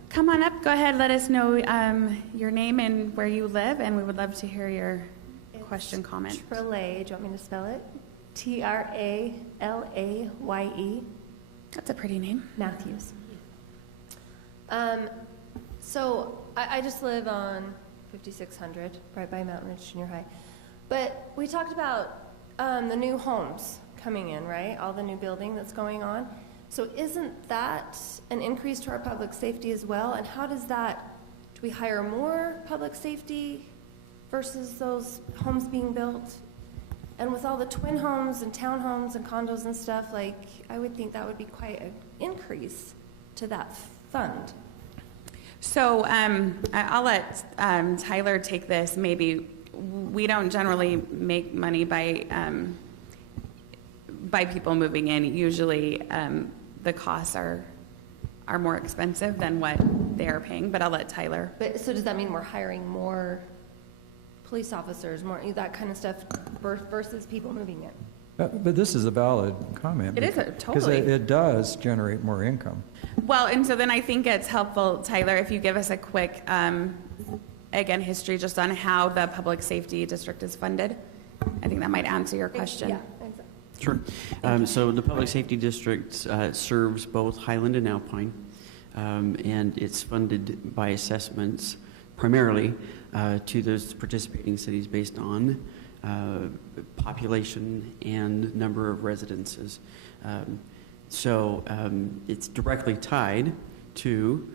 Come on up, go ahead, let us know your name and where you live, and we would love to hear your question, comment. Trelaye, do you want me to spell it? Tralaye. That's a pretty name. Matthews. So I just live on 5600, right by Mountain Ridge Junior High. But we talked about the new homes coming in, right? All the new building that's going on. So isn't that an increase to our public safety as well? And how does that, do we hire more public safety versus those homes being built? And with all the twin homes and townhomes and condos and stuff, like, I would think that would be quite an increase to that fund. So I'll let Tyler take this. Maybe we don't generally make money by people moving in. Usually the costs are more expensive than what they're paying, but I'll let Tyler. But so does that mean we're hiring more police officers, more that kind of stuff versus people moving in? But this is a valid comment. It is, totally. Because it does generate more income. Well, and so then I think it's helpful, Tyler, if you give us a quick, again, history just on how the public safety district is funded. I think that might answer your question. Yeah, exactly. Sure. So the Public Safety District serves both Highland and Alpine, and it's funded by assessments primarily to those participating cities based on population and number of residences. So it's directly tied to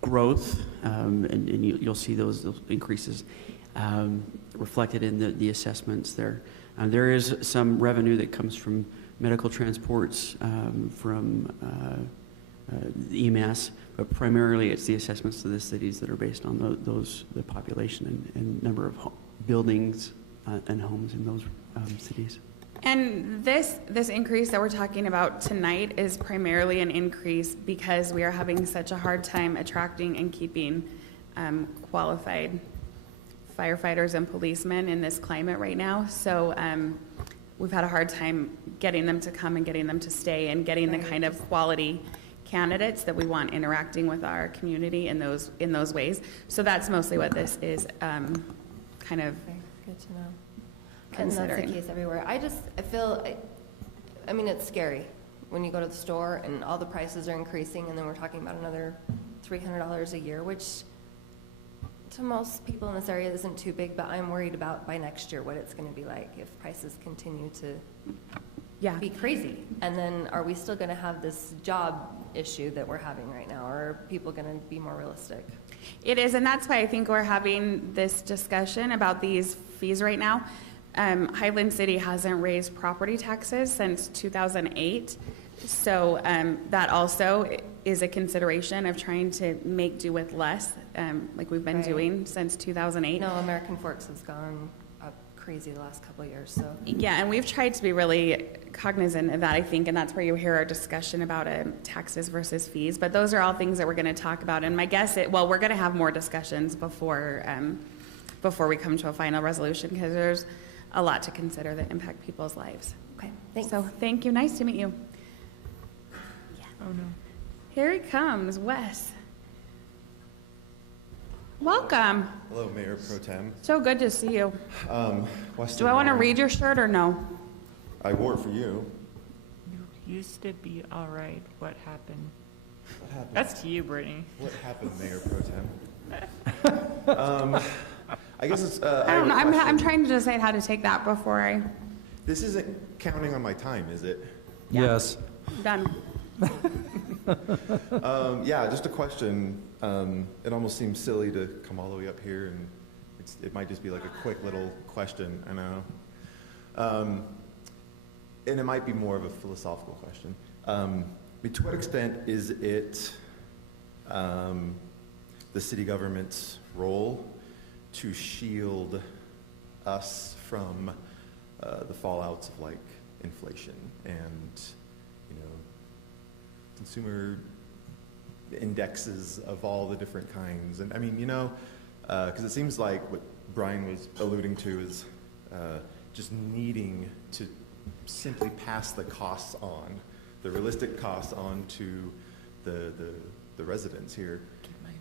growth, and you'll see those increases reflected in the assessments there. There is some revenue that comes from medical transports, from EMS, but primarily it's the assessments to the cities that are based on the population and number of buildings and homes in those cities. And this increase that we're talking about tonight is primarily an increase because we are having such a hard time attracting and keeping qualified firefighters and policemen in this climate right now. So we've had a hard time getting them to come and getting them to stay and getting the kind of quality candidates that we want interacting with our community in those ways. So that's mostly what this is kind of Good to know. considering. And that's the case everywhere. I feel, I mean, it's scary when you go to the store and all the prices are increasing, and then we're talking about another $300 a year, which to most people in this area isn't too big, but I'm worried about by next year what it's going to be like if prices continue to be crazy. And then are we still going to have this job issue that we're having right now, or are people going to be more realistic? It is, and that's why I think we're having this discussion about these fees right now. Highland City hasn't raised property taxes since 2008, so that also is a consideration of trying to make do with less, like we've been doing since 2008. No, American Forks has gone up crazy the last couple of years, so. Yeah, and we've tried to be really cognizant of that, I think, and that's where you hear our discussion about taxes versus fees. But those are all things that we're going to talk about, and my guess is, well, we're going to have more discussions before we come to a final resolution, because there's a lot to consider that impact people's lives. Okay, thanks. So thank you. Nice to meet you. Yeah. Oh, no. Here he comes, Wes. Welcome. Hello, Mayor Pro Tem. So good to see you. Weston Do I want to Warren. read your shirt or no? I wore it for you. You used to be all right. What happened? What happened? That's to you, Brittany. What happened, Mayor Pro Tem? I guess it's. I don't know. I'm trying to decide how to take that before I. This isn't counting on my time, is it? Yes. Done. Yeah, just a question. It almost seems silly to come all the way up here, and it might just be like a quick little question, I know. And it might be more of a philosophical question. To what extent is it the city government's role to shield us from the fallouts of like inflation and, you know, consumer indexes of all the different kinds? And I mean, you know, because it seems like what Brian was alluding to is just needing to simply pass the costs on, the realistic costs on to the residents here.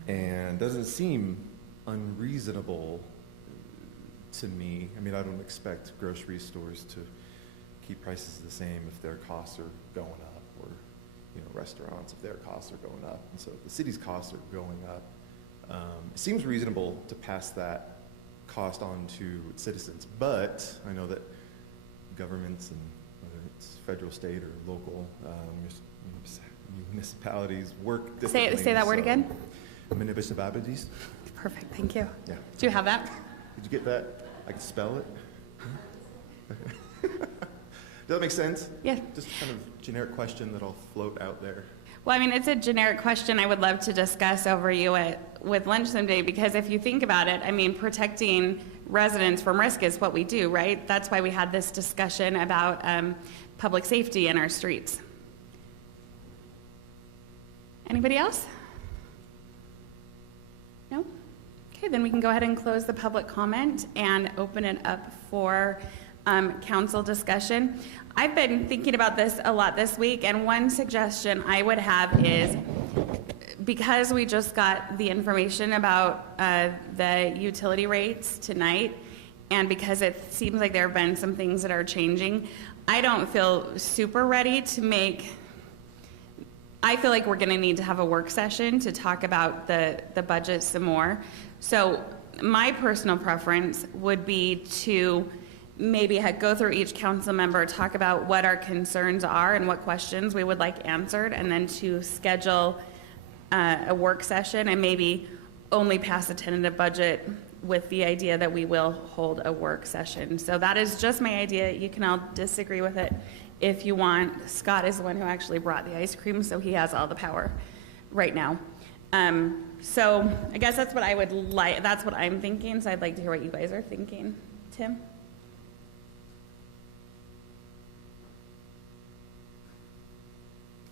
And doesn't seem unreasonable to me. I mean, I don't expect grocery stores to keep prices the same if their costs are going up, or, you know, restaurants if their costs are going up. And so if the city's costs are going up, it seems reasonable to pass that cost on to citizens. But I know that governments, and whether it's federal, state, or local municipalities, work differently. Say that word again. Municipalities. Perfect. Thank you. Yeah. Do you have that? Did you get that? I can spell it. Does that make sense? Yeah. Just kind of generic question that I'll float out there. Well, I mean, it's a generic question I would love to discuss over you with lunch someday, because if you think about it, I mean, protecting residents from risk is what we do, right? That's why we had this discussion about public safety in our streets. Anybody else? No? Okay, then we can go ahead and close the public comment and open it up for council discussion. I've been thinking about this a lot this week, and one suggestion I would have is, because we just got the information about the utility rates tonight, and because it seems like there have been some things that are changing, I don't feel super ready to make. I feel like we're going to need to have a work session to talk about the budget some more. So my personal preference would be to maybe go through each council member, talk about what our concerns are and what questions we would like answered, and then to schedule a work session and maybe only pass a tentative budget with the idea that we will hold a work session. So that is just my idea. You can all disagree with it if you want. Scott is the one who actually brought the ice cream, so he has all the power right now. So I guess that's what I would like. That's what I'm thinking. So I'd like to hear what you guys are thinking. Tim?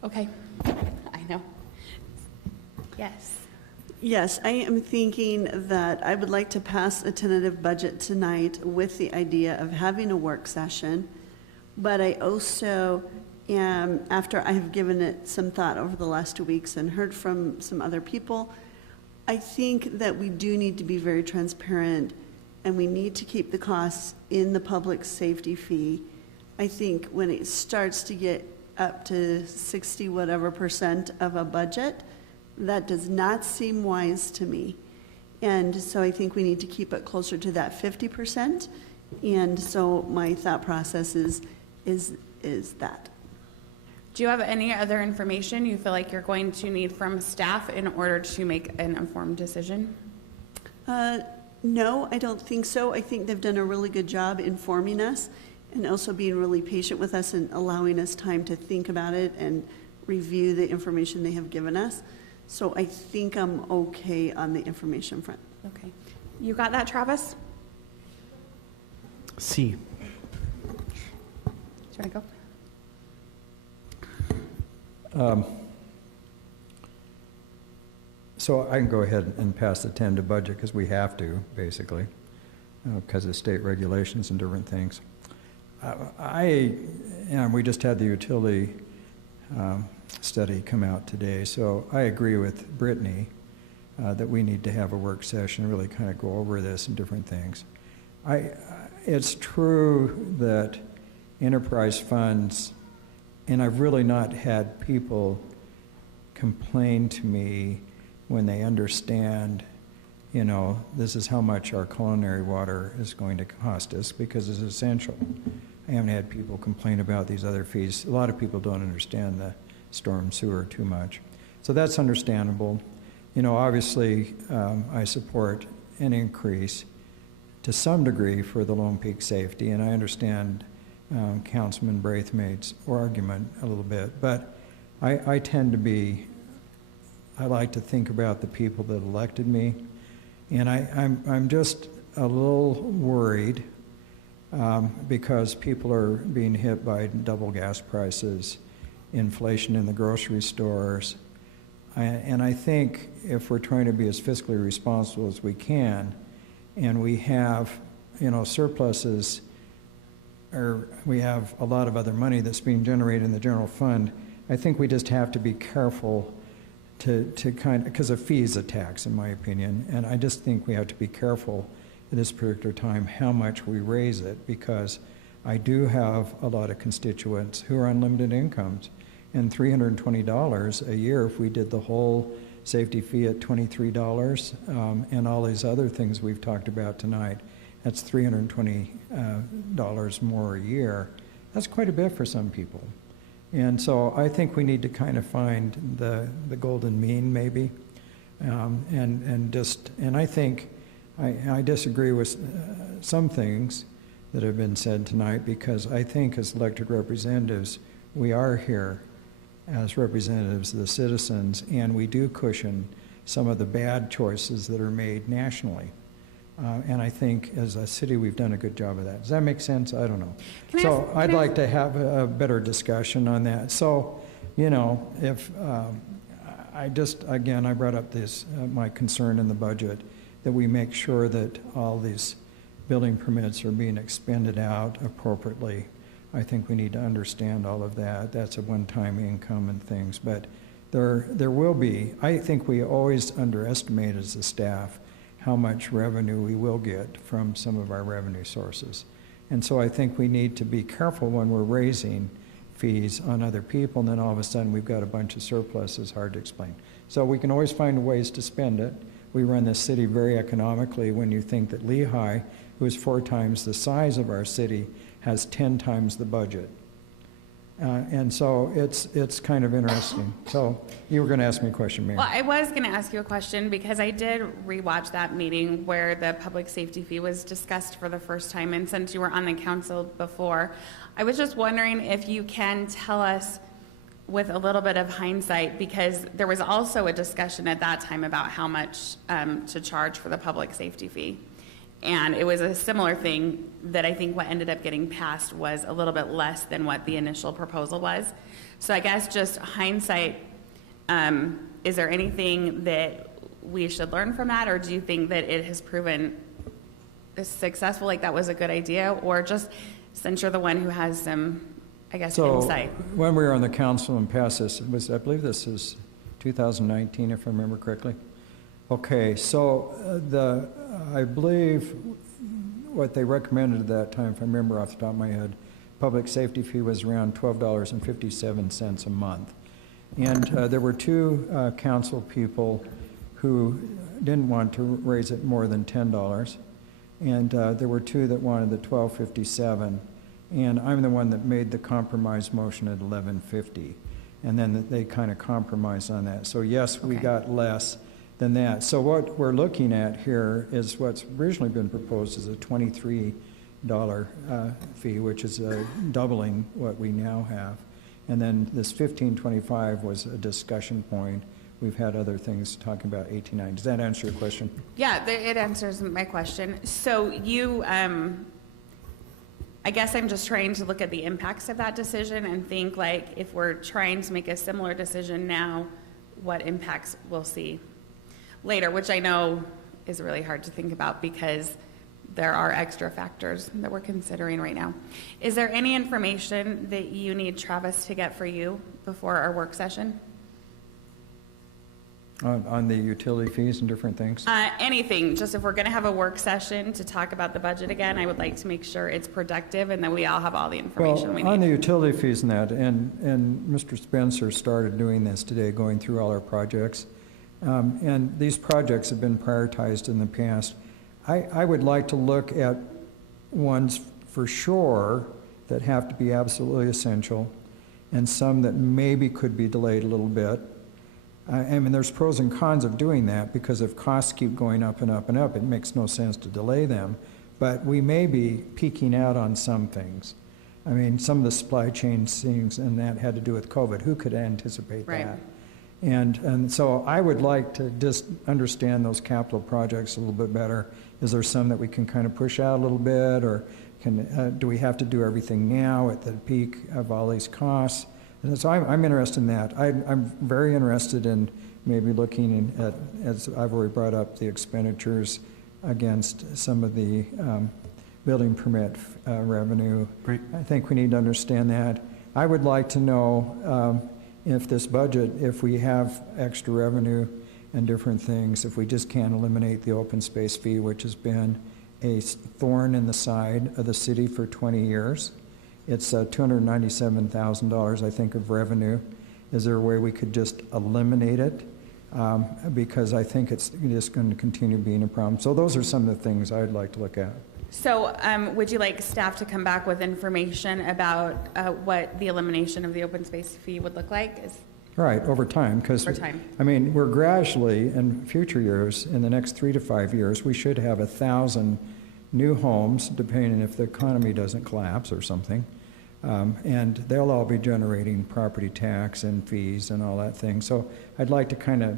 Okay, I know. Yes. Yes, I am thinking that I would like to pass a tentative budget tonight with the idea of having a work session. But I also am, after I have given it some thought over the last 2 weeks and heard from some other people, I think that we do need to be very transparent and we need to keep the costs in the public safety fee. I think when it starts to get up to 60 whatever % of a budget, that does not seem wise to me. And so I think we need to keep it closer to that 50%. And so my thought process is that. Do you have any other information you feel like you're going to need from staff in order to make an informed decision? No, I don't think so. I think they've done a really good job informing us and also being really patient with us and allowing us time to think about it and review the information they have given us. So I think I'm okay on the information front. Okay. You got that, Travis? C. Should I go? So I can go ahead and pass the tentative budget because we have to, basically, because of state regulations and different things. We just had the utility study come out today, so I agree with Brittany that we need to have a work session, really kind of go over this and different things. It's true that enterprise funds, and I've really not had people complain to me when they understand, you know, this is how much our culinary water is going to cost us because it's essential. I haven't had people complain about these other fees. A lot of people don't understand the storm sewer too much. So that's understandable. You know, obviously, I support an increase to some degree for the Lone Peak safety, and I understand Councilman Braithwaite's argument a little bit, but I tend to be, I like to think about the people that elected me, and I'm just a little worried because people are being hit by double gas prices, inflation in the grocery stores, and I think if we're trying to be as fiscally responsible as we can, and we have, you know, surpluses, or we have a lot of other money that's being generated in the general fund, I think we just have to be careful to kind of, because a fee is a tax in my opinion, and I just think we have to be careful at this particular time how much we raise it, because I do have a lot of constituents who are on limited incomes, and $320 a year if we did the whole safety fee at $23 and all these other things we've talked about tonight, that's $320 more a year. That's quite a bit for some people. And so I think we need to kind of find the golden mean maybe. And I think I disagree with some things that have been said tonight, because I think as elected representatives, we are here as representatives of the citizens, and we do cushion some of the bad choices that are made nationally. And I think as a city, we've done a good job of that. Does that make sense? I don't know. So I'd like to have a better discussion on that. So, you know, if I brought up this, my concern in the budget, that we make sure that all these building permits are being expended out appropriately. I think we need to understand all of that. That's a one-time income and things, but there will be, I think we always underestimate as a staff how much revenue we will get from some of our revenue sources. And so I think we need to be careful when we're raising fees on other people, and then all of a sudden we've got a bunch of surpluses, hard to explain. So we can always find ways to spend it. We run this city very economically when you think that Lehigh, who is 4 times the size of our city, has 10 times the budget. And so it's kind of interesting. So you were going to ask me a question, Mayor. Well, I was going to ask you a question because I did rewatch that meeting where the public safety fee was discussed for the first time. And since you were on the council before, I was just wondering if you can tell us with a little bit of hindsight, because there was also a discussion at that time about how much to charge for the public safety fee. And it was a similar thing that I think what ended up getting passed was a little bit less than what the initial proposal was. So I guess just hindsight, is there anything that we should learn from that, or do you think that it has proven successful, like that was a good idea, or just since you're the one who has some, I guess, insight? When we were on the council and passed this, it was, I believe this is 2019, if I remember correctly. Okay, so I believe what they recommended at that time, if I remember off the top of my head, public safety fee was around $12.57 a month. And there were two council people who didn't want to raise it more than $10. And there were two that wanted the $12.57. And I'm the one that made the compromise motion at $11.50. And then they kind of compromised on that. So yes, we got less than that. So what we're looking at here is what's originally been proposed is a $23 fee, which is doubling what we now have. And then this $15.25 was a discussion point. We've had other things talking about 18.9. Does that answer your question? Yeah, it answers my question. So you, I guess I'm just trying to look at the impacts of that decision and think, like, if we're trying to make a similar decision now, what impacts we'll see later, which I know is really hard to think about because there are extra factors that we're considering right now. Is there any information that you need Travis to get for you before our work session? On the utility fees and different things? Anything. Just if we're going to have a work session to talk about the budget again, I would like to make sure it's productive and that we all have all the information we need. On the utility fees and that, and Mr. Spencer started doing this today, going through all our projects. And these projects have been prioritized in the past. I would like to look at ones for sure that have to be absolutely essential and some that maybe could be delayed a little bit. I mean, there's pros and cons of doing that because if costs keep going up and up and up, it makes no sense to delay them. But we may be peaking out on some things. I mean, some of the supply chain things and that had to do with COVID. Who could anticipate that? And so I would like to just understand those capital projects a little bit better. Is there some that we can kind of push out a little bit, or do we have to do everything now at the peak of all these costs? And so I'm interested in that. I'm very interested in maybe looking at, as I've already brought up, the expenditures against some of the building permit revenue. Right. I think we need to understand that. I would like to know if this budget, if we have extra revenue and different things, if we just can't eliminate the open space fee, which has been a thorn in the side of the city for 20 years. It's $297,000, I think, of revenue. Is there a way we could just eliminate it? Because I think it's just going to continue being a problem. So those are some of the things I'd like to look at. So would you like staff to come back with information about what the elimination of the open space fee would look like? Right, over time, because, I mean, we're gradually, in future years, in the next 3 to 5 years, we should have 1,000 new homes, depending if the economy doesn't collapse or something, and they'll all be generating property tax and fees and all that thing. So I'd like to kind of,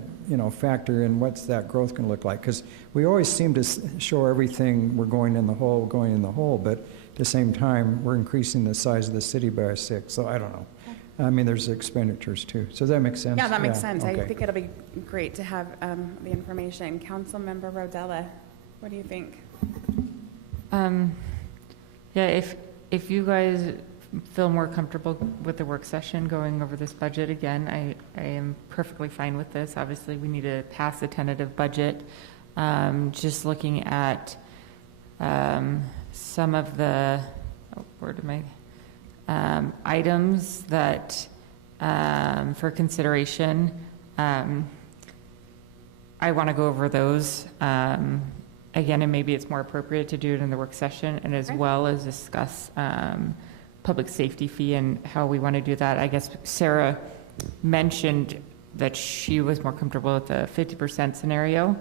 factor in what's that growth going to look like, because we always seem to show everything we're going in the hole, but at the same time, we're increasing the size of the city by 6, so I don't know. I mean, there's expenditures too. So does that make sense? Yeah, that makes sense. Okay. I think it'll be great to have the information. Councilmember Rodella, what do you think? Yeah, if you guys feel more comfortable with the work session going over this budget again, I am perfectly fine with this. Obviously, we need to pass a tentative budget. Just looking at some of the, items that for consideration, I want to go over those again, and maybe it's more appropriate to do it in the work session, and as well as discuss public safety fee and how we want to do that. I guess Sarah mentioned that she was more comfortable with the 50% scenario,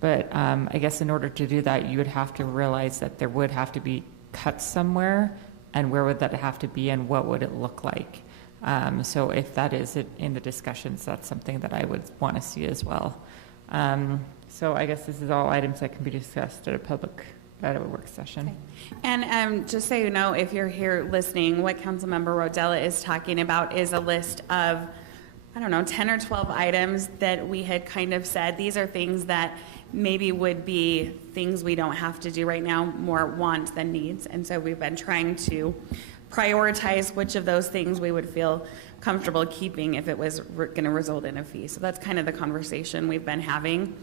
but I guess in order to do that, you would have to realize that there would have to be cuts somewhere, and where would that have to be, and what would it look like? So if that is in the discussions, that's something that I would want to see as well. So I guess this is all items that can be discussed at a public at a work session. And just so you know, if you're here listening, what Councilmember Rodella is talking about is a list of, I don't know, 10 or 12 items that we had kind of said, these are things that maybe would be things we don't have to do right now, more wants than needs. And so we've been trying to prioritize which of those things we would feel comfortable keeping if it was going to result in a fee. So that's kind of the conversation we've been having.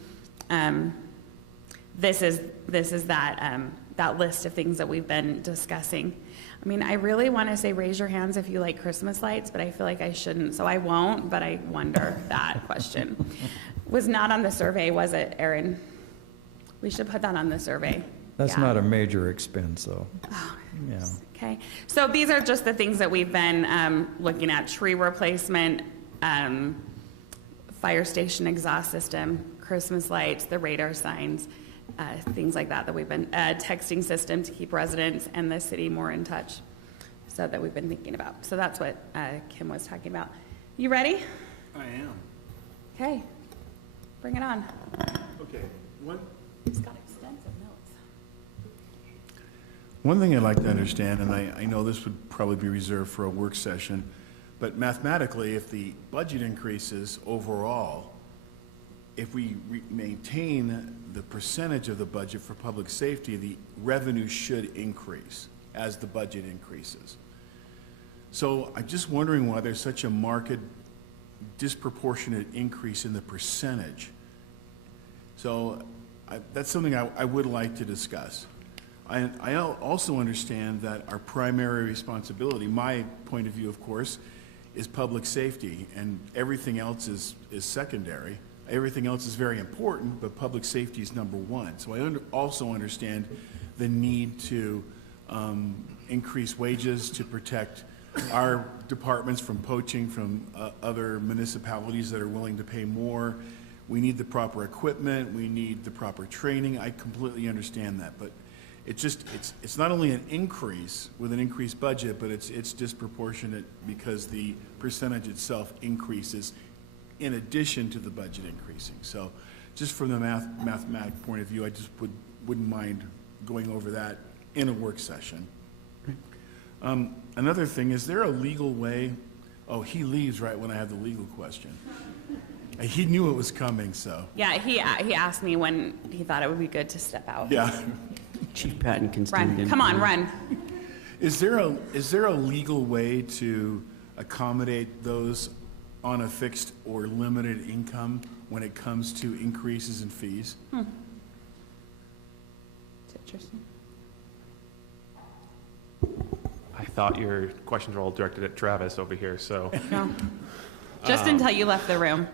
This is that list of things that we've been discussing. I mean, I really want to say raise your hands if you like Christmas lights, but I feel like I shouldn't, so I won't, but I wonder that question. Was not on the survey, was it, Erin? We should put that on the survey. That's Yeah. not a major expense, though. Oh, Yeah. okay. So these are just the things that we've been looking at: tree replacement, fire station exhaust system, Christmas lights, the radar signs, things like that we've been, texting system to keep residents and the city more in touch, so that we've been thinking about. So that's what Kim was talking about. You ready? I am. Okay, bring it on. Okay, He's got extensive notes. one thing I'd like to understand, and I know this would probably be reserved for a work session, but mathematically, if the budget increases overall, if we maintain the percentage of the budget for public safety, the revenue should increase as the budget increases. So I'm just wondering why there's such a marked disproportionate increase in the percentage. So that's something I would like to discuss. I also understand that our primary responsibility, my point of view, of course, is public safety, and everything else is secondary. Everything else is very important, but public safety is number one. So I also understand the need to increase wages to protect our departments from poaching from other municipalities that are willing to pay more. We need the proper equipment. We need the proper training. I completely understand that, but it's not only an increase with an increased budget, but it's disproportionate because the percentage itself increases in addition to the budget increasing. So just from the mathematic point of view, I just wouldn't mind going over that in a work session. Another thing, is there a legal way? Oh, he leaves right when I have the legal question. He knew it was coming, so. Yeah, he asked me when he thought it would be good to step out. Yeah. Chief Patton can stand Run, in. come on, run. Is there a legal way to accommodate those on a fixed or limited income when it comes to increases in fees? It's interesting. I thought your questions were all directed at Travis over here, so. No. Just until you left the room.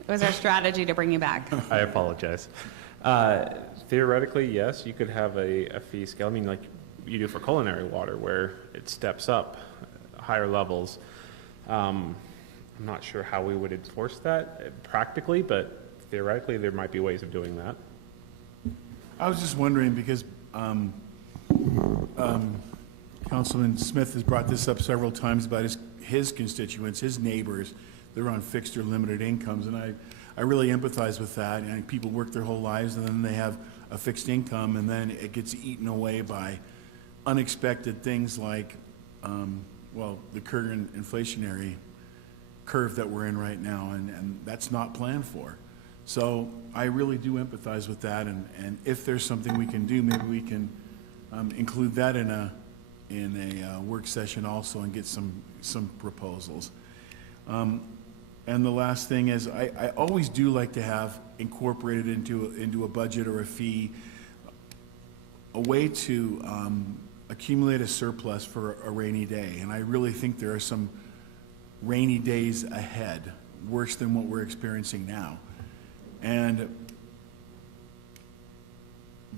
It was our strategy to bring you back. I apologize. Theoretically, yes, you could have a fee scale. I mean, like you do for culinary water, where it steps up higher levels. I'm not sure how we would enforce that practically, but theoretically, there might be ways of doing that. I was just wondering because Councilman Smith has brought this up several times about his constituents, his neighbors. They're on fixed or limited incomes, and I really empathize with that. And people work their whole lives, and then they have a fixed income, and then it gets eaten away by unexpected things like, the current inflationary curve that we're in right now, and that's not planned for. So I really do empathize with that, and if there's something we can do, maybe we can include that in a work session also and get some proposals. And the last thing is, I always do like to have incorporated into a budget or a fee a way to accumulate a surplus for a rainy day. And I really think there are some rainy days ahead, worse than what we're experiencing now.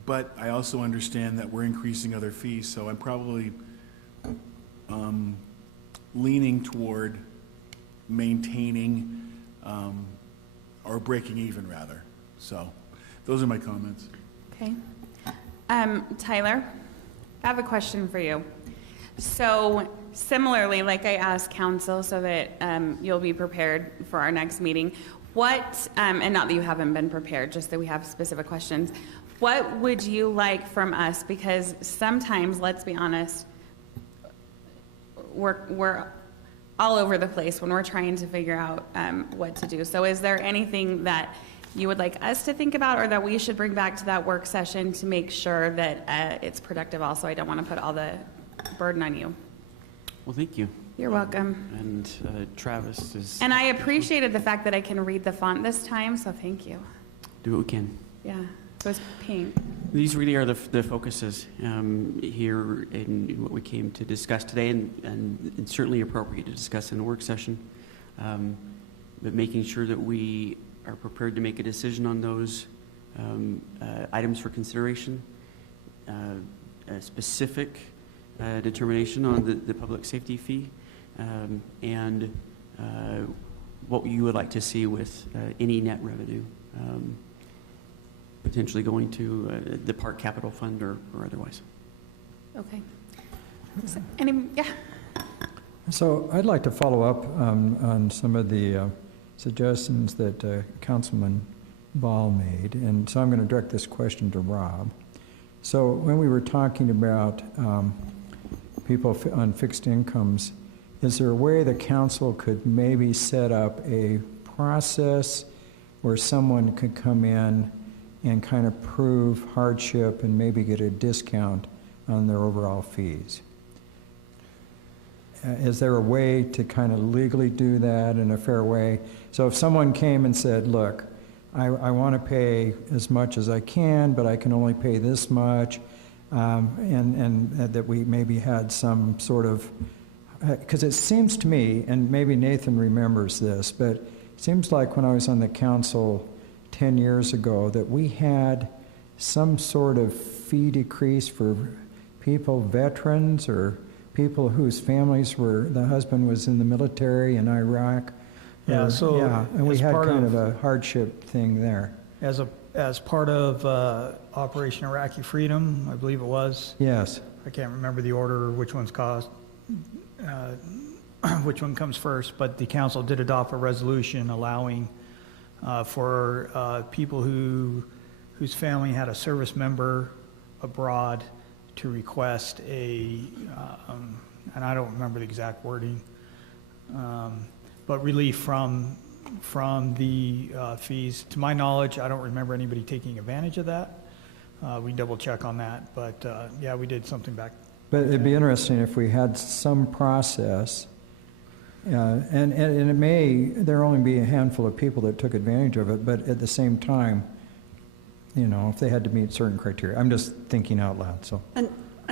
But I also understand that we're increasing other fees, so I'm probably leaning toward maintaining or breaking even, rather. So those are my comments. Okay. Tyler, I have a question for you. So similarly, like I asked council so that you'll be prepared for our next meeting, what, and not that you haven't been prepared, just that we have specific questions, What would you like from us? Because sometimes, let's be honest, we're all over the place when we're trying to figure out what to do. So is there anything that you would like us to think about or that we should bring back to that work session to make sure that it's productive also? I don't want to put all the burden on you. Well, thank you. You're welcome. And Travis is... And I appreciated the fact that I can read the font this time, so thank you. Do what we can. Yeah, it was pink. These really are the focuses here in what we came to discuss today, and it's certainly appropriate to discuss in a work session. But making sure that we are prepared to make a decision on those items for consideration, a specific determination on the public safety fee, and what you would like to see with any net revenue. Potentially going to the park capital fund or otherwise. Okay. Yeah. So I'd like to follow up on some of the suggestions that Councilman Ball made, and so I'm going to direct this question to Rob. So when we were talking about people on fixed incomes, is there a way the council could maybe set up a process where someone could come in and kind of prove hardship and maybe get a discount on their overall fees? Is there a way to kind of legally do that in a fair way? So if someone came and said, look, I want to pay as much as I can, but I can only pay this much, and that we maybe had some sort of, because it seems to me, and maybe Nathan remembers this, but it seems like when I was on the council 10 years ago that we had some sort of fee decrease for people, veterans, or people whose families were, the husband was in the military in Iraq. Yeah, so yeah, and we as had part kind of- of a hardship thing there. As part of Operation Iraqi Freedom, I believe it was. Yes. I can't remember the order, which one's caused, which one comes first, but the council did adopt a resolution allowing for people whose family had a service member abroad to request and I don't remember the exact wording, but relief from the fees. To my knowledge, I don't remember anybody taking advantage of that. We double check on that, but yeah, we did something back. But it'd be interesting if we had some process, and it there only be a handful of people that took advantage of it, but at the same time, you know, if they had to meet certain criteria. I'm just thinking out loud, so. And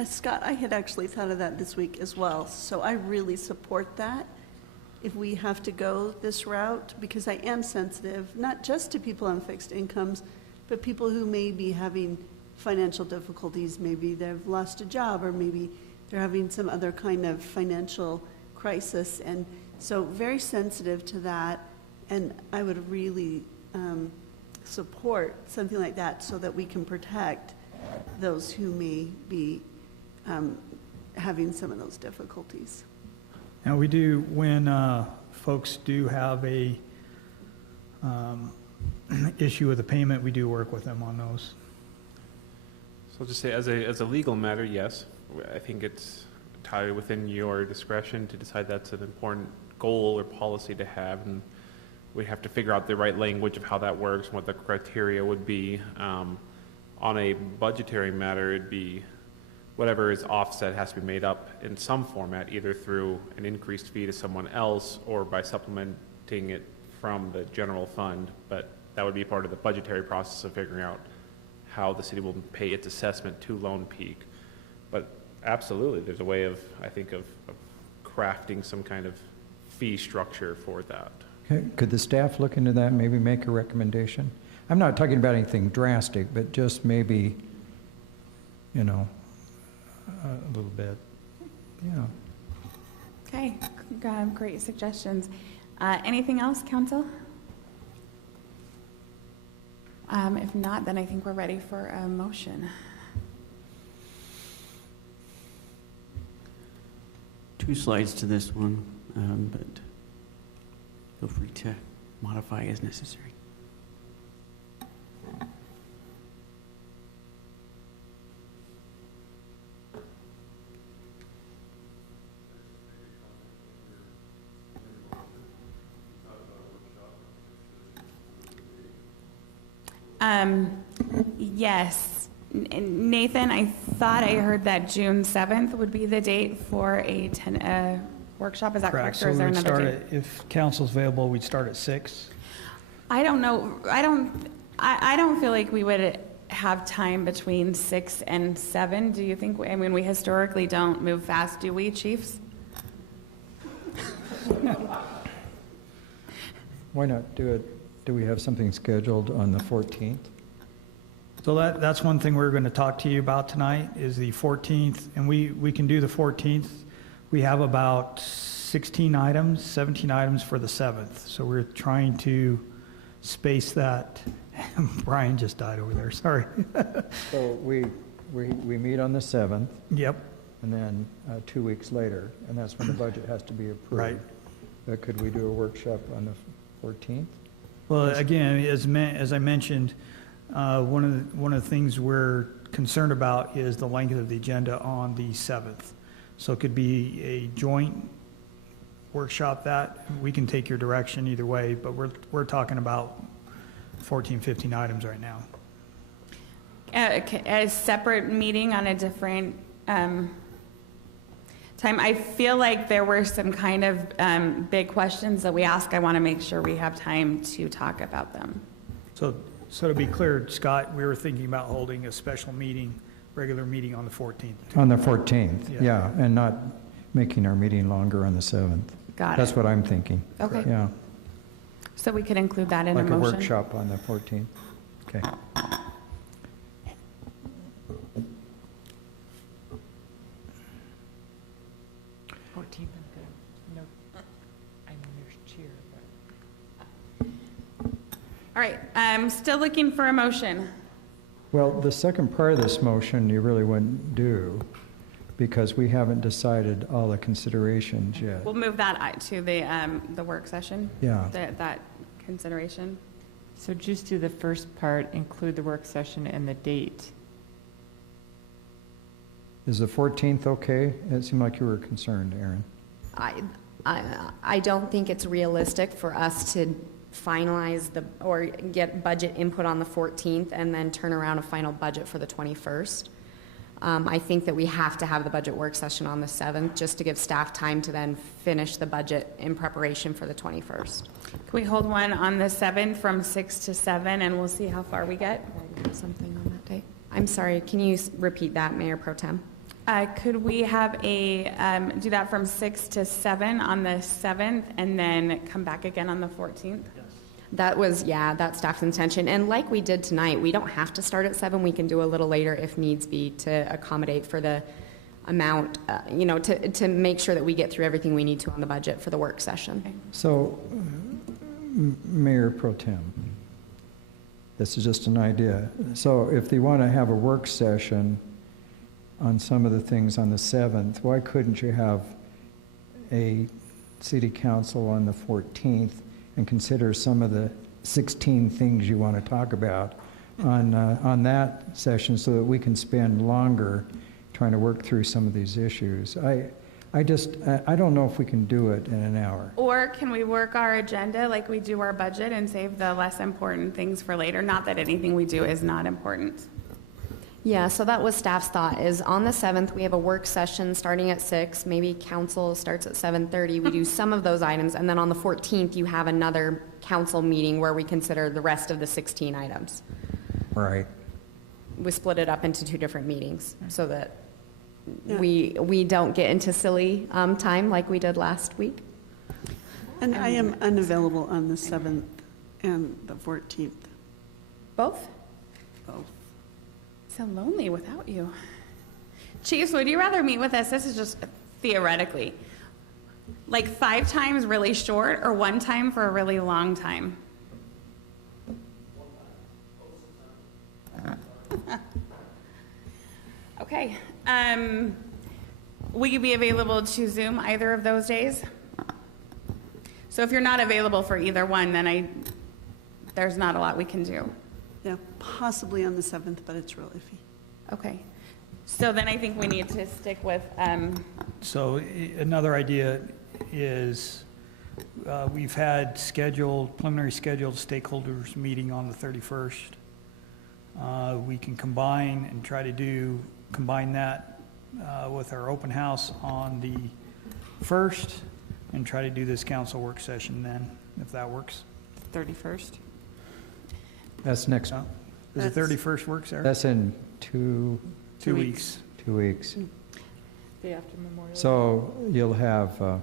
Scott, I had actually thought of that this week as well, so I really support that if we have to go this route, because I am sensitive, not just to people on fixed incomes, but people who may be having financial difficulties. Maybe they've lost a job, or maybe they're having some other kind of financial crisis, and so very sensitive to that, and I would really support something like that so that we can protect those who may be having some of those difficulties. Now we do, when folks do have a issue with a payment, we do work with them on those. So I'll just say, as a legal matter, yes, I think it's entirely within your discretion to decide that's an important goal or policy to have, and we have to figure out the right language of how that works and what the criteria would be. On a budgetary matter, it'd be whatever is offset has to be made up in some format, either through an increased fee to someone else or by supplementing it from the general fund. But that would be part of the budgetary process of figuring out how the city will pay its assessment to Lone Peak. But absolutely, there's a way of, I think, of crafting some kind of fee structure for that. Okay. Could the staff look into that, maybe make a recommendation? I'm not talking about anything drastic, but just maybe, you know, a little bit, yeah. Okay, great suggestions. Anything else, council? If not, then I think we're ready for a motion. Two slides to this one, but feel free to modify as necessary. Yes. Nathan, I thought I heard that June 7th would be the date for a workshop. Is that correct? So Or is there we'd another start date? if council's available, we'd start at 6. I don't know. I don't feel like we would have time between 6 and 7. Do you think? I mean, we historically don't move fast, do we, chiefs? Why not do it, do we have something scheduled on the 14th? So that's one thing we're going to talk to you about tonight is the 14th, and we can do the 14th. We have about 16 items, 17 items for the 7th. So we're trying to space that. Brian just died over there, sorry. So we meet on the 7th. Yep. And then 2 weeks later, and that's when the budget has to be approved. Right. But could we do a workshop on the 14th? Well, again, as I mentioned, one of the things we're concerned about is the length of the agenda on the 7th. So it could be a joint workshop that we can take your direction either way, but we're talking about 14, 15 items right now. A separate meeting on a different time. I feel like there were some kind of big questions that we asked. I want to make sure we have time to talk about them. So to be clear, Scott, we were thinking about holding a special meeting, regular meeting on the 14th. On the 14th, yeah, and not making our meeting longer on the 7th. Got it. That's what I'm thinking. Okay. Yeah. So we could include that in a Like motion? a workshop on the 14th. Okay. 14th, I'm good. No, I know there's cheer, but. All right, I'm still looking for a motion. Well, the second part of this motion you really wouldn't do because we haven't decided all the considerations yet. We'll move that to the work session. Yeah. That consideration. So just do the first part, include the work session and the date. Is the 14th okay? It seemed like you were concerned, Aaron. I don't think it's realistic for us to finalize or get budget input on the 14th and then turn around a final budget for the 21st. I think that we have to have the budget work session on the 7th just to give staff time to then finish the budget in preparation for the 21st. Can we hold one on the 7th from 6 to 7 and we'll see how far we get? Something on that date. I'm sorry, can you repeat that, Mayor Pro Tem? Could we have do that from 6 to 7 on the 7th and then come back again on the 14th? That's staff's intention. And like we did tonight, we don't have to start at 7. We can do a little later if needs be to accommodate for the amount, to make sure that we get through everything we need to on the budget for the work session. So, Mayor Pro Tem, this is just an idea. So if they want to have a work session on some of the things on the 7th, why couldn't you have a city council on the 14th and consider some of the 16 things you want to talk about on that session so that we can spend longer trying to work through some of these issues? I don't know if we can do it in an hour. Or can we work our agenda like we do our budget and save the less important things for later? Not that anything we do is not important. Yeah, so that was staff's thought, is on the 7th, we have a work session starting at 6, maybe council starts at 7:30, we do some of those items, and then on the 14th, you have another council meeting where we consider the rest of the 16 items. Right. We split it up into 2 different meetings, so that we don't get into silly time like we did last week. And I am unavailable on the 7th and the 14th. Both? Both. So lonely without you. Chiefs, would you rather meet with us? This is just theoretically. Like 5 times really short or 1 time for a really long time? Okay. Will you be available to Zoom either of those days? So if you're not available for either one, then there's not a lot we can do. Yeah, possibly on the 7th, but it's real iffy. Okay. So then I think we need to stick with... So another idea is we've had preliminary scheduled stakeholders meeting on the 31st. we can combine and try to combine that with our open house on the 1st and try to do this council work session then, if that works. 31st? That's next, Does the 31st work, Sarah? that's in 2 2 weeks. 2 weeks. Day after Memorial. So you'll have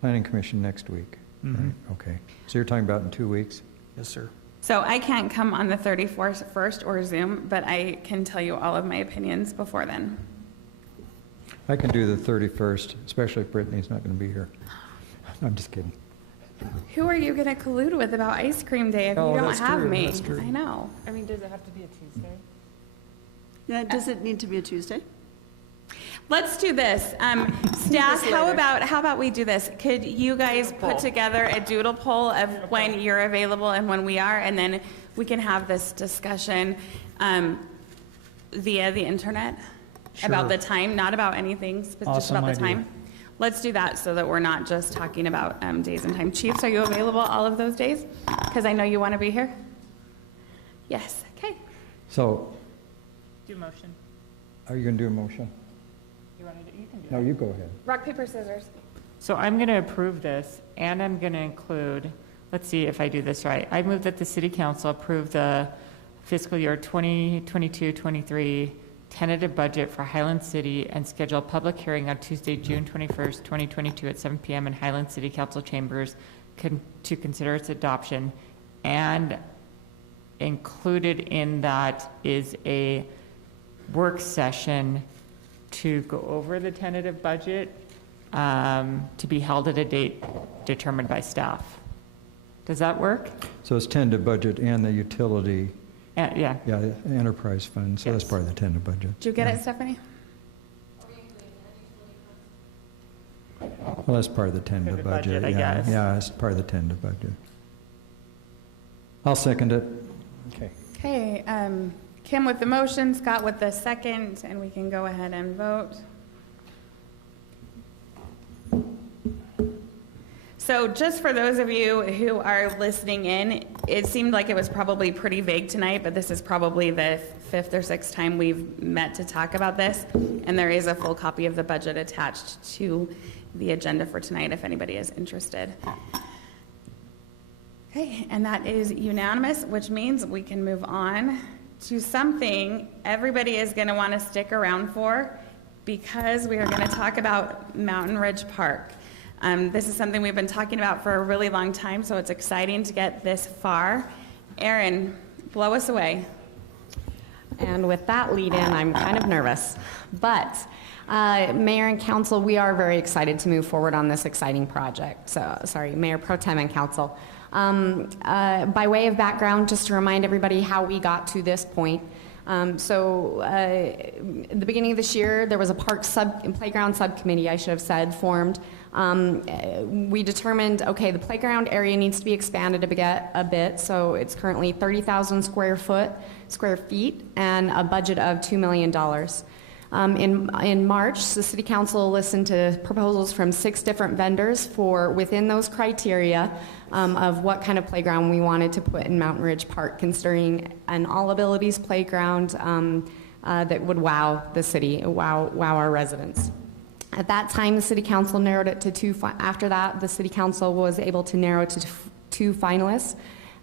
planning commission next week? Mhm. Right, okay. So you're talking about in 2 weeks? Yes, sir. So I can't come on the 31st or Zoom, but I can tell you all of my opinions before then. I can do the 31st, especially if Brittany's not going to be here. I'm just kidding. Who are you going to collude with about ice cream day if Oh, you don't that's have true, me? that's true. I know. I mean, does it have to be a Tuesday? Yeah, does it need to be a Tuesday? Let's do this. Staff, how about we do this? Could you guys put together a doodle poll of when you're available and when we are, and then we can have this discussion via the internet about the time, not about anything, but just Awesome about the idea. time. Let's do that so that we're not just talking about days and time. Chiefs, are you available all of those days? Because I know you want to be here. Yes. Okay. So Do motion. are you going to do a motion? You want to do, you can do No, you go ahead. Rock, paper, scissors. So I'm going to approve this, and I'm going to include, let's see if I do this right. I move that the city council approve the fiscal year 2022-23 tentative budget for Highland City and schedule a public hearing on Tuesday, June 21st, 2022 at 7 p.m. in Highland City Council chambers to consider its adoption. And included in that is a work session to go over the tentative budget to be held at a date determined by staff. Does that work? So it's tentative budget and the utility, Yeah. yeah, enterprise fund, so that's part of the tentative budget. Did you get it, Stephanie? Well, that's part of the tentative budget, I yeah. guess. Yeah, it's part of the tentative budget. I'll second it. Okay. Okay, Kim with the motion, Scott with the second, and we can go ahead and vote. So just for those of you who are listening in, it seemed like it was probably pretty vague tonight, but this is probably the 5th or 6th time we've met to talk about this, and there is a full copy of the budget attached to the agenda for tonight if anybody is interested. Okay, and that is unanimous, which means we can move on to something everybody is going to want to stick around for, because we are going to talk about Mountain Ridge Park. This is something we've been talking about for a really long time, so it's exciting to get this far. Erin, blow us away. And with that lead in, I'm kind of nervous. But Mayor and Council, we are very excited to move forward on this exciting project. So, sorry, Mayor Pro Tem and Council. By way of background, just to remind everybody how we got to this point. At the beginning of this year, there was a playground subcommittee, I should have said, formed. We determined, okay, the playground area needs to be expanded a bit, so it's currently 30,000 square feet, and a budget of $2 million. In March, the City Council listened to proposals from 6 different vendors for within those criteria of what kind of playground we wanted to put in Mountain Ridge Park, considering an all-abilities playground that would wow the city, wow our residents. At that time, the City Council narrowed it to 2. After that, the City Council was able to narrow it to 2 finalists,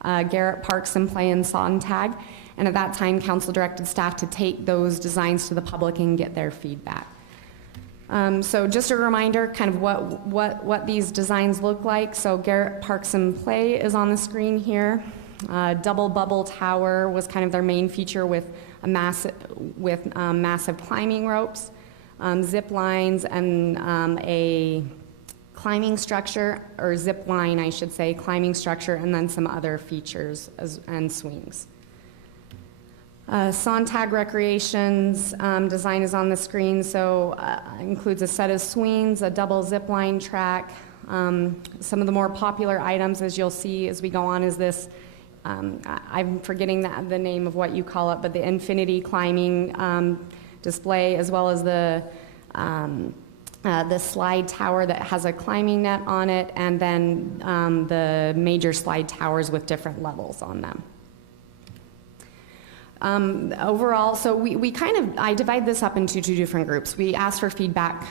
Garrett Parks and Play and Sontag. And at that time, Council directed staff to take those designs to the public and get their feedback. So just a reminder, kind of what these designs look like. So Garrett Parks and Play is on the screen here. Double bubble tower was kind of their main feature with massive climbing ropes, zip lines, and a climbing structure, or zip line, I should say, climbing structure, and then some other features and swings. Sontag Recreation's design is on the screen, so includes a set of swings, a double zip line track. Some of the more popular items, as you'll see as we go on, is this, I'm forgetting the name of what you call it, but the infinity climbing display, as well as the slide tower that has a climbing net on it, and then the major slide towers with different levels on them. Overall, so I divide this up into two different groups. We asked for feedback.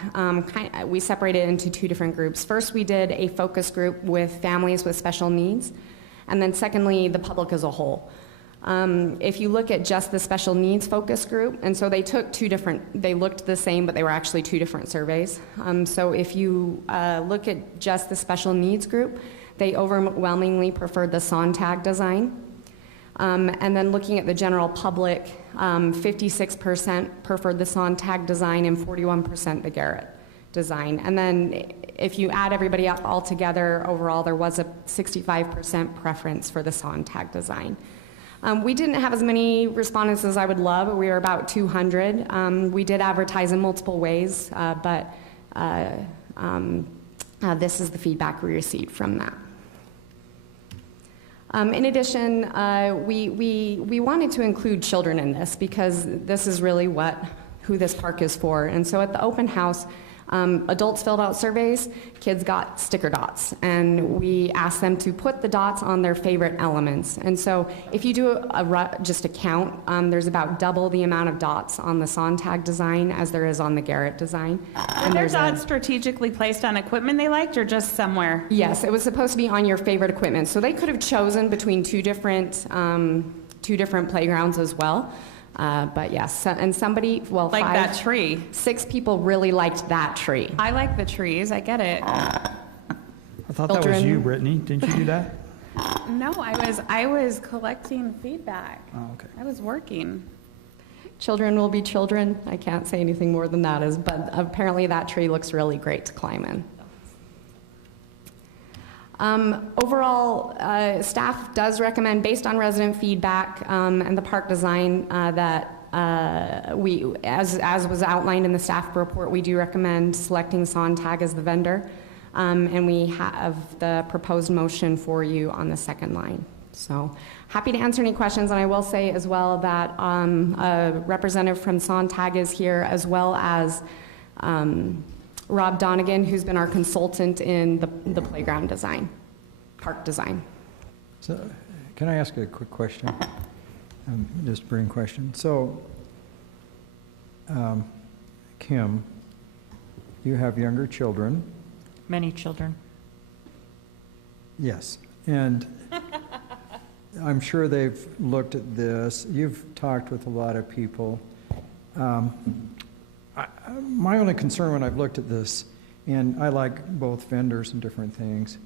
We separated it into two different groups. First, we did a focus group with families with special needs, and then secondly, the public as a whole. If you look at just the special needs focus group, and so they looked the same, but they were actually two different surveys. So if you look at just the special needs group, they overwhelmingly preferred the Sontag design. And then looking at the general public, 56% preferred the Sontag design and 41% the Garrett design. And then if you add everybody up all together, overall there was a 65% preference for the Sontag design. We didn't have as many respondents as I would love. We were about 200. We did advertise in multiple ways, but this is the feedback we received from that. In addition, we wanted to include children in this because this is really who this park is for. And so at the open house, adults filled out surveys, kids got sticker dots, and we asked them to put the dots on their favorite elements. And so if you do just a count, there's about double the amount of dots on the Sontag design as there is on the Garrett design. Are their dots strategically placed on equipment they liked or just somewhere? Yes, it was supposed to be on your favorite equipment. So they could have chosen between two different playgrounds as well. But yes, and somebody, like that tree. 6 people really liked that tree. I like the trees, I get it. I thought that was you, Brittany. Didn't you do that? No, I was collecting feedback. Oh, okay. I was working. Children will be children. I can't say anything more than that, but apparently that tree looks really great to climb in. Overall, staff does recommend, based on resident feedback and the park design, that as was outlined in the staff report, we do recommend selecting Sontag as the vendor, and we have the proposed motion for you on the second line. So happy to answer any questions, and I will say as well that a representative from Sontag is here, as well as Rob Donegan, who's been our consultant in the playground design, park design. So, can I ask a quick question? Just a brief question. So, Kim, you have younger children. Many children. Yes, and I'm sure they've looked at this. You've talked with a lot of people. My only concern when I've looked at this, and I like both vendors and different things,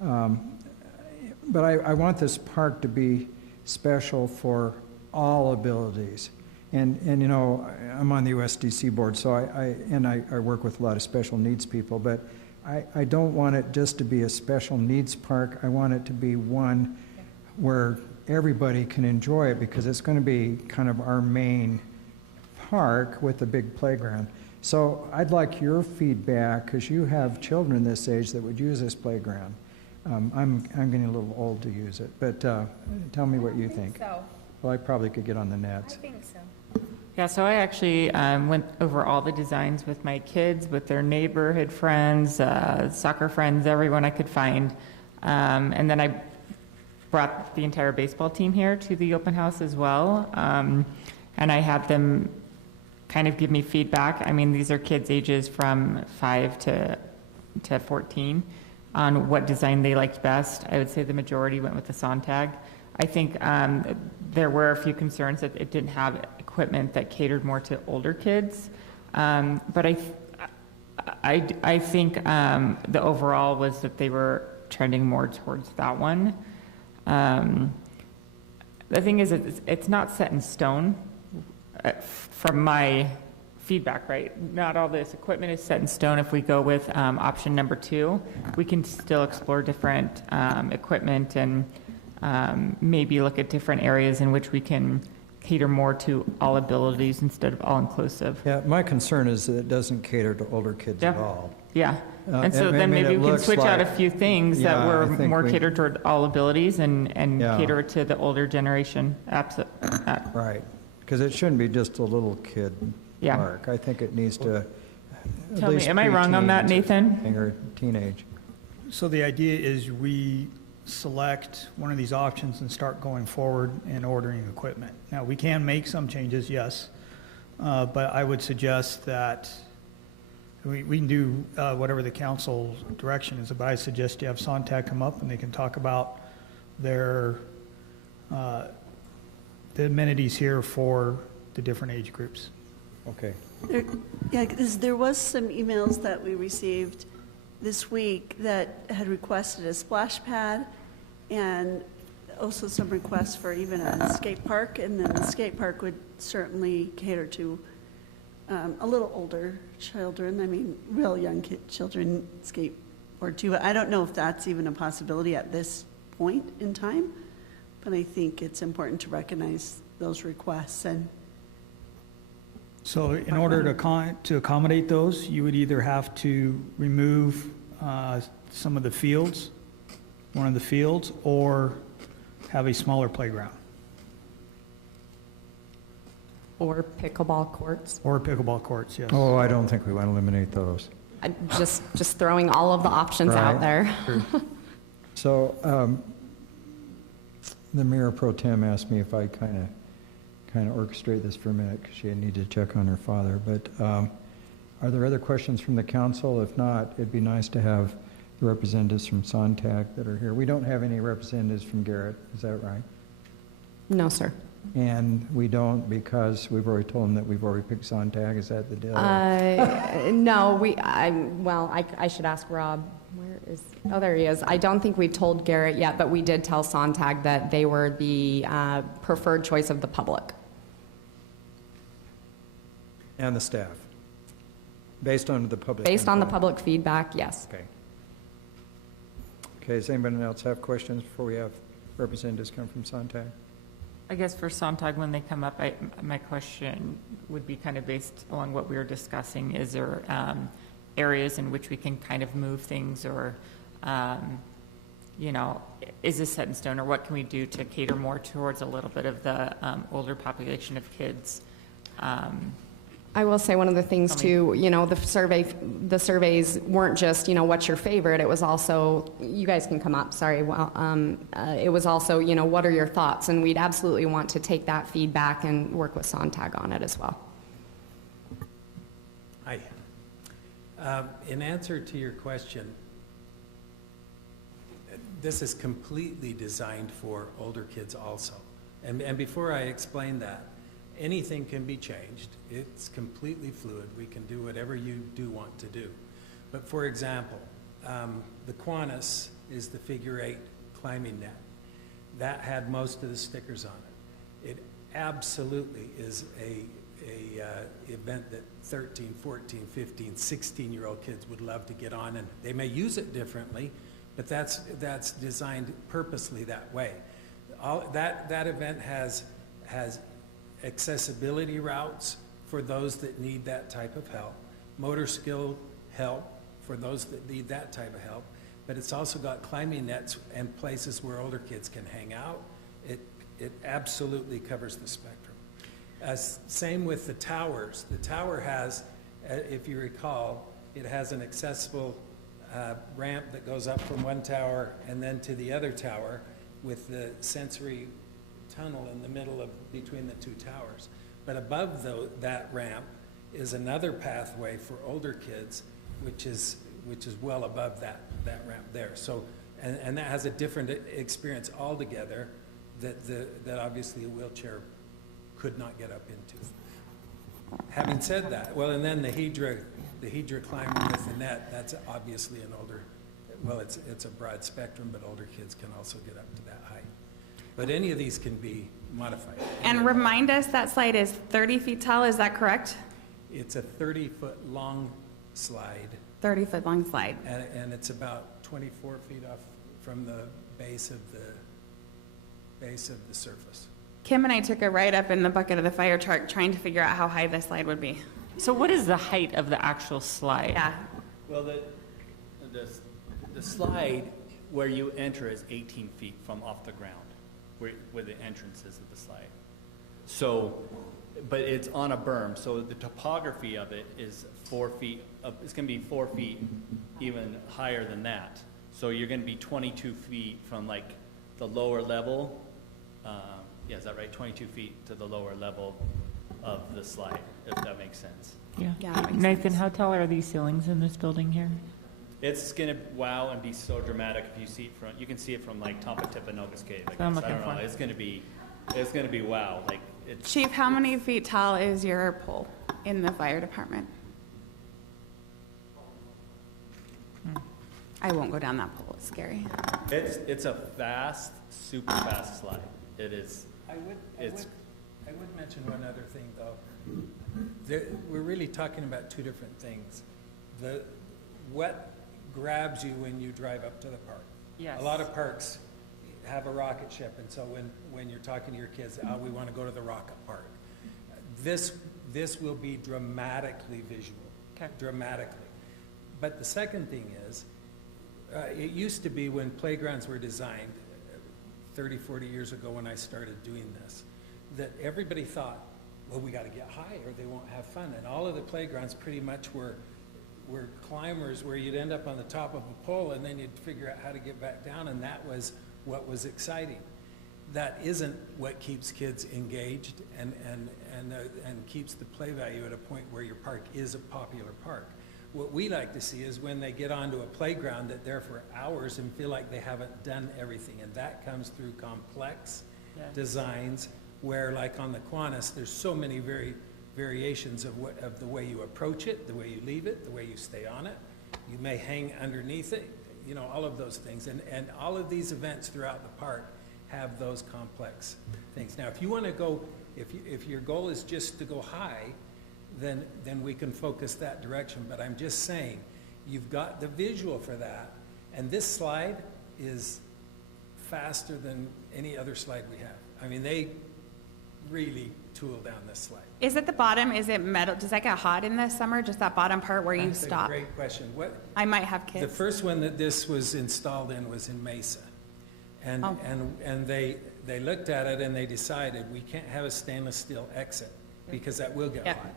but I want this park to be special for all abilities. And you know, I'm on the USDC board, so I work with a lot of special needs people, but I don't want it just to be a special needs park. I want it to be one where everybody can enjoy it, because it's going to be kind of our main park with a big playground. So I'd like your feedback, because you have children this age that would use this playground. I'm getting a little old to use it, but tell me what you think. So. Well, I probably could get on the nets. I think so. Yeah, so I actually went over all the designs with my kids, with their neighborhood friends, soccer friends, everyone I could find. And then I brought the entire baseball team here to the open house as well. And I had them kind of give me feedback. I mean, these are kids ages from 5 to 14 on what design they liked best. I would say the majority went with the Sontag. I think there were a few concerns that it didn't have equipment that catered more to older kids. But I think the overall was that they were trending more towards that one. The thing is, it's not set in stone from my feedback, right? Not all this equipment is set in stone. If we go with option number 2, we can still explore different equipment and maybe look at different areas in which we can cater more to all abilities instead of all-inclusive. Yeah, my concern is that it doesn't cater to older kids at all. Yeah, and so then maybe we can switch out a few things that were more catered toward all abilities and cater to the older generation. Right, because it shouldn't be just a little kid park. I think it needs to Tell me, am I wrong on that, Nathan? Or teenage. So the idea is we select one of these options and start going forward and ordering equipment. Now, we can make some changes, yes, but I would suggest that we can do whatever the council's direction is, but I suggest you have Sontag come up and they can talk about their, the amenities here for the different age groups. Okay. Yeah, because there was some emails that we received this week that had requested a splash pad and also some requests for even a skate park, and then the skate park would certainly cater to a little older children. I mean, real young children skateboard too. I don't know if that's even a possibility at this point in time, but I think it's important to recognize those requests. And so in order to accommodate those, you would either have to remove some of the fields, one of the fields, or have a smaller playground. Or pickleball courts. Or pickleball courts, yes. Oh, I don't think we want to eliminate those. Just throwing all of the options out there. So the Mayor Pro Tem asked me if I kind of orchestrate this for a minute because she needed to check on her father. But are there other questions from the council? If not, it'd be nice to have the representatives from Sontag that are here. We don't have any representatives from Garrett, is that right? No, sir. And we don't because we've already told them that we've already picked Sontag. Is that the deal? No, I should ask Rob. Where is, oh, there he is. I don't think we've told Garrett yet, but we did tell Sontag that they were the preferred choice of the public. And the staff? Based on the public? Based on the public feedback, yes. Okay. Okay, does anybody else have questions before we have representatives come from Sontag? I guess for Sontag, when they come up, my question would be kind of based along what we were discussing. Is there areas in which we can kind of move things, or, is this set in stone, or what can we do to cater more towards a little bit of the older population of kids? I will say one of the things too, the surveys weren't just, what's your favorite? It was also, you guys can come up, sorry. It was also, what are your thoughts? And we'd absolutely want to take that feedback and work with Sontag on it as well. Hi. In answer to your question, this is completely designed for older kids also. And before I explain that, anything can be changed. It's completely fluid. We can do whatever you do want to do. But for example, the Qantas is the figure 8 climbing net. That had most of the stickers on it. It absolutely is a event that 13, 14, 15, 16-year-old kids would love to get on, and they may use it differently, but that's designed purposely that way. That event has accessibility routes for those that need that type of help, motor skill help for those that need that type of help, but it's also got climbing nets and places where older kids can hang out. It absolutely covers the spectrum. Same with the towers. The tower has, if you recall, it has an accessible ramp that goes up from one tower and then to the other tower with the sensory tunnel in the middle of between the two towers. But above that ramp is another pathway for older kids, which is well above that ramp there. So, and that has a different experience altogether that obviously a wheelchair could not get up into. Having said that, well, and then the Hedra climber with the net, that's obviously an older, well, it's a broad spectrum, but older kids can also get up to that height. But any of these can be modified. And remind us, that slide is 30 feet tall, is that correct? It's a 30-foot long slide. 30-foot long slide. And it's about 24 feet off from the base of the surface. Kim and I took a ride up in the bucket of the fire truck trying to figure out how high this slide would be. So what is the height of the actual slide? Yeah. Well, the slide where you enter is 18 feet from off the ground, where the entrance is of the slide. So, but it's on a berm, so the topography of it is 4 feet, it's going to be 4 feet even higher than that. So you're gonna be 22 feet from like the lower level, yeah, is that right? 22 feet to the lower level of the slide, if that makes sense. Yeah. Yeah, that makes Nathan, sense. how tall are these ceilings in this building here? It's gonna wow and be so dramatic if you see it from, you can see it from like top of Timpanogos Cave. I So I'm guess. I looking don't know, for. it's gonna be wow, like it's. Chief, how many feet tall is your pole in the fire department? I won't go down that pole, it's scary. It's a fast, super fast slide. It is. I would mention one other thing, though. We're really talking about two different things. What grabs you when you drive up to the park? Yes. A lot of parks have a rocket ship, and so when you're talking to your kids, we want to go to the rocket park. This will be dramatically visual. Okay. Dramatically. But the second thing is, it used to be when playgrounds were designed 30, 40 years ago when I started doing this, that everybody thought, well, we got to get high or they won't have fun. And all of the playgrounds pretty much were climbers where you'd end up on the top of a pole and then you'd figure out how to get back down, and that was what was exciting. That isn't what keeps kids engaged and keeps the play value at a point where your park is a popular park. What we like to see is when they get onto a playground that they're for hours and feel like they haven't done everything, and that comes through complex designs where, like on the Kiwanis, there's so many variations of the way you approach it, the way you leave it, the way you stay on it. You may hang underneath it, you know, all of those things. And all of these events throughout the park have those complex things. Now, if you want to go, if your goal is just to go high, then we can focus that direction. But I'm just saying, you've got the visual for that. And this slide is faster than any other slide we have. I mean, they really tool down this slide. Is it the bottom, is it metal, does that get hot in the summer, just that bottom part where you That's stop? a great question. I might have The kids. first one that this was installed in was in Mesa. And, Oh. and they looked at it and they decided we can't have a stainless steel exit because that will get Yeah. hot.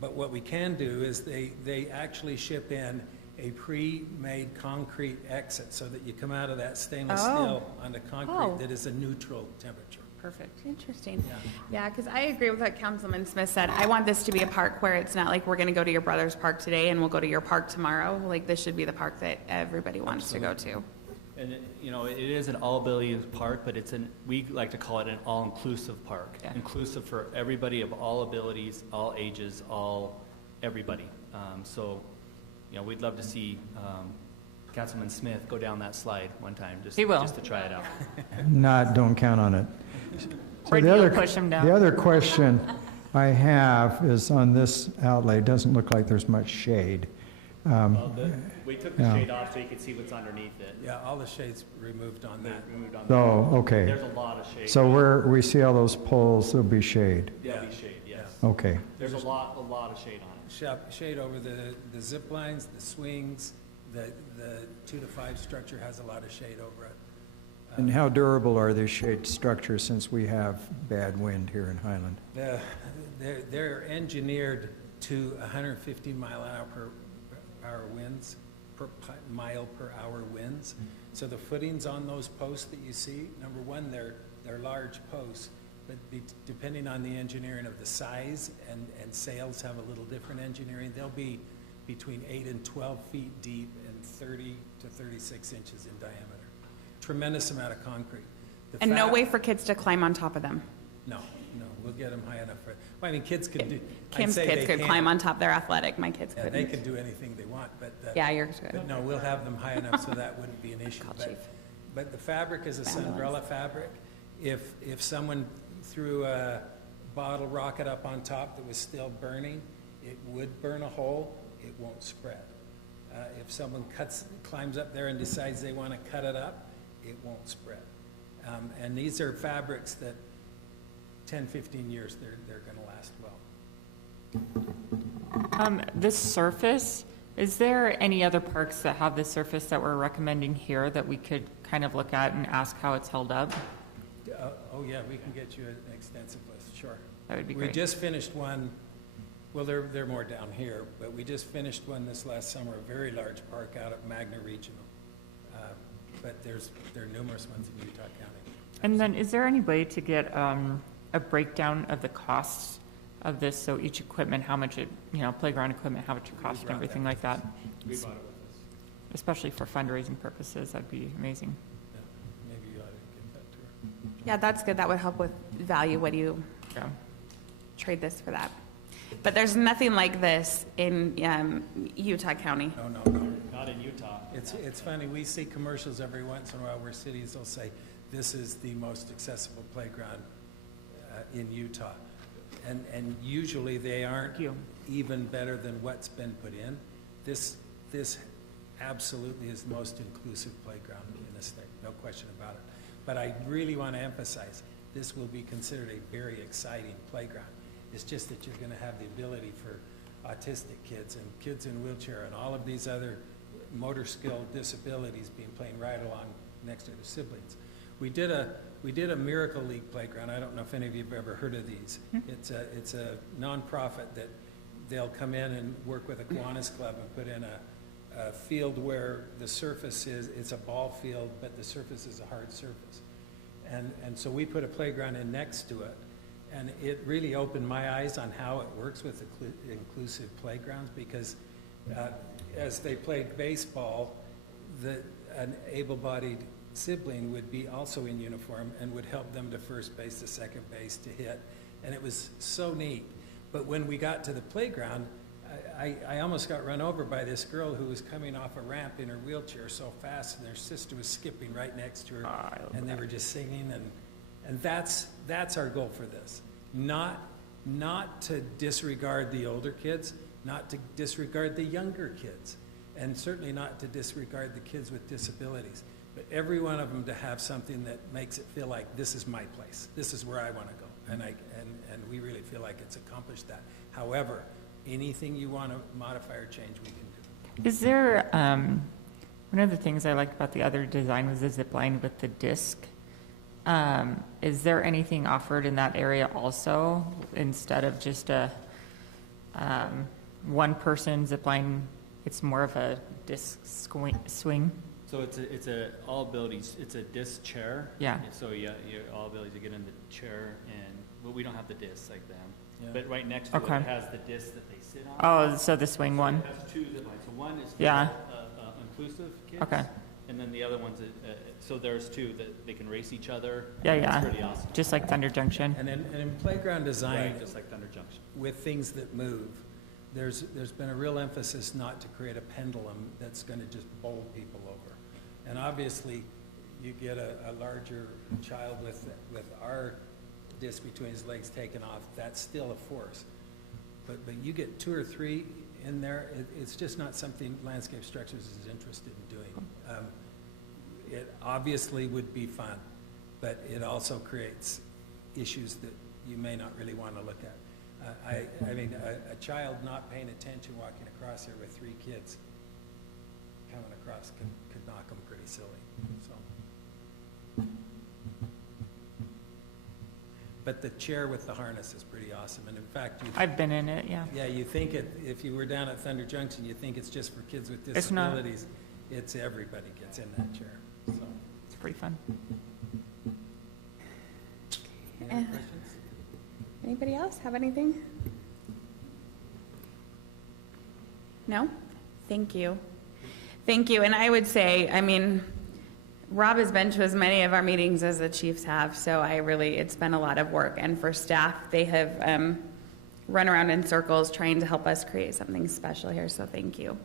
But what we can do is they actually ship in a pre-made concrete exit so that you come out of that stainless steel onto concrete that is a neutral temperature. Perfect. Interesting. Yeah, because I agree with what Councilman Smith said. I want this to be a park where it's not like we're going to go to your brother's park today and we'll go to your park tomorrow. Like, this should be the park that everybody wants to go to. And it is an all-abilities park, but we like to call it an all-inclusive park. Yeah. Inclusive for everybody of all abilities, all ages, everybody. So, we'd love to see Councilman Smith go down that slide one time, just to try it out. Don't count on it. So Or the do you other, push 'em down? the other question I have is on this outlay, it doesn't look like there's much shade. We took the shade off so you could see what's underneath it. Yeah, all the shades removed on that. Oh, okay. There's a lot of shade. So where we see all those poles, there'll be shade. There'll be shade, yes. Okay. There's a lot of shade on it. Shade over the zip lines, the swings, the 2 to 5 structure has a lot of shade over it. And how durable are these shade structures since we have bad wind here in Highland? They're engineered to 150 mile-an-hour winds, mile per hour winds. So the footings on those posts that you see, number one, they're large posts, but depending on the engineering of the size, and sails have a little different engineering, they'll be between 8 and 12 feet deep and 30 to 36 inches in diameter. Tremendous amount of concrete. And no way for kids to climb on top of them. No, we'll get them high enough for, well, I mean, kids could do. Kim's kids could climb on top, they're athletic, my kids Yeah, couldn't. they could do anything they want, but. Yeah, you're good. But no, we'll have them high enough so that wouldn't be an issue. But the fabric is a Sunbrella fabric. If someone threw a bottle rocket up on top that was still burning, it would burn a hole, it won't spread. If someone climbs up there and decides they want to cut it up, it won't spread. And these are fabrics that 10, 15 years, they're going to last well. This surface, is there any other parks that have this surface that we're recommending here that we could kind of look at and ask how it's held up? Oh, yeah, we can get you an extensive list, sure. That would be great. We just finished one, well, they're more down here, but we just finished one this last summer, a very large park out at Magna Regional. but there are numerous ones in Utah County. And then is there any way to get a breakdown of the costs of this? So each equipment, how much it, playground equipment, how much it costs and everything like that? We bought it with us. Especially for fundraising purposes, that'd be amazing. Yeah, maybe you ought to give that to her. Yeah, that's good. That would help with value. What do you trade this for that? But there's nothing like this in Utah County. No. Not in Utah. It's funny, we see commercials every once in a while where cities will say, this is the most accessible playground in Utah. And usually they aren't even better than what's been put in. This absolutely is the most inclusive playground in the state, no question about it. But I really want to emphasize, this will be considered a very exciting playground. It's just that you're going to have the ability for autistic kids and kids in wheelchair and all of these other motor skill disabilities being playing right along next to their siblings. We did a Miracle League playground. I don't know if any of you have ever heard of these. It's a nonprofit that they'll come in and work with a Kiwanis Club and put in a field where the surface it's a ball field, but the surface is a hard surface. And so we put a playground in next to it. And it really opened my eyes on how it works with inclusive playgrounds, because as they played baseball, an able-bodied sibling would be also in uniform and would help them to first base, to second base, to hit. And it was so neat. But when we got to the playground, I almost got run over by this girl who was coming off a ramp in her wheelchair so fast, and her sister was skipping right next to her, and they were just singing. And that's our goal for this. Not to disregard the older kids, not to disregard the younger kids, and certainly not to disregard the kids with disabilities. But every one of them to have something that makes it feel like this is my place. This is where I want to go. And we really feel like it's accomplished that. However, anything you want to modify or change, we can do. Is there, one of the things I liked about the other design was the zip line with the disc. Is there anything offered in that area also, instead of just a one person zip line? It's more of a disc swing. So it's a all abilities. It's a disc chair. Yeah. So you're all ability to get in the chair, but we don't have the discs like them. Yeah. But right next to it has the disc that they sit on. Oh, so the swing one. It has two zip lines. So one is for inclusive kids. Okay. And then the other one's so there's two that they can race each other. Yeah. It's pretty awesome. Just like Thunder Junction. And in playground design, just like Thunder Junction, with things that move, there's been a real emphasis not to create a pendulum that's going to just bowl people over. And obviously, you get a larger child with our disc between his legs taken off, that's still a force. But you get 2 or 3 in there, it's just not something Landscape Structures is interested in doing. It obviously would be fun, but it also creates issues that you may not really want to look at. I mean, a child not paying attention walking across here with 3 kids coming across could knock them pretty silly. So. But the chair with the harness is pretty awesome, and in fact, I've been in it, yeah. Yeah, you think if you were down at Thunder Junction, you think it's just for kids with disabilities. It's everybody gets in that chair. So it's pretty fun. Any questions? Anybody else have anything? No? Thank you. Thank you. And I would say, I mean, Rob has been to as many of our meetings as the chiefs have, so it's been a lot of work. And for staff, they have run around in circles trying to help us create something special here, so thank you.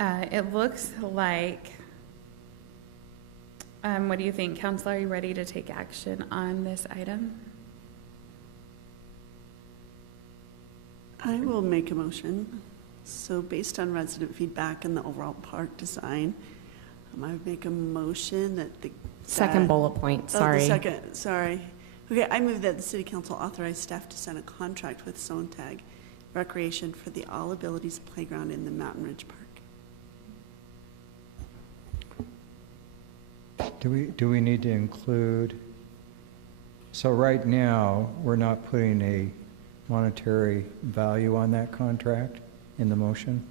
It looks like, what do you think, Council? Are you ready to take action on this item? I will make a motion. So based on resident feedback and the overall park design, I would make a motion that the... Second bullet point, sorry. Sorry. Okay, I move that the City Council authorize staff to sign a contract with Sontag Recreation for the All Abilities Playground in the Mountain Ridge Park. Do we need to include, so right now, we're not putting a monetary value on that contract in the motion?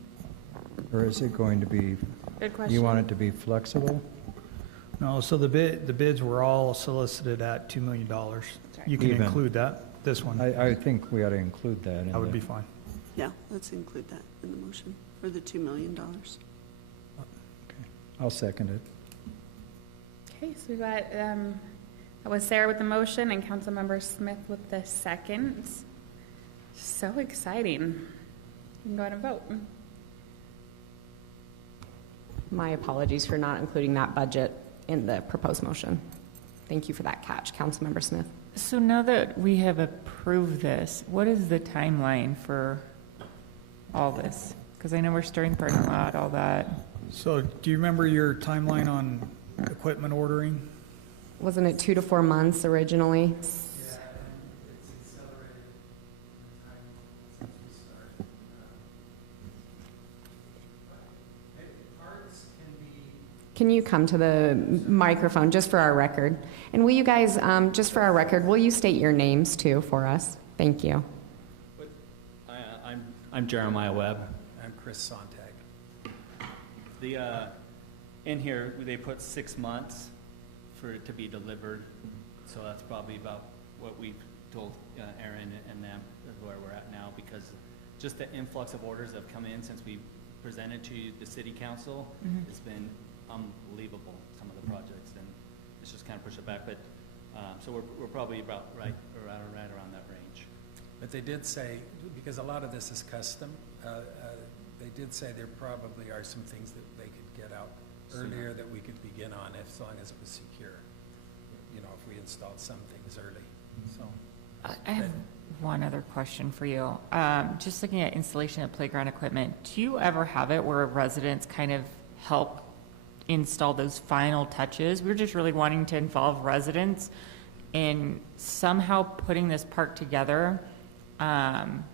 Or is it going to be? Good question. You want it to be flexible? No, so the bids were all solicited at $2 million. You can Even. include that, this one. I think we ought to include that. That would be fine. Yeah, let's include that in the motion for the $2 million. I'll second it. Okay, so we got, that was Sarah with the motion and Councilmember Smith with the second. So exciting. You can go ahead and vote. My apologies for not including that budget in the proposed motion. Thank you for that catch, Councilmember Smith. So now that we have approved this, what is the timeline for all this? Because I know we're starting parking lot, all that. So do you remember your timeline on equipment ordering? Wasn't it 2 to 4 months originally? Can you come to the microphone just for our record? And will you guys, just for our record, will you state your names too for us? Thank you. I'm Jeremiah Webb. I'm Chris Sontag. In here, they put 6 months for it to be delivered, so that's probably about what we've told Aaron and them is where we're at now, because just the influx of orders that have come in since we presented to the city council has been unbelievable, some of the projects, and it's just kind of pushed it back, but so we're probably about right around that range. But they did say, because a lot of this is custom, they did say there probably are some things that they could get out earlier that we could begin on as long as it was secure. You know, if we installed some things early, so. I have one other question for you. Just looking at installation of playground equipment, do you ever have it where residents kind of help install those final touches? We're just really wanting to involve residents in somehow putting this park together,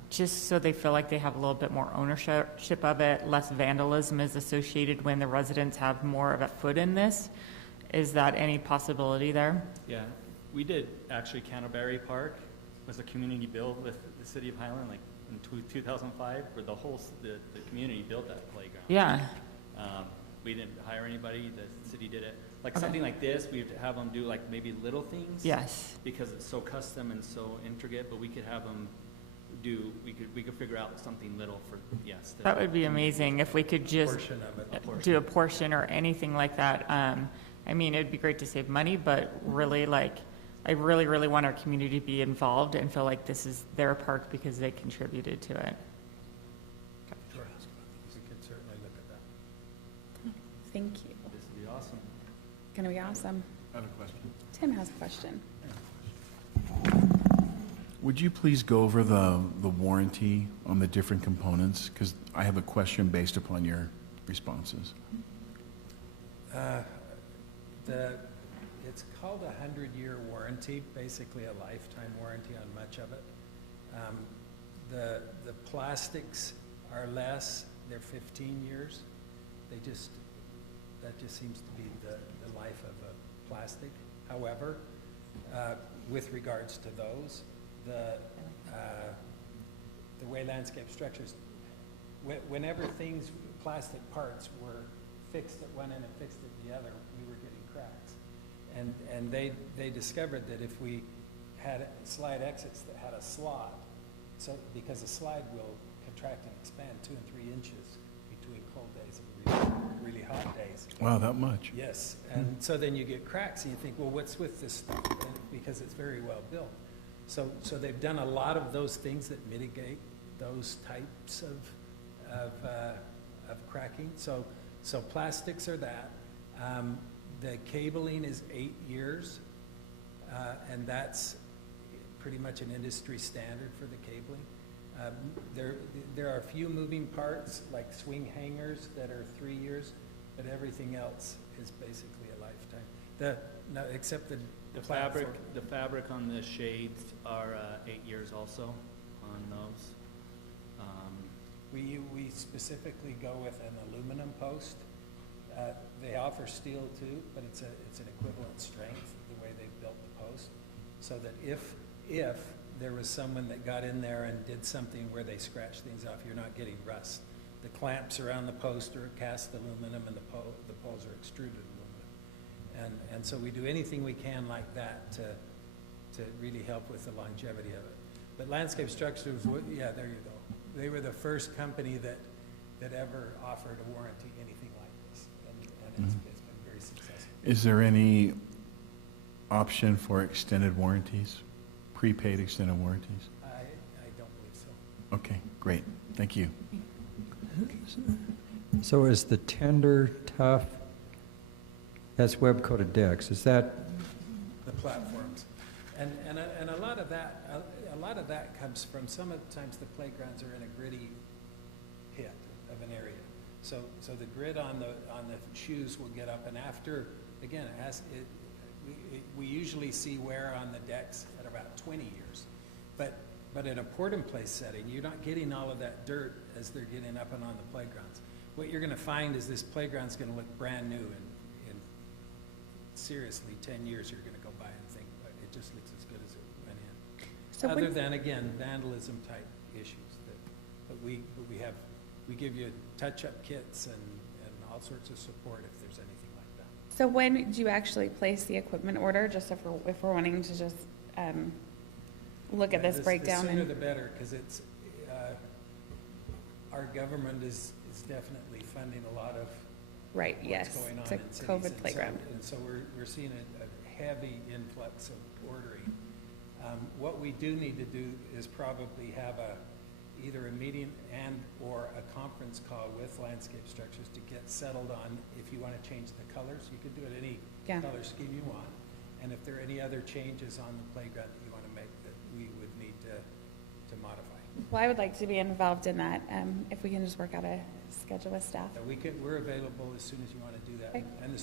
just so they feel like they have a little bit more ownership of it, less vandalism is associated when the residents have more of a foot in this. Is that any possibility there? Yeah, we did actually. Canterbury Park was a community build with the city of Highland, like in 2005, where the community built that playground. Yeah. We didn't hire anybody, the city did it. Like something like this, we have to have them do like maybe little things. Yes. Because it's so custom and so intricate, but we could have them we could figure out something little for, yes. That would be amazing if we could just do a portion or anything like that. I mean, it'd be great to save money, but really I really, really want our community to be involved and feel like this is their park because they contributed to it. Sure. We could certainly look at that. Thank you. This would be awesome. Gonna be awesome. I have a question. Tim has a question. Would you please go over the warranty on the different components? Because I have a question based upon your responses. It's called a 100-year warranty, basically a lifetime warranty on much of it. The plastics are less, they're 15 years. That just seems to be the life of a plastic. However, with regards to those, the way landscape structures, whenever plastic parts were fixed at one end and fixed at the other, we were getting cracks. And they discovered that if we had slide exits that had a slot, so because a slide will contract and expand 2 and 3 inches between cold days and really hot days. Wow, that much? Yes, and so then you get cracks and you think, well, what's with this stuff? Because it's very well built. So they've done a lot of those things that mitigate those types of cracking. So plastics are that. The cabling is 8 years, and that's pretty much an industry standard for the cabling. There are a few moving parts, like swing hangers, that are 3 years, but everything else is basically a lifetime. Except the fabric on the shades are 8 years also on those. We specifically go with an aluminum post. They offer steel too, but it's an equivalent strength the way they built the post, so that if there was someone that got in there and did something where they scratched things off, you're not getting rust The clamps around the post are cast aluminum, and the poles are extruded aluminum. And so we do anything we can like that to really help with the longevity of it. But Landscape Structures, yeah, there you go. They were the first company that ever offered a warranty, anything like this, and it's been very successful. Is there any option for extended warranties, prepaid extended warranties? I don't believe so. Okay, great. Thank you. So is the tender tough, that's web-coated decks, is that, The platforms. And a lot of that comes from, sometimes the playgrounds are in a gritty pit of an area. So the grit on the shoes will get up, and after, again, we usually see wear on the decks at about 20 years. But in a port-in-place setting, you're not getting all of that dirt as they're getting up and on the playgrounds. What you're going to find is this playground's going to look brand new, and in seriously 10 years you're going to go by and think it just looks as good as it went in. So Other than, again, vandalism type issues. But we give you touch-up kits and all sorts of support if there's anything like that. So when do you actually place the equipment order, just if we're wanting to just look at this breakdown? The sooner the better, because it's, our government is definitely funding a lot of Right, what's yes. going on It's a in cities. COVID And so- playground. And so we're seeing a heavy influx of ordering. What we do need to do is probably have either a meeting or a conference call with Landscape Structures to get settled on if you want to change the colors. You can do it any color scheme you want. And if there are any other changes on the playground that you want to make that we would need to modify. Well, I would like to be involved in that, if we can just work out a schedule with staff. We're available as soon as you want to do that. Okay. And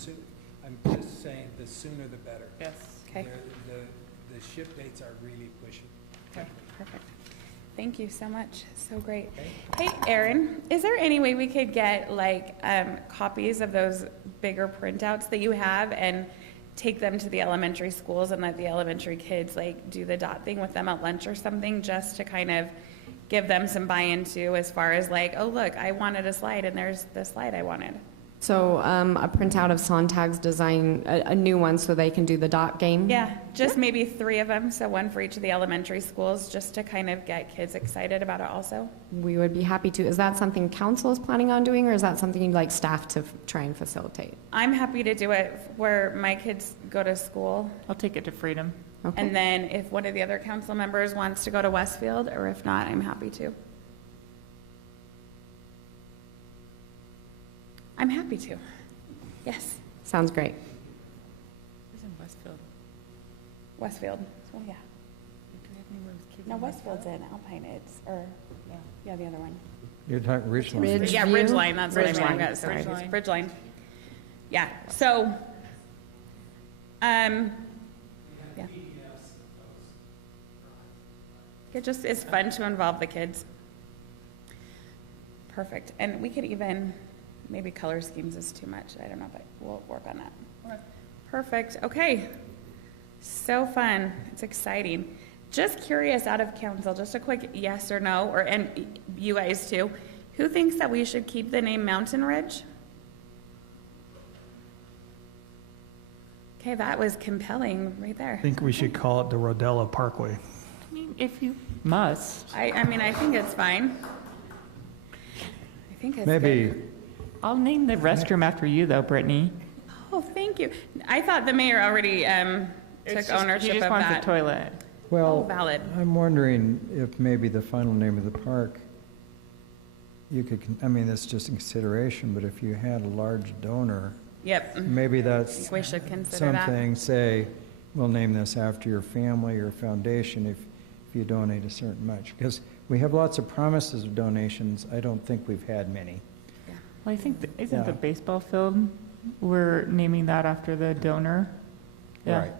I'm just saying, the sooner the better. Yes. Okay. The ship dates are really pushing. Okay, perfect. Thank you so much. So great. Hey, Erin, is there any way we could get copies of those bigger printouts that you have and take them to the elementary schools and let the elementary kids do the dot thing with them at lunch or something, just to kind of give them some buy-in to, as far as oh look, I wanted a slide and there's the slide I wanted. So a printout of Sontag's design, a new one, so they can do the dot game? Yeah, just maybe 3 of them, so 1 for each of the elementary schools, just to kind of get kids excited about it also. We would be happy to. Is that something council is planning on doing, or is that something you'd like staff to try and facilitate? I'm happy to do it where my kids go to school. I'll take it to Freedom. Okay. And then if one of the other council members wants to go to Westfield, or if not, I'm happy to. I'm happy to. Yes. Sounds great. Who's in Westfield? Westfield. So yeah. Do we have anywhere with kids No, in Westfield's in Alpine. Yeah, the other one. you're talking Richland? Yeah, Ridgeline. That's what I mean. I've got it. Sorry. Ridgeline. Yeah. So. Yeah. It's fun to involve the kids. Perfect. And we could even, maybe color schemes is too much. I don't know, but we'll work on that. Perfect. Okay. So fun. It's exciting. Just curious, out of council, just a quick yes or no, and you guys too. Who thinks that we should keep the name Mountain Ridge? Okay, that was compelling right there. I think we should call it the Rodella Parkway. I mean, if you must. I mean, I think it's fine. I think it's Maybe, good. I'll name the restroom after you, though, Brittany. Oh, thank you. I thought the mayor already took ownership She just of wants that. the toilet. well, valid. I'm wondering if maybe the final name of the park, you could, I mean, that's just a consideration, but if you had a large donor, Yep. maybe I that's think we should consider that. something, say, we'll name this after your family or foundation if you donate a certain much. Because we have lots of promises of donations. I don't think we've had many. Well, I think, isn't Yeah. the baseball field, we're naming that after the donor? Yeah. Right.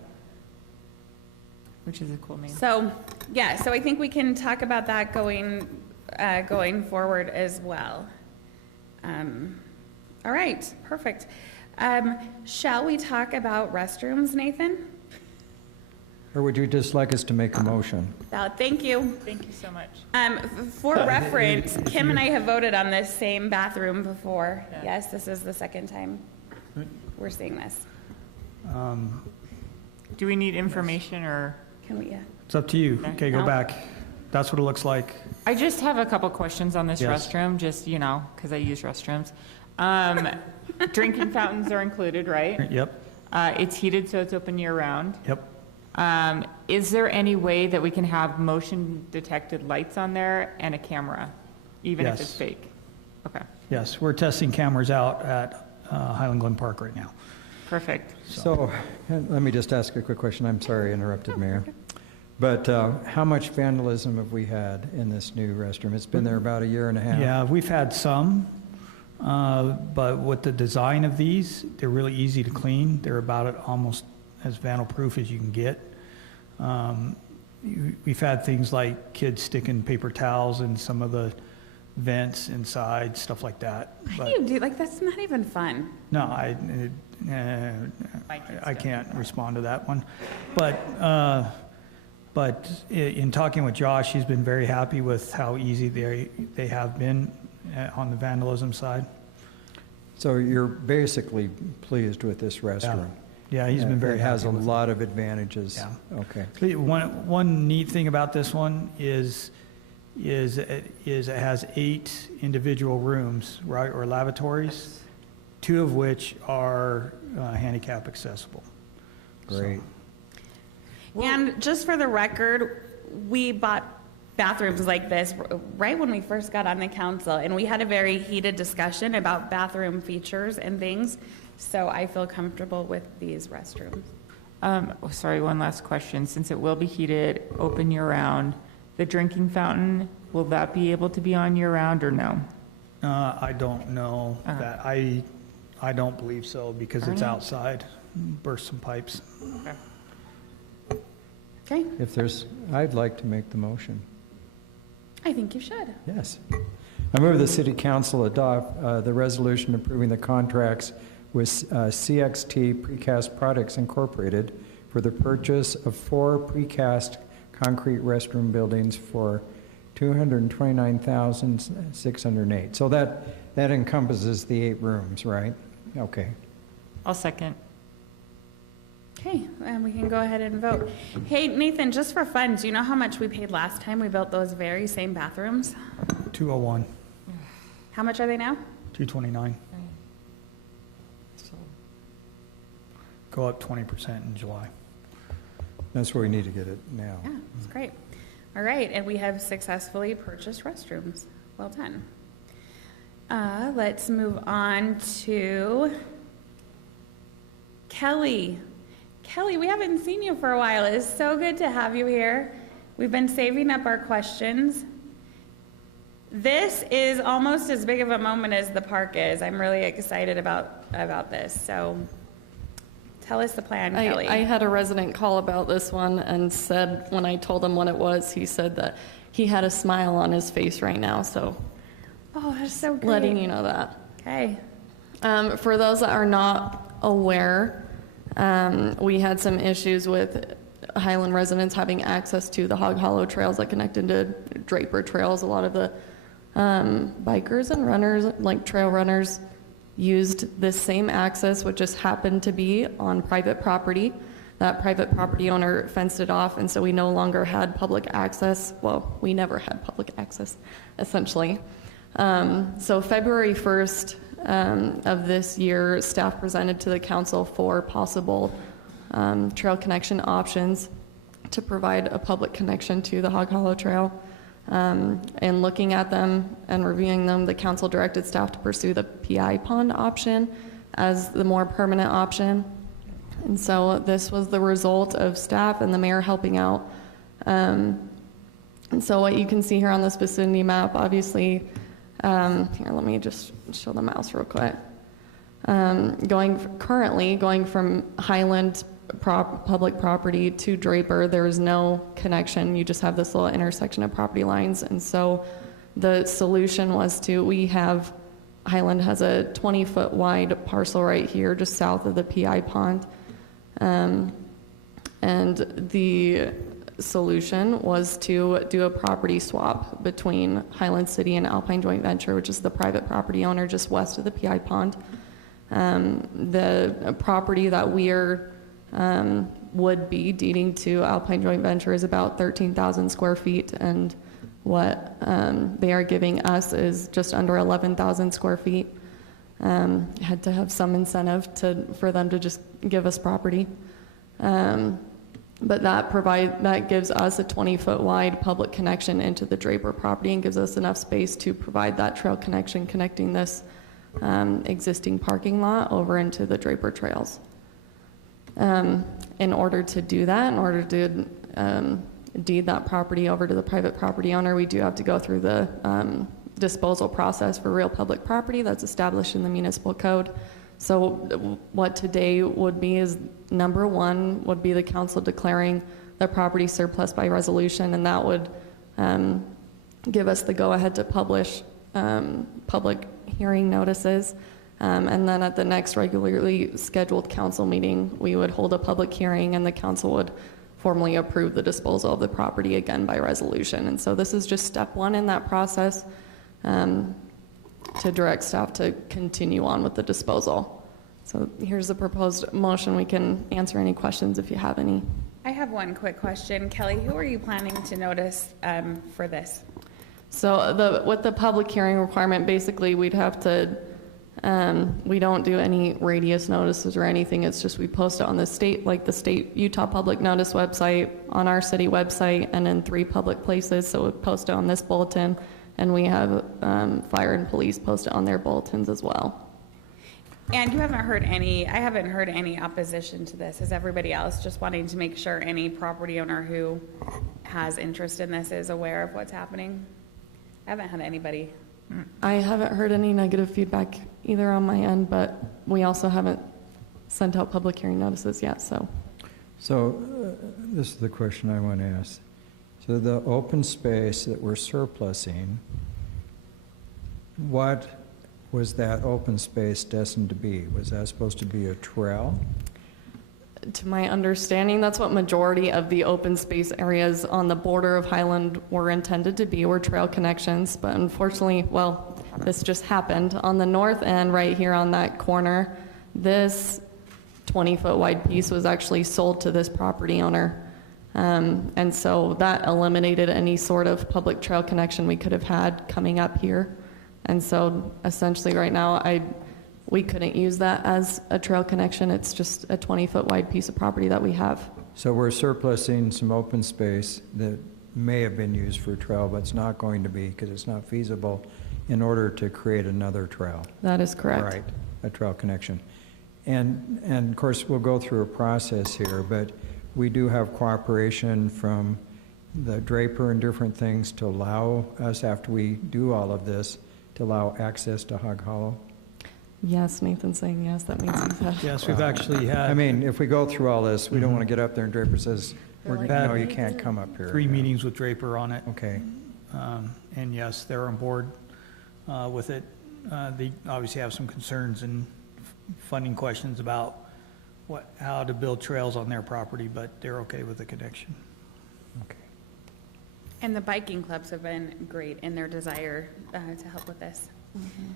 Which is a cool name. So, yeah, so I think we can talk about that going forward as well. All right, perfect. Shall we talk about restrooms, Nathan? Or would you just like us to make a motion? Thank you. Thank you so much. For reference, Kim and I have voted on this same bathroom before. Yeah. Yes, this is the second time we're seeing this. Do we need information or? Can we, yeah. It's up to you. Okay, go No. back. That's what it looks like. I just have a couple questions on this Yes. restroom, just, you know, because I use restrooms. Drinking fountains are included, right? Yep, It's heated, so it's open year-round. yep. Is there any way that we can have motion-detected lights on there and a camera, even if it's Yes. fake? Okay, Yes, we're testing cameras out at Highland Glen Park right now. perfect. So, let me just ask a quick question. I'm sorry I interrupted, Mayor. But how much vandalism have we had in this new restroom? It's been there about a year and a half. Yeah, we've had some, but with the design of these, they're really easy to clean. They're about almost as vandal-proof as you can get. We've had things like kids sticking paper towels in some of the vents inside, stuff like that. How But do you do, like, that's not even fun. no, I can't respond to that one. But in talking with Josh, he's been very happy with how easy they have been on the vandalism side. So you're basically pleased with this restroom? Yeah, he's been very It has a happy with it. lot of advantages. Yeah. Okay. One neat thing about this one is it has 8 individual rooms, right, or lavatories, 2 of which are handicap accessible. Great. And just for the record, we bought bathrooms like this right when we first got on the council, and we had a very heated discussion about bathroom features and things, so I feel comfortable with these restrooms. Sorry, one last question. Since it will be heated, open year-round, the drinking fountain, will that be able to be on year-round or no? I don't know that. I don't believe so because it's outside. Burst some pipes. Okay. Okay, If there's, I'd like to make the motion. I think you should. Yes. I move the city council adopt the resolution approving the contracts with CXT Precast Products Incorporated for the purchase of 4 precast concrete restroom buildings for $229,608. So that encompasses the 8 rooms, right? Okay. I'll second. Okay, and we can go ahead and vote. Hey, Nathan, just for fun, do you know how much we paid last time we built those very same bathrooms? 201, How much are they now? 229. Go up 20% in July. That's where we need to get it now. Yeah, that's great. All right, and we have successfully purchased restrooms. Well done. Let's move on to Kelly. Kelly, we haven't seen you for a while. It is so good to have you here. We've been saving up our questions. This is almost as big of a moment as the park is. I'm really excited about this. So tell us the plan, Kelly. I had a resident call about this one and said, when I told him what it was, he said that he had a smile on his face right now, so. Oh, that's so great. Letting you know that. Okay. For those that are not aware, we had some issues with Highland residents having access to the Hog Hollow trails that connected to Draper trails. A lot of the bikers and runners, like trail runners, used this same access, which just happened to be on private property. That private property owner fenced it off, and so we no longer had public access. Well, we never had public access, essentially. So February 1st of this year, staff presented to the council 4 possible trail connection options to provide a public connection to the Hog Hollow Trail. And looking at them and reviewing them, the council directed staff to pursue the PI pond option as the more permanent option. And so this was the result of staff and the mayor helping out. And so what you can see here on this vicinity map, obviously, here, let me just show the mouse real quick. Currently going from Highland public property to Draper, there is no connection. You just have this little intersection of property lines. And so the solution was Highland has a 20-foot wide parcel right here just south of the PI pond. And the solution was to do a property swap between Highland City and Alpine Joint Venture, which is the private property owner just west of the PI pond. The property that we're would be deeding to Alpine Joint Venture is about 13,000 square feet, and what they are giving us is just under 11,000 square feet. Had to have some incentive for them to just give us property. But that gives us a 20-foot wide public connection into the Draper property and gives us enough space to provide that trail connection connecting this existing parking lot over into the Draper trails. In order to do that, in order to deed that property over to the private property owner, we do have to go through the disposal process for real public property that's established in the municipal code. So what today would be is, number one would be the council declaring the property surplus by resolution, and that would give us the go-ahead to publish public hearing notices. And then at the next regularly scheduled council meeting, we would hold a public hearing and the council would formally approve the disposal of the property again by resolution. And so this is just step one in that process, to direct staff to continue on with the disposal. So here's the proposed motion. We can answer any questions if you have any. I have one quick question. Kelly, who are you planning to notice for this? So with the public hearing requirement, basically we'd have to, we don't do any radius notices or anything. It's just we post it on the state Utah Public Notice website, on our city website, and in 3 public places. So we post it on this bulletin, and we have fire and police post it on their bulletins as well. And you haven't heard I haven't heard any opposition to this. Is everybody else just wanting to make sure any property owner who has interest in this is aware of what's happening? I haven't had anybody. I haven't heard any negative feedback either on my end, but we also haven't sent out public hearing notices yet, so. So this is the question I want to ask. So the open space that we're surplusing, what was that open space destined to be? Was that supposed to be a trail? To my understanding, that's what majority of the open space areas on the border of Highland were intended to be, were trail connections. But unfortunately, well, this just happened. On the north end, right here on that corner, this 20-foot wide piece was actually sold to this property owner. And so that eliminated any sort of public trail connection we could have had coming up here. And so essentially right now, we couldn't use that as a trail connection. It's just a 20-foot wide piece of property that we have. So we're surplusing some open space that may have been used for a trail, but it's not going to be because it's not feasible in order to create another trail. That is correct. Right, a trail connection. And of course, we'll go through a process here, but we do have cooperation from the Draper and different things to allow us, after we do all of this, to allow access to Hog Hollow. Yes, Nathan's saying yes, that means he's had. Yes, we've actually had. I mean, if we go through all this, we don't want to get up there and Draper says, Like, no, you can't come up here. 3 meetings with Draper on it. Okay. And yes, they're on board with it. They obviously have some concerns and funding questions about how to build trails on their property, but they're okay with the connection. Okay. And the biking clubs have been great in their desire to help with this. Mm-hmm.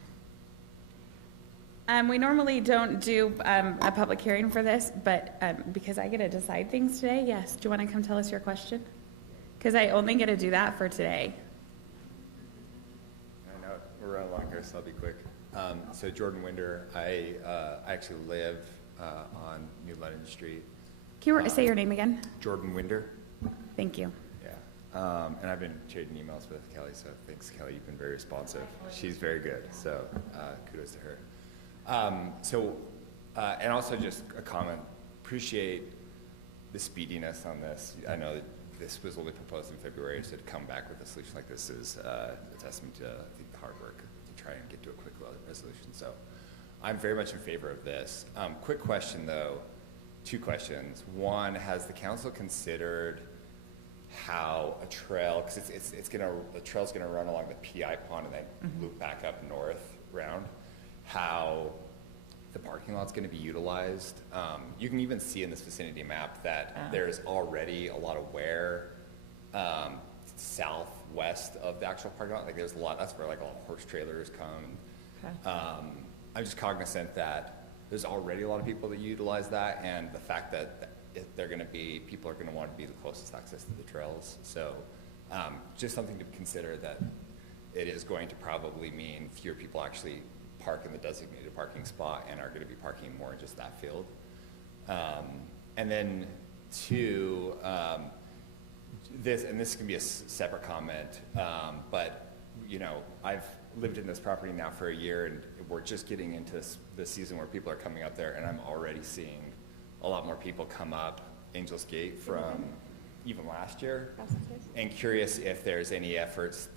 We normally don't do a public hearing for this, but because I get to decide things today, yes. Do you want to come tell us your question? Because I only get to do that for today. I know we're running along here, so I'll be quick. So Jordan Winder, I actually live on New London Street. Can you say your name again? Jordan Winder. Thank you. Yeah. And I've been trading emails with Kelly, so thanks, Kelly. You've been very responsive. She's very good, so kudos to her. And also just a comment, appreciate the speediness on this. I know that this was only proposed in February, so to come back with a solution like this is a testament to, I think, the hard work to try and get to a quick resolution. So I'm very much in favor of this. Quick question though, 2 questions. One, has the council considered how a trail, because the trail's gonna run along the PI pond and then loop back up north round, how the parking lot's going to be utilized. You can even see in this vicinity map that there's already a lot of wear southwest of the actual parking lot. Like there's a lot, that's where like all horse trailers come. Okay. I'm just cognizant that there's already a lot of people that utilize that, and the fact that they're going to be, people are going to want to be the closest access to the trails. So just something to consider, that it is going to probably mean fewer people actually park in the designated parking spot and are going to be parking more in just that field. And then two, this can be a separate comment, but you know, I've lived in this property now for a year, and we're just getting into the season where people are coming up there, and I'm already seeing a lot more people come up Angels Gate from even last year, and curious if there's any efforts,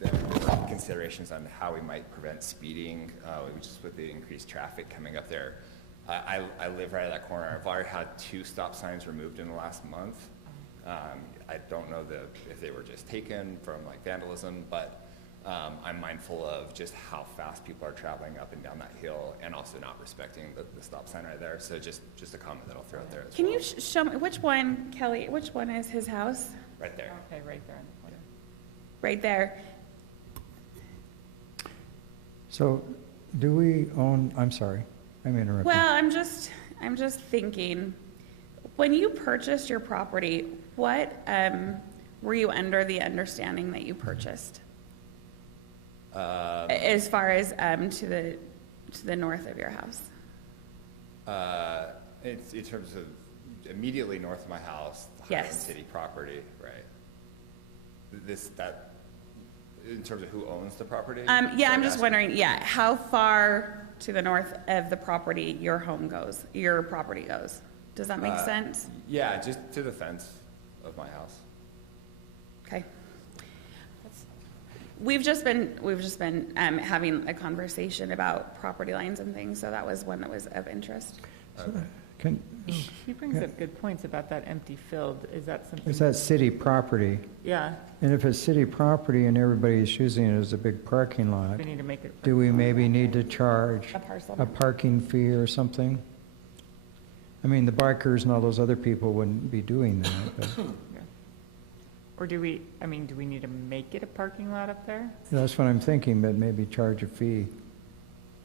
considerations on how we might prevent speeding, just with the increased traffic coming up there. I live right at that corner. I've already had 2 stop signs removed in the last month. I don't know if they were just taken from like vandalism, but I'm mindful of just how fast people are traveling up and down that hill, and also not respecting the stop sign right there. So just a comment that I'll throw out there. Can you show me, which one, Kelly, which one is his house? Right there. Okay, right there in the corner. Right there. So do we own, I'm sorry, I'm interrupting. Well, I'm just thinking, when you purchased your property, what were you under the understanding that you purchased? As far as to the north of your house? It's in terms of immediately north of my house, the Highland City property, right? In terms of who owns the property? Yeah, I'm just wondering, how far to the north of the property your property goes? Does that make sense? Yeah, just to the fence of my house. Okay. We've just been having a conversation about property lines and things, so that was one that was of interest. He brings up good points about that empty field. Is that something? Is that city property? Yeah. And if it's city property and everybody's using it as a big parking lot, We need to make it. do we maybe need to charge A parcel. a parking fee or something? I mean, the bikers and all those other people wouldn't be doing that, but Or do we need to make it a parking lot up there? that's what I'm thinking, but maybe charge a fee.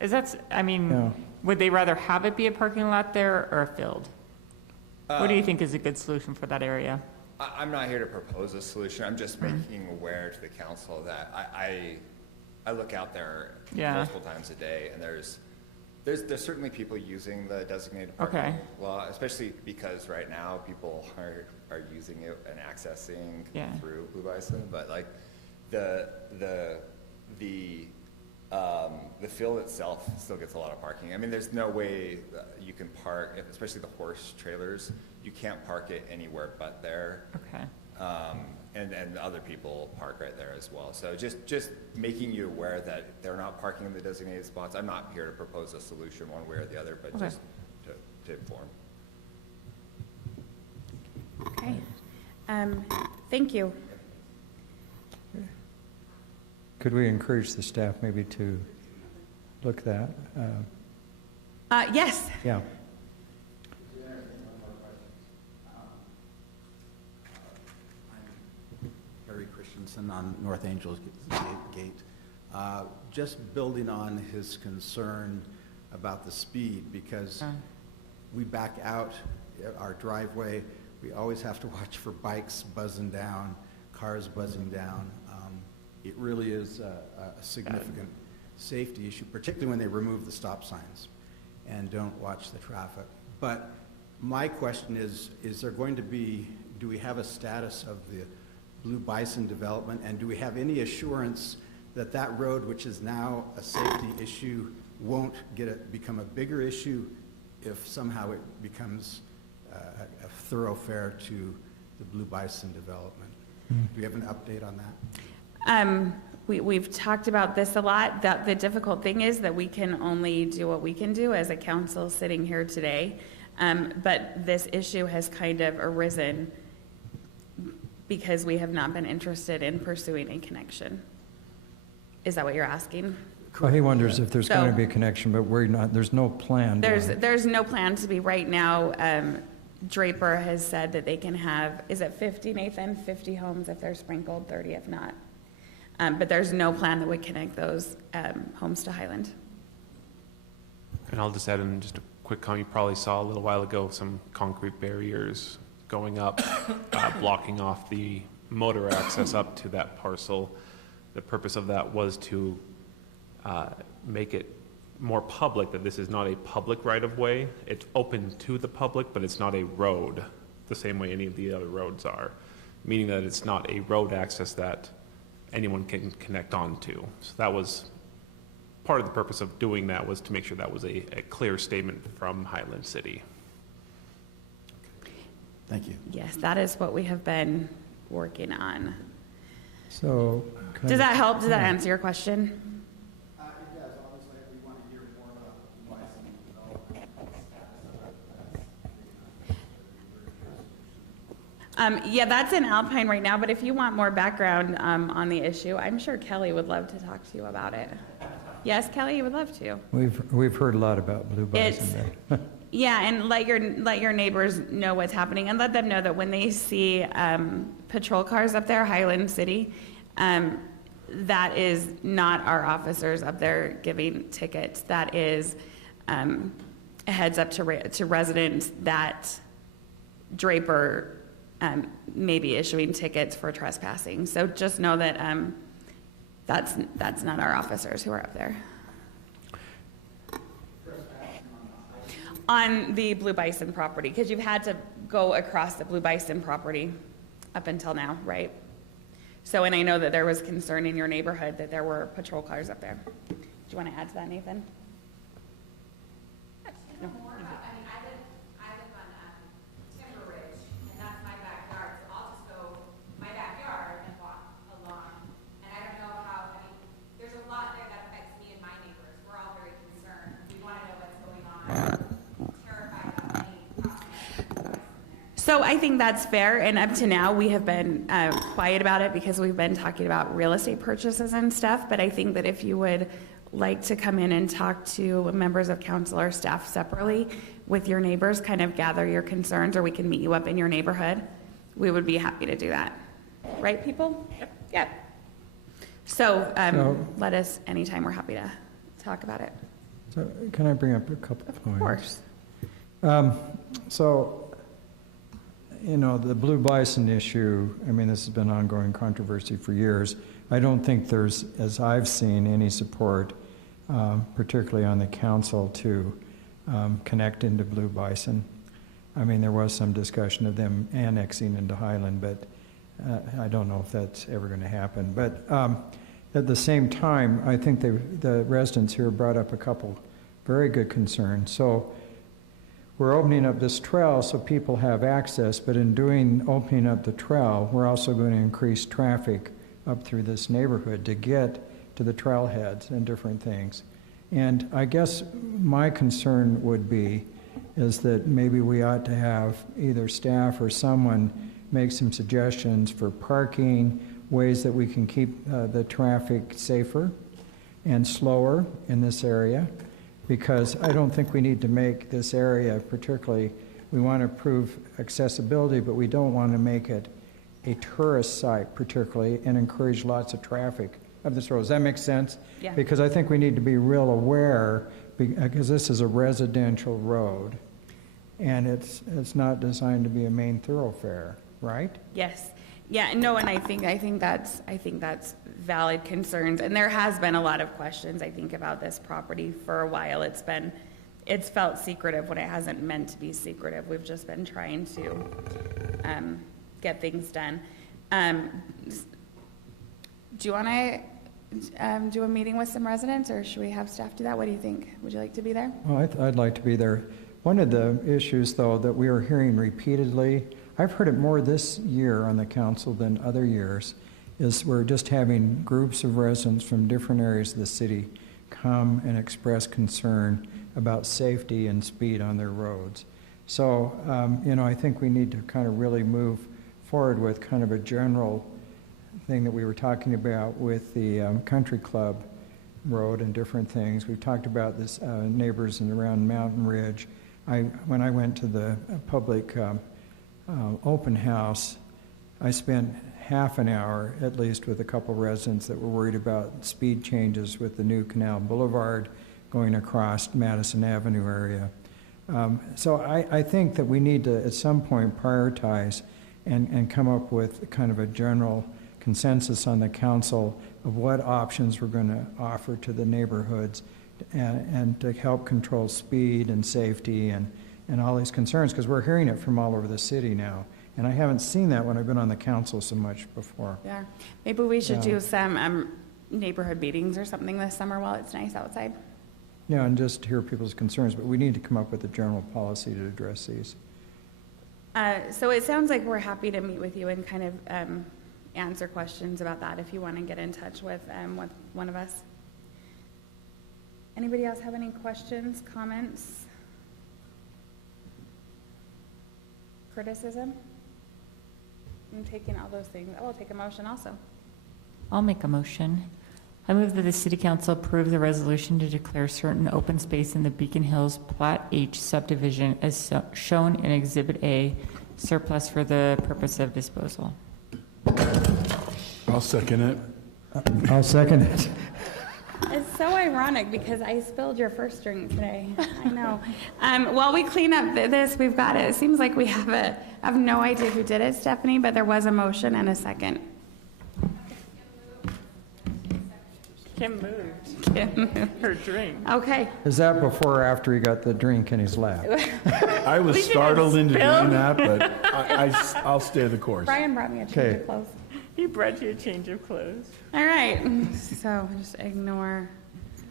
Yeah. Would they rather have it be a parking lot there or a field? What do you think is a good solution for that area? I'm not here to propose a solution. I'm just making aware to the council that I look out there multiple times a day, and there's certainly people using the designated parking lot, especially because right now people are using it and accessing through Blue Bison. But like the field itself still gets a lot of parking. I mean, there's no way that you can park, especially the horse trailers. You can't park it anywhere but there. Okay. And other people park right there as well. So just making you aware that they're not parking in the designated spots. I'm not here to propose a solution one way or the other, but just to inform. Okay. Thank you. Could we encourage the staff maybe to look that? Yes. Yeah. On North Angels Gate. Just building on his concern about the speed, because we back out our driveway, we always have to watch for bikes buzzing down, cars buzzing down. It really is a significant safety issue, particularly when they remove the stop signs and don't watch the traffic. But my question is there going to be, do we have a status of the Blue Bison development, and do we have any assurance that that road, which is now a safety issue, won't become a bigger issue if somehow it becomes a thoroughfare to the Blue Bison development? Do we have an update on that? We've talked about this a lot. That the difficult thing is that we can only do what we can do as a council sitting here today. But this issue has kind of arisen because we have not been interested in pursuing a connection. Is that what you're asking? Well, he wonders if there's going to So- be a connection, but there's no plan. There's no plan to be right now. Draper has said that they can have, is it 50, Nathan? 50 homes if they're sprinkled, 30 if not. But there's no plan that would connect those homes to Highland. And I'll just add in just a quick comment. You probably saw a little while ago some concrete barriers going up, blocking off the motor access up to that parcel. The purpose of that was to make it more public, that this is not a public right-of-way. It's open to the public, but it's not a road, the same way any of the other roads are, meaning that it's not a road access that anyone can connect onto. So that was part of the purpose of doing that, was to make sure that was a clear statement from Highland City. Thank you. Yes, that is what we have been working on. So. Does that help? Does that answer your question? It does. Obviously, we want to hear more about the licensing development. Yeah, that's in Alpine right now, but if you want more background on the issue, I'm sure Kelly would love to talk to you about it. Yes, Kelly, you would love to. We've heard a lot about blue bison there. Yeah, and let your neighbors know what's happening, and let them know that when they see patrol cars up there, Highland City, that is not our officers up there giving tickets. That is a heads up to residents that Draper may be issuing tickets for trespassing. So just know that that's not our officers who are up there. On the Blue Bison property, because you've had to go across the Blue Bison property up until now, right? So, and I know that there was concern in your neighborhood that there were patrol cars up there. Do you want to add to that, Nathan? No. So I think that's fair, and up to now, we have been quiet about it because we've been talking about real estate purchases and stuff, but I think that if you would like to come in and talk to members of council or staff separately with your neighbors, kind of gather your concerns, or we can meet you up in your neighborhood, we would be happy to do that. Right, people? Yep. Yeah. So let us, anytime, we're happy to talk about it. So can I bring up a couple of points? Of course. So, you know, the blue bison issue, I mean, this has been ongoing controversy for years. I don't think there's, as I've seen, any support, particularly on the council, to connect into blue bison. I mean, there was some discussion of them annexing into Highland, but I don't know if that's ever going to happen. But at the same time, I think the residents here brought up a couple very good concerns. So we're opening up this trail so people have access, but in opening up the trail, we're also going to increase traffic up through this neighborhood to get to the trailheads and different things. And I guess my concern would be is that maybe we ought to have either staff or someone make some suggestions for parking, ways that we can keep the traffic safer and slower in this area. Because I don't think we need to make this area particularly, we want to improve accessibility, but we don't want to make it a tourist site particularly and encourage lots of traffic up this road. Does that make sense? Yeah. Because I think we need to be real aware, because this is a residential road and it's not designed to be a main thoroughfare, right? Yes. Yeah, no, and I think that's valid concerns, and there has been a lot of questions, I think, about this property for a while. It's felt secretive when it hasn't meant to be secretive. We've just been trying to get things done. Do you want to do a meeting with some residents, or should we have staff do that? What do you think? Would you like to be there? Well, I'd like to be there. One of the issues, though, that we are hearing repeatedly, I've heard it more this year on the council than other years, is we're just having groups of residents from different areas of the city come and express concern about safety and speed on their roads. So, you know, I think we need to kind of really move forward with kind of a general thing that we were talking about with the country club, Road and different things. We've talked about this neighbors and around Mountain Ridge. When I went to the public open house, I spent half an hour at least with a couple residents that were worried about speed changes with the new Canal Boulevard going across Madison Avenue area. So I think that we need to at some point prioritize and come up with kind of a general consensus on the council of what options we're going to offer to the neighborhoods and to help control speed and safety and all these concerns, because we're hearing it from all over the city now. And I haven't seen that when I've been on the council so much before. Yeah, maybe we should do some neighborhood meetings or something this summer while it's nice outside. Yeah, and just hear people's concerns, but we need to come up with a general policy to address these. So it sounds like we're happy to meet with you and kind of answer questions about that if you want to get in touch with one of us. Anybody else have any questions, comments, criticism? I'm taking all those things. I will take a motion also. I'll make a motion. I move that the City Council approve the resolution to declare certain open space in the Beacon Hills Plat H subdivision as shown in Exhibit A surplus for the purpose of disposal. I'll second it. I'll second it. It's so ironic because I spilled your first drink today. I know. While we clean up this, we've got it. It seems like we have no idea who did it, Stephanie, but there was a motion and a second. Kim moved. Kim moved her drink. Okay. Is that before or after he got the drink in his lap? I was startled into doing that, but I'll stay the course. Brian brought me a change of clothes. He brought you a change of clothes. All right. So just ignore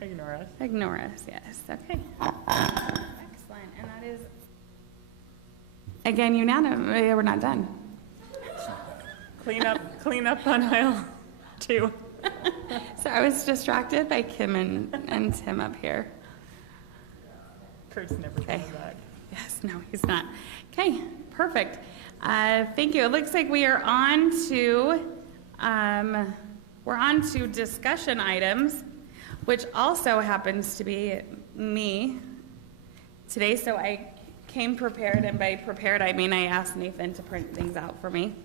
us. Ignore us, yes. Okay. Excellent. And that is, again, unanimous. We're not done. Clean up on aisle 2. So I was distracted by Kim and Tim up here. Kurt's never coming back. Yes, no, he's not. Okay, perfect. Thank you. It looks like we are on to discussion items, which also happens to be me today. So I came prepared, and by prepared I mean I asked Nathan to print things out for me.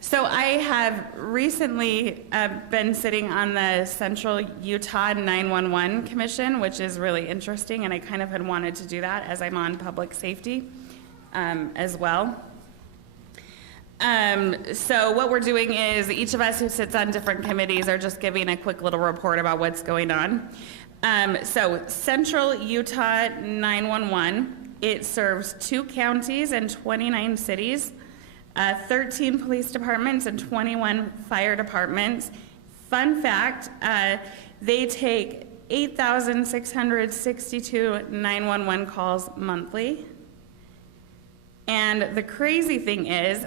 So I have recently been sitting on the Central Utah 911 Commission, which is really interesting, and I kind of had wanted to do that as I'm on public safety as well. So what we're doing is each of us who sits on different committees are just giving a quick little report about what's going on. So Central Utah 911, it serves 2 counties and 29 cities. 13 police departments and 21 fire departments. Fun fact, they take 8,662 911 calls monthly. And the crazy thing is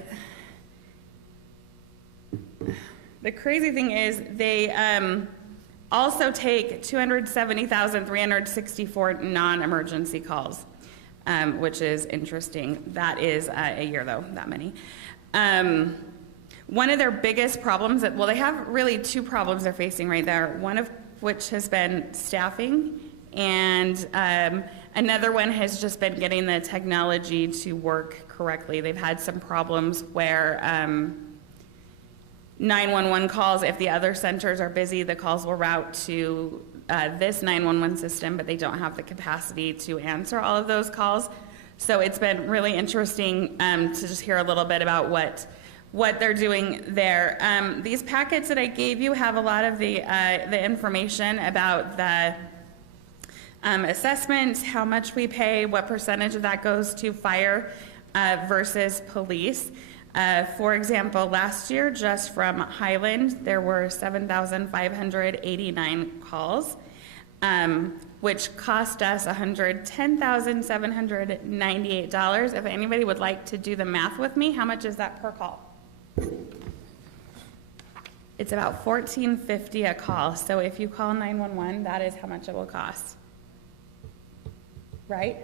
they also take 270,364 non-emergency calls. Which is interesting. That is a year, though, that many. One of their biggest problems, well, they have really 2 problems they're facing right there, one of which has been staffing, and another one has just been getting the technology to work correctly. They've had some problems where 911 calls, if the other centers are busy, the calls will route to this 911 system, but they don't have the capacity to answer all of those calls. So it's been really interesting to just hear a little bit about what they're doing there. These packets that I gave you have a lot of the information about the assessments, how much we pay, what percentage of that goes to fire versus police. For example, last year, just from Highland, there were 7,589 calls, which cost us $110,798. If anybody would like to do the math with me, how much is that per call? It's about $14.50 a call. So if you call 911, that is how much it will cost. Right?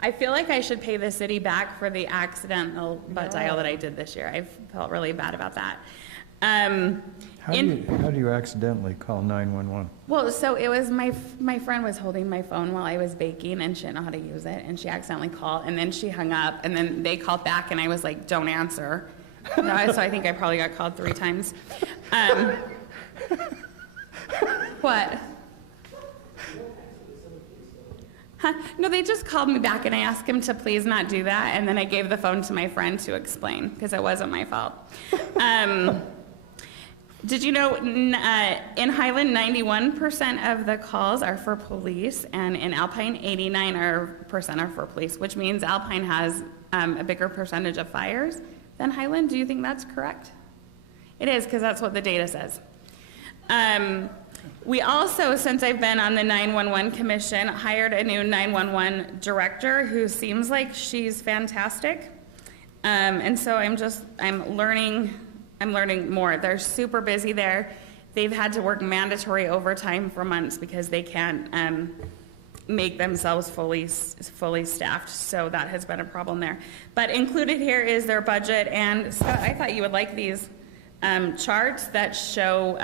I feel like I should pay the city back for the accidental butt dial that I did this year. I felt really bad about that. How do you accidentally call 911? Well, so it was my friend was holding my phone while I was baking, and she didn't know how to use it, and she accidentally called, and then she hung up, and then they called back, and I was like, don't answer. So I think I probably got called 3 times. What? Huh? No, they just called me back, and I asked him to please not do that, and then I gave the phone to my friend to explain, because it wasn't my fault. Did you know in Highland, 91% of the calls are for police, and in Alpine, 89% are for police, which means Alpine has a bigger percentage of fires than Highland. Do you think that's correct? It is, because that's what the data says. We also, since I've been on the 911 commission, hired a new 911 director who seems like she's fantastic. And so I'm learning more. They're super busy there. They've had to work mandatory overtime for months because they can't make themselves fully staffed. So that has been a problem there. But included here is their budget, and Scott, I thought you would like these charts that show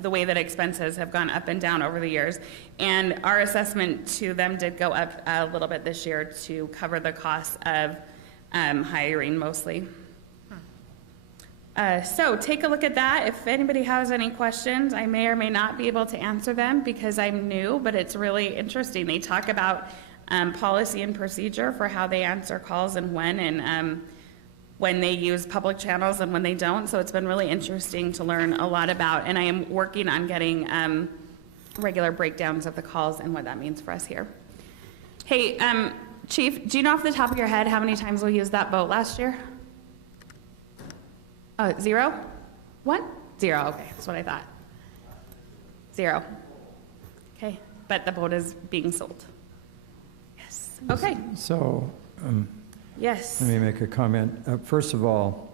the way that expenses have gone up and down over the years. And our assessment to them did go up a little bit this year to cover the costs of hiring mostly. So take a look at that. If anybody has any questions, I may or may not be able to answer them because I'm new, but it's really interesting. They talk about policy and procedure for how they answer calls and when they use public channels and when they don't. So it's been really interesting to learn a lot about, and I am working on getting regular breakdowns of the calls and what that means for us here. Hey, Chief, do you know off the top of your head how many times we used that boat last year? 0? 1? 0, okay, that's what I thought. 0. Okay, but the boat is being sold. Yes, okay. So, yes. let me make a comment. First of all,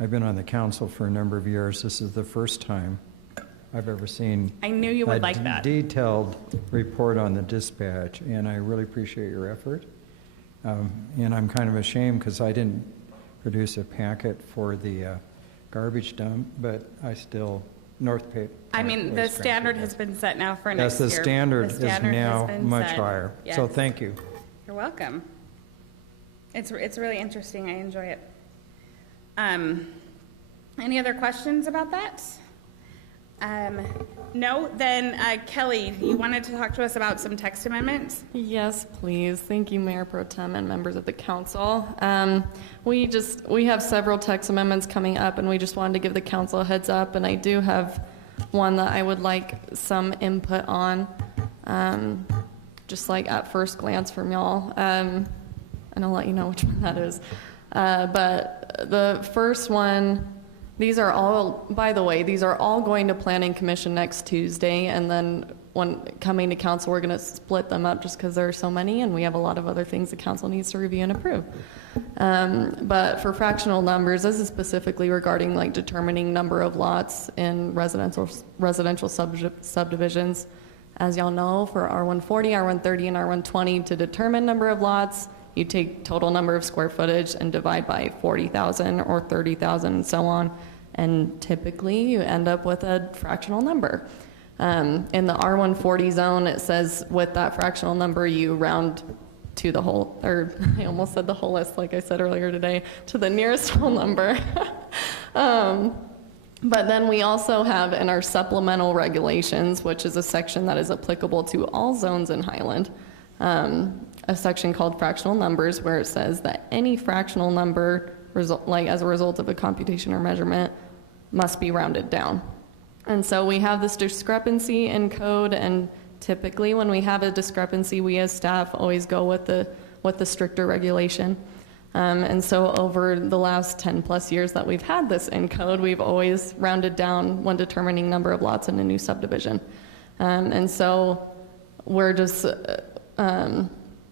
I've been on the council for a number of years. This is the first time I've ever seen I knew you would like that. Detailed report on the dispatch, and I really appreciate your effort. And I'm kind of ashamed because I didn't produce a packet for the garbage dump, but I still, I mean, the standard has been set now for next year. Yes, the standard is now much higher. Yes. So thank you. You're welcome. It's really interesting. I enjoy it. Any other questions about that? No? Then Kelly, you wanted to talk to us about some text amendments? Yes, please. Thank you, Mayor Pro Tem and members of the council. We have several text amendments coming up, and we just wanted to give the council a heads up, and I do have one that I would like some input on, just like at first glance from y'all, and I'll let you know which one that is. But the first one, these are all, by the way, these are all going to Planning Commission next Tuesday, and then when coming to council, we're going to split them up just because there are so many, and we have a lot of other things the council needs to review and approve. But for fractional numbers, this is specifically regarding like determining number of lots in residential subdivisions. As y'all know, for R140, R130, and R120, to determine number of lots, you take total number of square footage and divide by 40,000 or 30,000 and so on. And typically you end up with a fractional number. In the R140 zone, it says with that fractional number, you round to the whole, or I almost said the wholest, like I said earlier today, to the nearest whole number. But then we also have in our supplemental regulations, which is a section that is applicable to all zones in Highland, a section called fractional numbers, where it says that any fractional number as a result of a computation or measurement must be rounded down. And so we have this discrepancy in code, and typically when we have a discrepancy, we as staff always go with the stricter regulation. And so over the last 10 plus years that we've had this in code, we've always rounded down when determining number of lots in a new subdivision. And so we're just,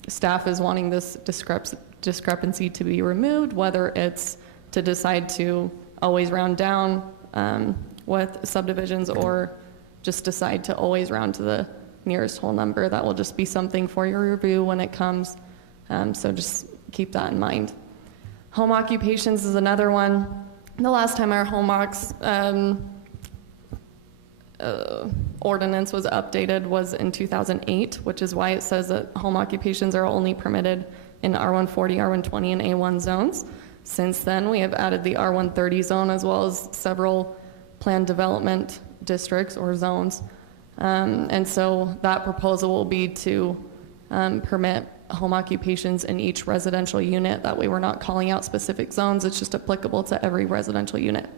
staff is wanting this discrepancy to be removed, whether it's to decide to always round down with subdivisions or just decide to always round to the nearest whole number. That will just be something for your review when it comes. So just keep that in mind. Home occupations is another one. the last time our home ox ordinance was updated was in 2008, which is why it says that home occupations are only permitted in R140, R120, and A1 zones. Since then, we have added the R130 zone as well as several planned development districts or zones. And so that proposal will be to permit home occupations in each residential unit. That way we're not calling out specific zones, it's just applicable to every residential unit.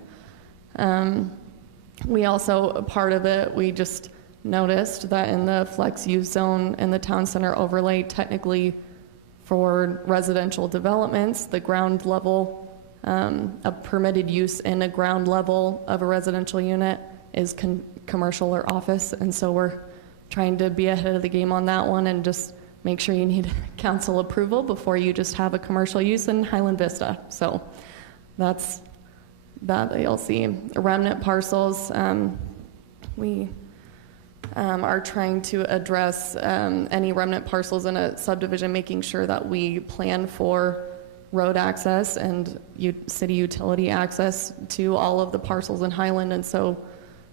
We also, part of it, we just noticed that in the flex use zone in the town center overlay, technically for residential developments, the ground level, a permitted use in a ground level of a residential unit is commercial or office. And so we're trying to be ahead of the game on that one and just make sure you need council approval before you just have a commercial use in Highland Vista. So that's that you'll see. Remnant parcels, we are trying to address any remnant parcels in a subdivision, making sure that we plan for road access and city utility access to all of the parcels in Highland. And so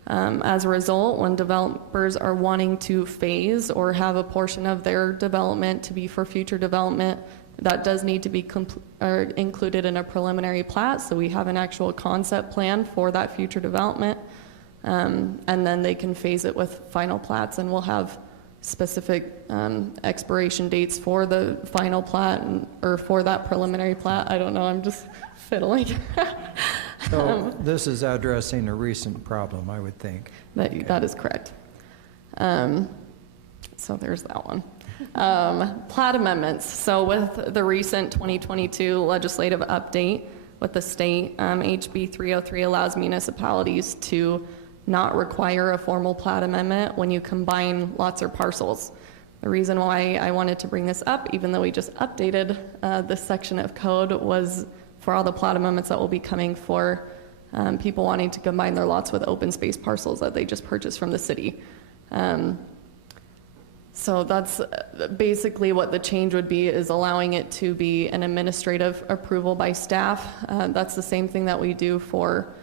as a result, when developers are wanting to phase or have a portion of their development to be for future development, that does need to be included in a preliminary plat, so we have an actual concept plan for that future development, and then they can phase it with final plats, and we'll have specific expiration dates for the final plat or for that preliminary plat. I don't know, I'm just fiddling. So this is addressing a recent problem, I would think. That is correct. So there's that one. Plat amendments. So with the recent 2022 legislative update with the state, HB 303 allows municipalities to not require a formal plat amendment when you combine lots or parcels. The reason why I wanted to bring this up, even though we just updated this section of code, was for all the plat amendments that will be coming for people wanting to combine their lots with open space parcels that they just purchased from the city. So that's basically what the change would be, is allowing it to be an administrative approval by staff. That's the same thing that we do for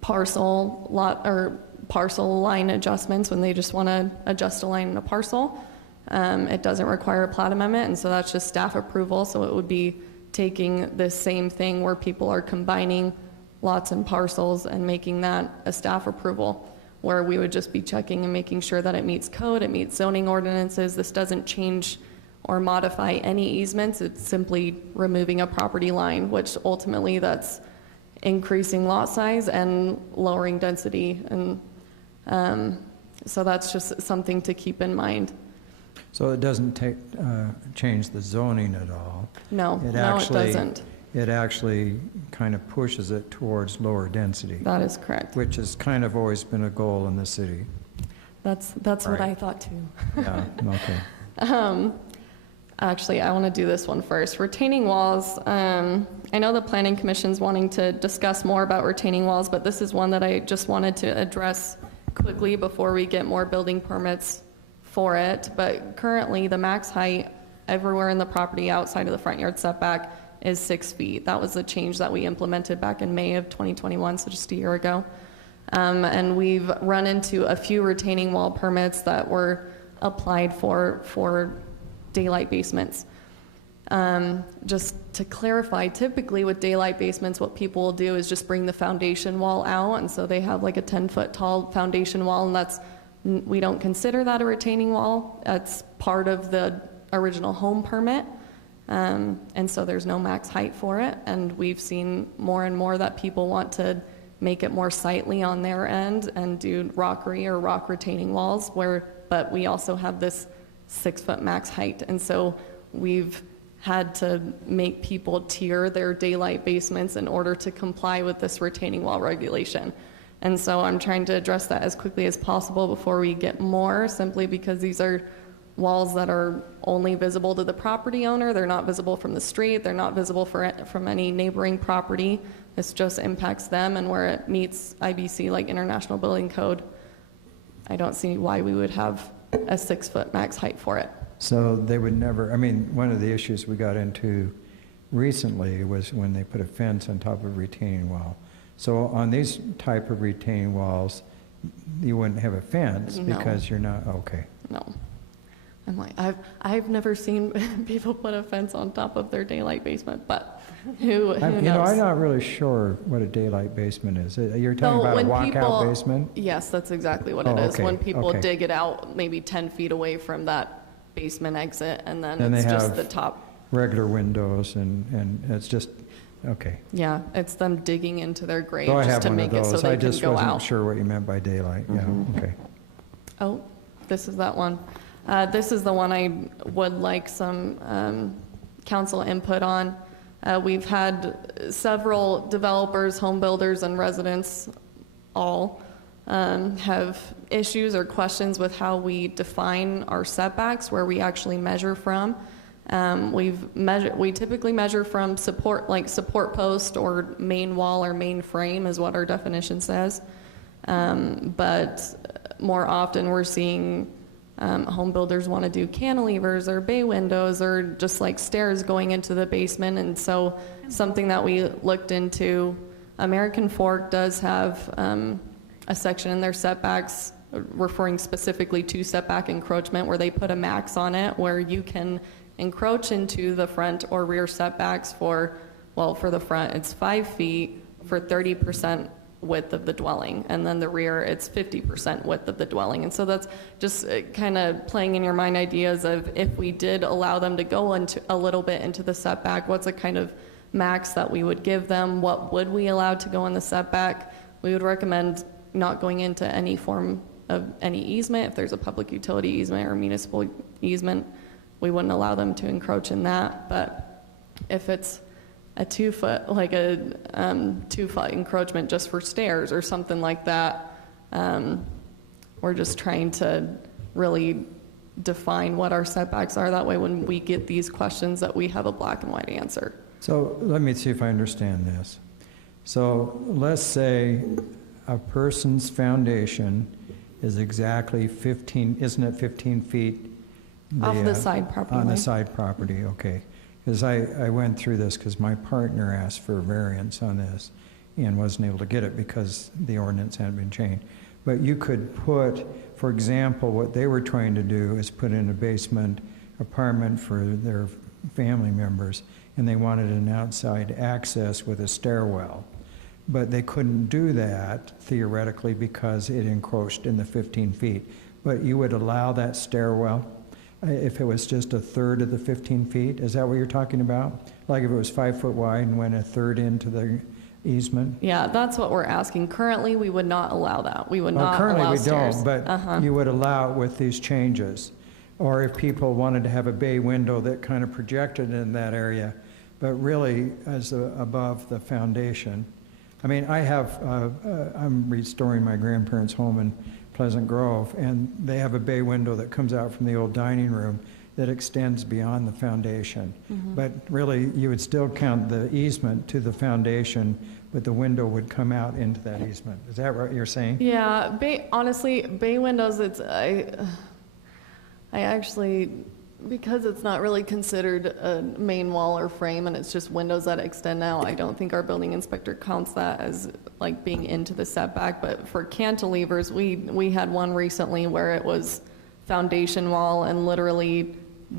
parcel line adjustments when they just want to adjust a line in a parcel. It doesn't require a plat amendment, and so that's just staff approval. So it would be taking the same thing where people are combining lots and parcels and making that a staff approval, where we would just be checking and making sure that it meets code, it meets zoning ordinances. This doesn't change or modify any easements. It's simply removing a property line, which ultimately that's increasing lot size and lowering density. And so that's just something to keep in mind. So it doesn't change the zoning at all? No, it doesn't. It actually kind of pushes it towards lower density. That is correct. Which has kind of always been a goal in the city. That's what I thought too. Yeah, okay. Actually, I want to do this one first. Retaining walls. I know the Planning Commission's wanting to discuss more about retaining walls, but this is one that I just wanted to address quickly before we get more building permits for it. But currently, the max height everywhere in the property outside of the front yard setback is 6 feet. That was a change that we implemented back in May of 2021, so just a year ago. And we've run into a few retaining wall permits that were applied for daylight basements. Just to clarify, typically with daylight basements, what people will do is just bring the foundation wall out, and so they have like a 10-foot tall foundation wall, and we don't consider that a retaining wall. That's part of the original home permit. And so there's no max height for it, and we've seen more and more that people want to make it more sightly on their end and do rockery or rock retaining walls, but we also have this 6-foot max height, and so we've had to make people tier their daylight basements in order to comply with this retaining wall regulation. And so I'm trying to address that as quickly as possible before we get more, simply because these are walls that are only visible to the property owner. They're not visible from the street. They're not visible from any neighboring property. This just impacts them, and where it meets IBC, like International Building Code, I don't see why we would have a 6-foot max height for it. So they would never, I mean, one of the issues we got into recently was when they put a fence on top of a retaining wall. So on these type of retaining walls, you wouldn't have a fence No. because you're not, okay. No. I'm like, I've never seen people put a fence on top of their daylight basement, but who knows? You know, I'm not really sure what a daylight basement is. You're talking about a walkout basement? Yes, that's exactly what it is. Okay, When people okay. dig it out maybe 10 feet away from that basement exit, and then Then it's they just have the top. regular windows, and it's just, okay. Yeah, it's them digging into their grave So I just have to one of make it so those. they I can just go wasn't out. sure what you meant by daylight, yeah, okay. Oh, this is that one. This is the one I would like some council input on. We've had several developers, home builders, and residents all have issues or questions with how we define our setbacks, where we actually measure from. We typically measure from support, like support post or main wall or main frame is what our definition says. But more often we're seeing home builders want to do cantilevers or bay windows or just like stairs going into the basement. And so something that we looked into, American Fork does have a section in their setbacks referring specifically to setback encroachment, where they put a max on it where you can encroach into the front or rear setbacks for the front it's 5 feet for 30% width of the dwelling, and then the rear it's 50% width of the dwelling. And so that's just kind of playing in your mind ideas of, if we did allow them to go into a little bit into the setback, what's a kind of max that we would give them? What would we allow to go in the setback? We would recommend not going into any form of any easement. If there's a public utility easement or municipal easement, we wouldn't allow them to encroach in that. But if it's a 2 foot, like a 2 foot encroachment just for stairs or something like that, we're just trying to really define what our setbacks are. That way when we get these questions that we have a black and white answer. So let me see if I understand this. So let's say a person's foundation is exactly 15, isn't it 15 feet? Off the side property On the line. side property, okay. Because I went through this because my partner asked for a variance on this and wasn't able to get it because the ordinance hadn't been changed. But you could put, for example, what they were trying to do is put in a basement apartment for their family members, and they wanted an outside access with a stairwell. But they couldn't do that theoretically because it encroached in the 15 feet. But you would allow that stairwell if it was just a third of the 15 feet? Is that what you're talking about? Like if it was 5 foot wide and went a third into the easement? Yeah, that's what we're asking. Currently, we would not allow that. We would not allow stairs. Currently we don't, but you would allow it with these changes. Or if people wanted to have a bay window that kind of projected in that area, but really as above the foundation. I mean, I'm restoring my grandparents' home in Pleasant Grove, and they have a bay window that comes out from the old dining room that extends beyond the foundation. But really, you would still count the easement to the foundation, but the window would come out into that easement. Is that what you're saying? Yeah, honestly, bay windows, I actually, because it's not really considered a main wall or frame and it's just windows that extend out, I don't think our building inspector counts that as like being into the setback. But for cantilevers, we had one recently where it was foundation wall, and literally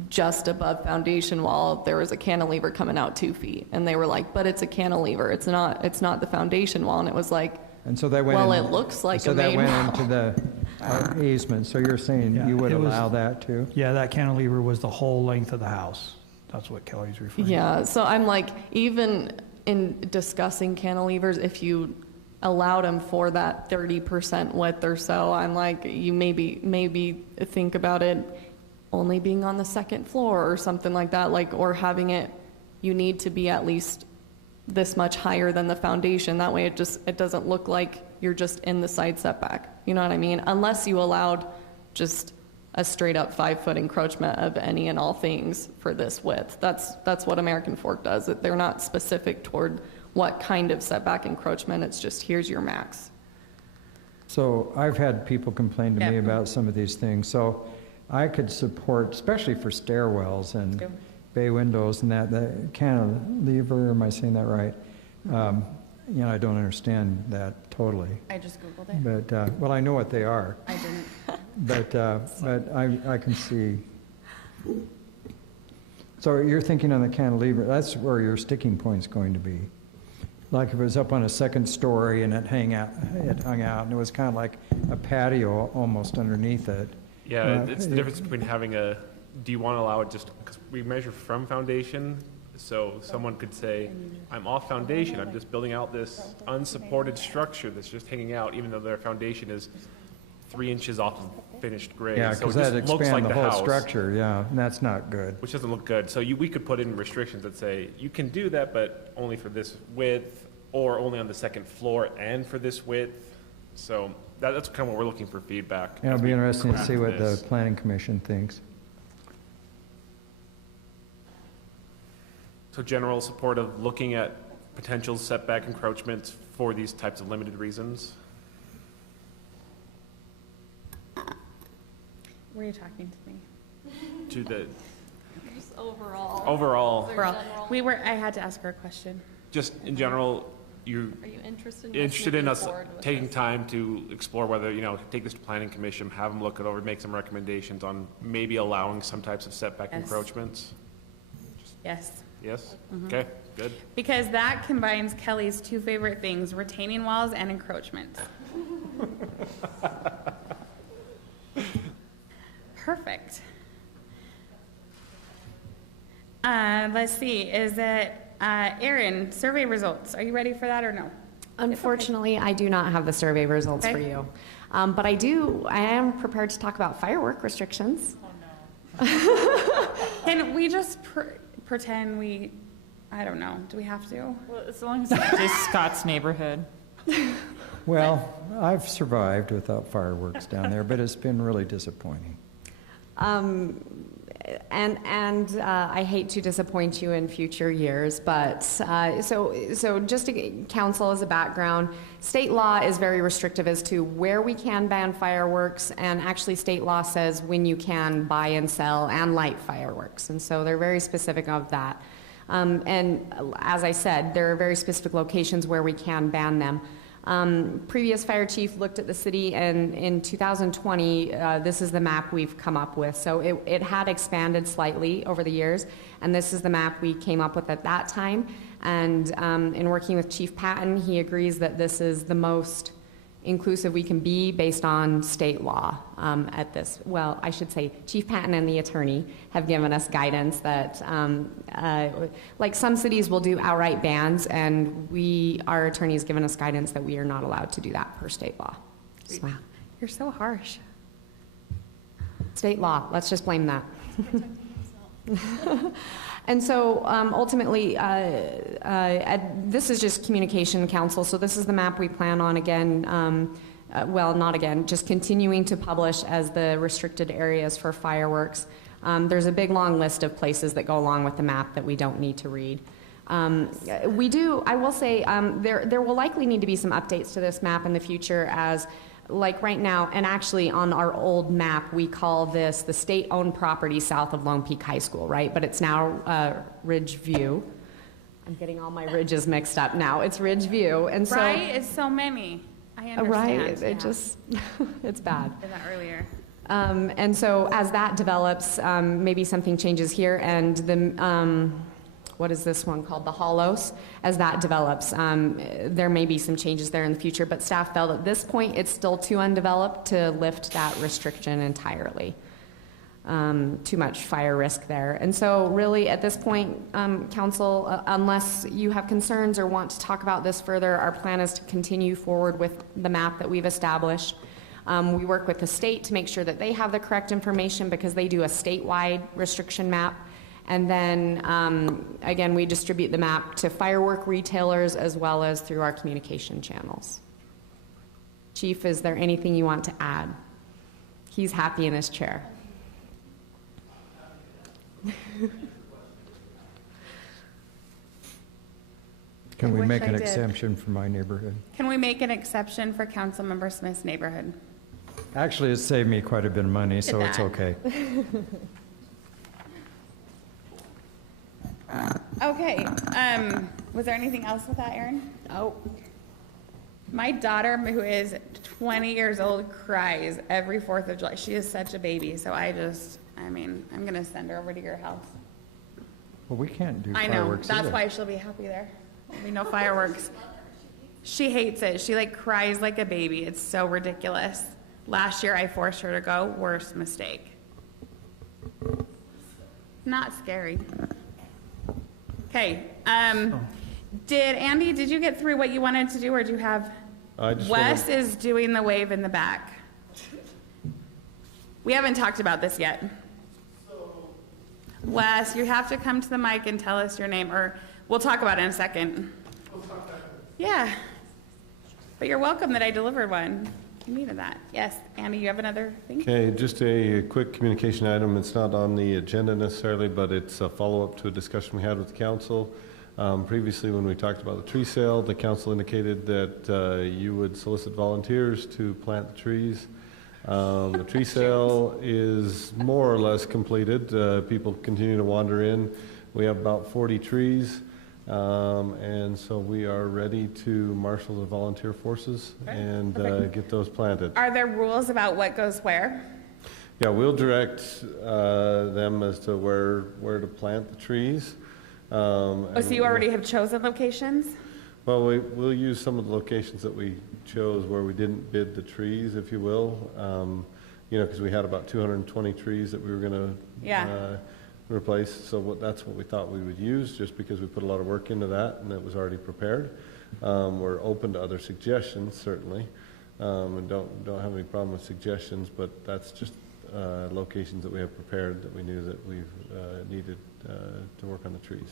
just above foundation wall there was a cantilever coming out 2 feet, and they were like, but it's a cantilever, it's not the foundation wall. And it was like, and so they went it looks like a main wall. So that wall. went into the easement. So you're saying you would allow that too? Yeah, that cantilever was the whole length of the house. That's what Kelly's referring to. Yeah, so I'm like, even in discussing cantilevers, if you allowed them for that 30% width or so, I'm like, you maybe think about it only being on the second floor or something like that, like, or having it, you need to be at least this much higher than the foundation. That way it doesn't look like you're just in the side setback. You know what I mean? Unless you allowed just a straight up 5 foot encroachment of any and all things for this width. That's what American Fork does. They're not specific toward what kind of setback encroachment. It's just, here's your max. So I've had people complain to me about some of these things. So I could support, especially for stairwells bay windows and that cantilever, am I saying that right? I don't understand that totally. I just Googled it. But, well, I know what they are. I didn't. But I can see. So you're thinking on the cantilever, that's where your sticking point's going to be. Like if it was up on a second story and it hung out and it was kind of like a patio almost underneath it. Yeah, it's the difference between having a, do you want to allow it just, because we measure from foundation, so someone could say, I'm off foundation, I'm just building out this unsupported structure that's just hanging out, even though their foundation is 3 inches off of finished grade. Yeah, so because it that just looks expand like the whole house, structure, yeah, and that's not good. which doesn't look good. So we could put in restrictions that say, you can do that, but only for this width, or only on the second floor and for this width. So that's kind of what we're looking for feedback. Yeah, as it'll be we interesting to craft see what the this. planning commission thinks. So general support of looking at potential setback encroachments for these types of limited reasons. Were you talking to me? To the Just overall. overall, I had to ask her a question. just in general, Are you interested in us taking time to explore whether, take this to planning commission, have them look it over, make some recommendations on maybe allowing some types of setback Yes. encroachments? Yes. Yes? Mhm. Okay, good. Because that combines Kelly's two favorite things, retaining walls and encroachments. Perfect. Let's see, is it, Erin, survey results, are you ready for that or no? Unfortunately, I do not have the survey results for Okay. you. But I am prepared to talk about firework restrictions. Can we just pretend I don't know, do we have to? Well, as long as it's just Scott's neighborhood. Well, I've survived without fireworks down there, but it's been really disappointing. I hate to disappoint you in future years, but so just to council as a background, state law is very restrictive as to where we can ban fireworks, and actually state law says when you can buy and sell and light fireworks, and so they're very specific of that. And as I said, there are very specific locations where we can ban them. Previous fire chief looked at the city, and in 2020, this is the map we've come up with. So it had expanded slightly over the years, and this is the map we came up with at that time. And in working with Chief Patton, he agrees that this is the most inclusive we can be based on state law at this. Well, I should say Chief Patton and the attorney have given us guidance that, like some cities will do outright bans, and our attorney has given us guidance that we are not allowed to do that per state law. So, You're so harsh. state law, let's just blame that. And so ultimately, this is just communication council. So this is the map we plan on just continuing to publish as the restricted areas for fireworks. There's a big long list of places that go along with the map that we don't need to read. I will say, there will likely need to be some updates to this map in the future, as like right now, and actually on our old map, we call this the state-owned property south of Lone Peak High School, right? But it's now Ridge View. I'm getting all my ridges mixed up now. It's Ridge View, and so Right, it's so many. I understand. right, yeah. it just it's bad. Did that earlier. And so as that develops, maybe something changes here, and the what is this one called? The Hollows. As that develops, there may be some changes there in the future, but staff felt at this point it's still too undeveloped to lift that restriction entirely. Too much fire risk there. And so really at this point, council, unless you have concerns or want to talk about this further, our plan is to continue forward with the map that we've established. We work with the state to make sure that they have the correct information, because they do a statewide restriction map. And then, again, we distribute the map to firework retailers as well as through our communication channels. Chief, is there anything you want to add? He's happy in his chair. Can we wish make I an did. exception for my neighborhood? Can we make an exception for Councilmember Smith's neighborhood? Actually, it saved me quite a bit of money, so Did it's that. okay. Okay, was there anything else with that, Erin? Oh. My daughter, who is 20 years old, cries every 4th of July. She is such a baby, so I'm gonna send her over to your house. Well, we can't do I know, fireworks that's either. why she'll be happy there. There'll be no fireworks. She hates it. She like cries like a baby. It's so ridiculous. Last year I forced her to go. Worst mistake. Not scary. Okay. Did you get through what you wanted to do, or do you have? Wes is doing the wave in the back. We haven't talked about this yet. Wes, you have to come to the mic and tell us your name, or we'll talk about it in a second. Yeah. But you're welcome that I delivered one. You needed that. Yes, Andy, you have another thing? Okay, just a quick communication item. It's not on the agenda necessarily, but it's a follow-up to a discussion we had with the council. Previously, when we talked about the tree sale, the council indicated that you would solicit volunteers to plant the trees. The tree sale is more or less completed. People continue to wander in. We have about 40 trees. And so we are ready to marshal the volunteer forces and get those planted. Are there rules about what goes where? Yeah, we'll direct them as to where to plant the trees. So you already have chosen locations? Well, we'll use some of the locations that we chose where we didn't bid the trees, if you will. Because we had about 220 trees that we were going to replace. So that's what we thought we would use, just because we put a lot of work into that and it was already prepared. We're open to other suggestions, certainly, and don't have any problem with suggestions, but that's just locations that we have prepared that we knew that we needed to work on the trees.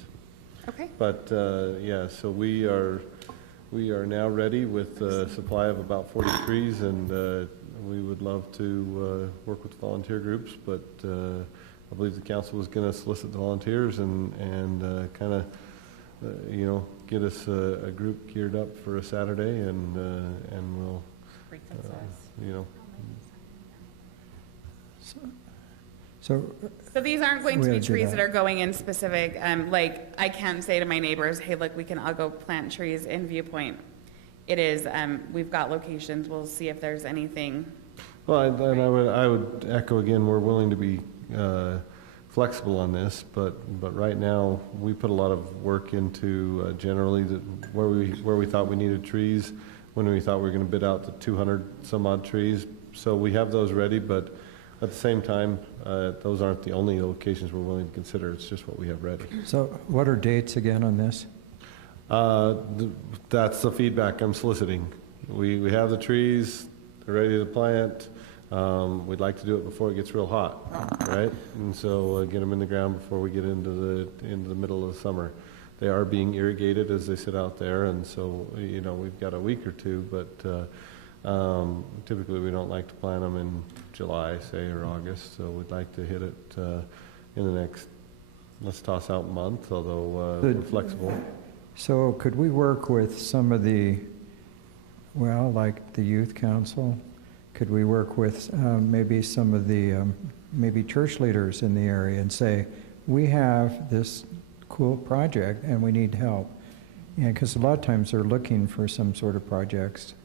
Okay. But so we are now ready with a supply of about 40 trees, and we would love to work with volunteer groups, but I believe the council was going to solicit the volunteers and kind of, get us a group geared up for a Saturday, and we'll, So these aren't going to we be had to do trees that. that are going in specific, like I can't say to my neighbors, hey, look, we can all go plant trees in Viewpoint. It is, we've got locations, we'll see if there's anything. Well, and I would echo again, we're willing to be flexible on this, but right now we put a lot of work into generally where we thought we needed trees, when we thought we were going to bid out the 200 some odd trees. So we have those ready, but at the same time, those aren't the only locations we're willing to consider. It's just what we have ready. So what are dates again on this? That's the feedback I'm soliciting. We have the trees, they're ready to plant. We'd like to do it before it gets real hot, right? And so get them in the ground before we get into the middle of the summer. They are being irrigated as they sit out there, and so we've got a week or two, but typically we don't like to plant them in July, say, or August. So we'd like to hit it in the next, let's toss out month, although we're flexible. So could we work with some of the, like the youth council? Could we work with maybe some of the maybe church leaders in the area and say, we have this cool project and we need help? Yeah, because a lot of times they're looking for some sort of projects.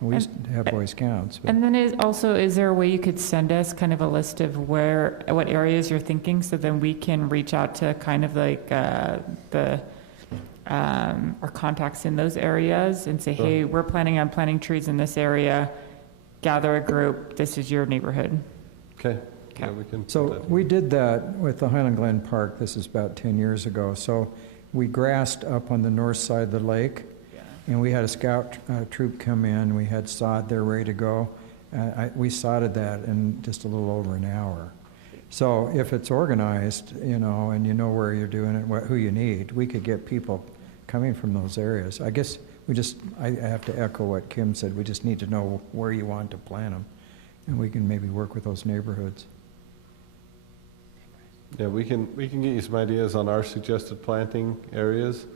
We used to have Boy Scouts. But. And then is there a way you could send us kind of a list of what areas you're thinking, so then we can reach out to kind of like our contacts in those areas and say, hey, we're planning on planting trees in this area, gather a group, this is your neighborhood. Okay. Yeah, we can. So we did that with the Highland Glen Park. This is about 10 years ago. So we grassed up on the north side of the lake. And we had a scout troop come in. We had sod there ready to go. We sodded that in just a little over an hour. So if it's organized, and you know where you're doing it, who you need, we could get people coming from those areas. I guess I have to echo what Kim said. We just need to know where you want to plant them, and we can maybe work with those neighborhoods. Yeah, we can get you some ideas on our suggested planting areas,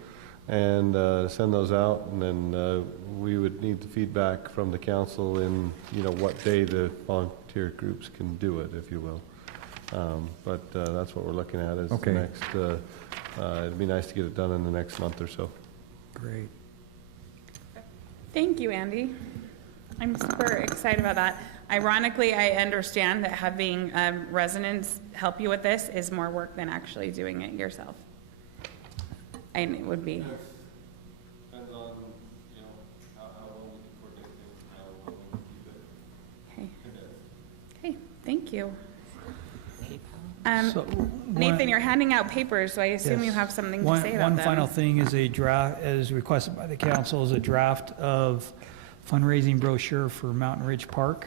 and send those out, and then we would need the feedback from the council in, what day the volunteer groups can do it, if you will. But that's what we're looking at is Okay. the next It'd be nice to get it done in the next month or so. Great. Thank you, Andy. I'm super excited about that. Ironically, I understand that having residents help you with this is more work than actually doing it yourself. And it would be. Depends on, you know, how long we can coordinate things, how long we can keep it. Okay. Okay, thank you. So, Nathan, one- you're handing out papers, so I assume you Yes. have something to say about them. One final thing is a draft, as requested by the council, is a draft of fundraising brochure for Mountain Ridge Park.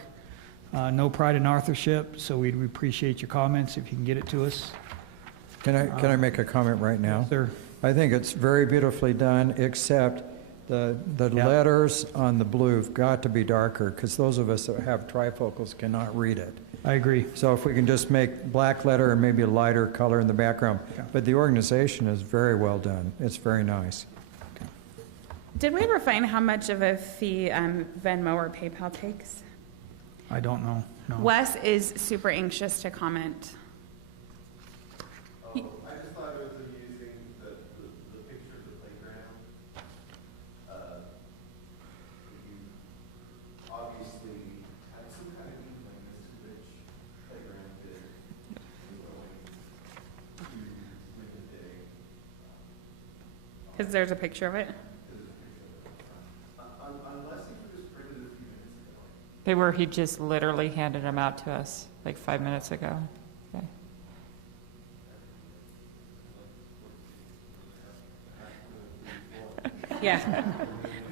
No pride in authorship, so we'd appreciate your comments if you can get it to us. Can I make a comment right now? Sir. I think it's very beautifully done, except the Yeah. letters on the blue have got to be darker, because those of us that have trifocals cannot read it. I agree. So if we can just make black letter and maybe a lighter color in the background. Yeah. But the organization is very well done. It's very nice. Did we ever find how much of a fee Venmo or PayPal takes? I don't know, no. Wes is super anxious to comment. I just thought it was amusing, the picture of the playground. You obviously had some kind of inkling as to which playground bid was going to win the day. Because there's a picture of it. Unless it was printed a few minutes ago. They were, he just literally handed them out to us like 5 minutes ago. Okay. Yeah.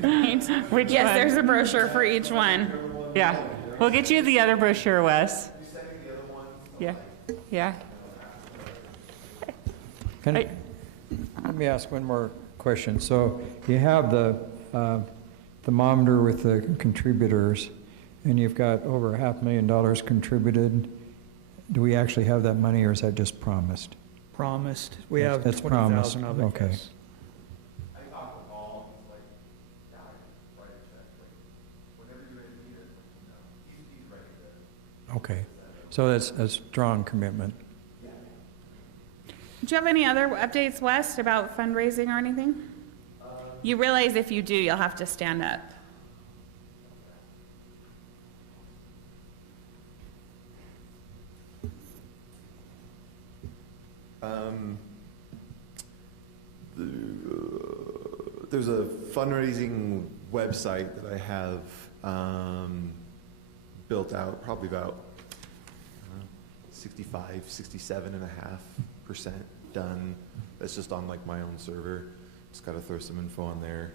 Right? Which yes, one? there's a brochure for each one. Yeah. We'll get you the other brochure, Wes. Yeah. Yeah. Let me ask one more question. So you have the thermometer with the contributors, and you've got over $500,000 contributed. Do we actually have that money, or is that just promised? Promised. We have It's promised. 20,000 of it. Okay. yes. I talked with Paul, and he's like, yeah, I can write a check, like, whenever you're ready to need it, you know, he's ready to. Okay. So that's a strong commitment. Do you have any other updates, Wes, about fundraising or anything? You realize if you do, you'll have to stand up. There's a fundraising website that I have built out, probably about 67.5% done. That's just on like my own server. Just got to throw some info on there.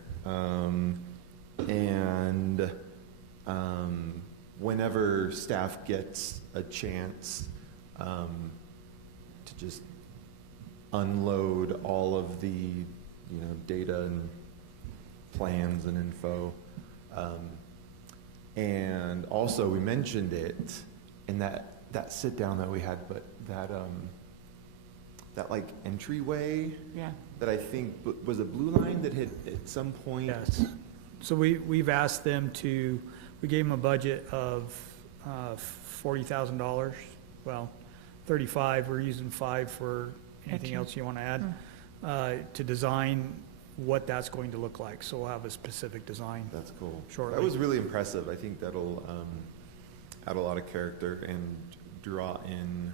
Whenever staff gets a chance to just unload all of the data and plans and info, and also we mentioned it in that sit down that we had, but that like entryway, Yeah. that I think was a blue line that had at some point. Yes. So we've asked them to, we gave them a budget of $40,000. Well, 35, we're using 5 for anything Okay. else you want to add, to design what that's going to look like. So we'll have a specific design. That's cool. Shortly. That was really impressive. I think that'll add a lot of character and draw in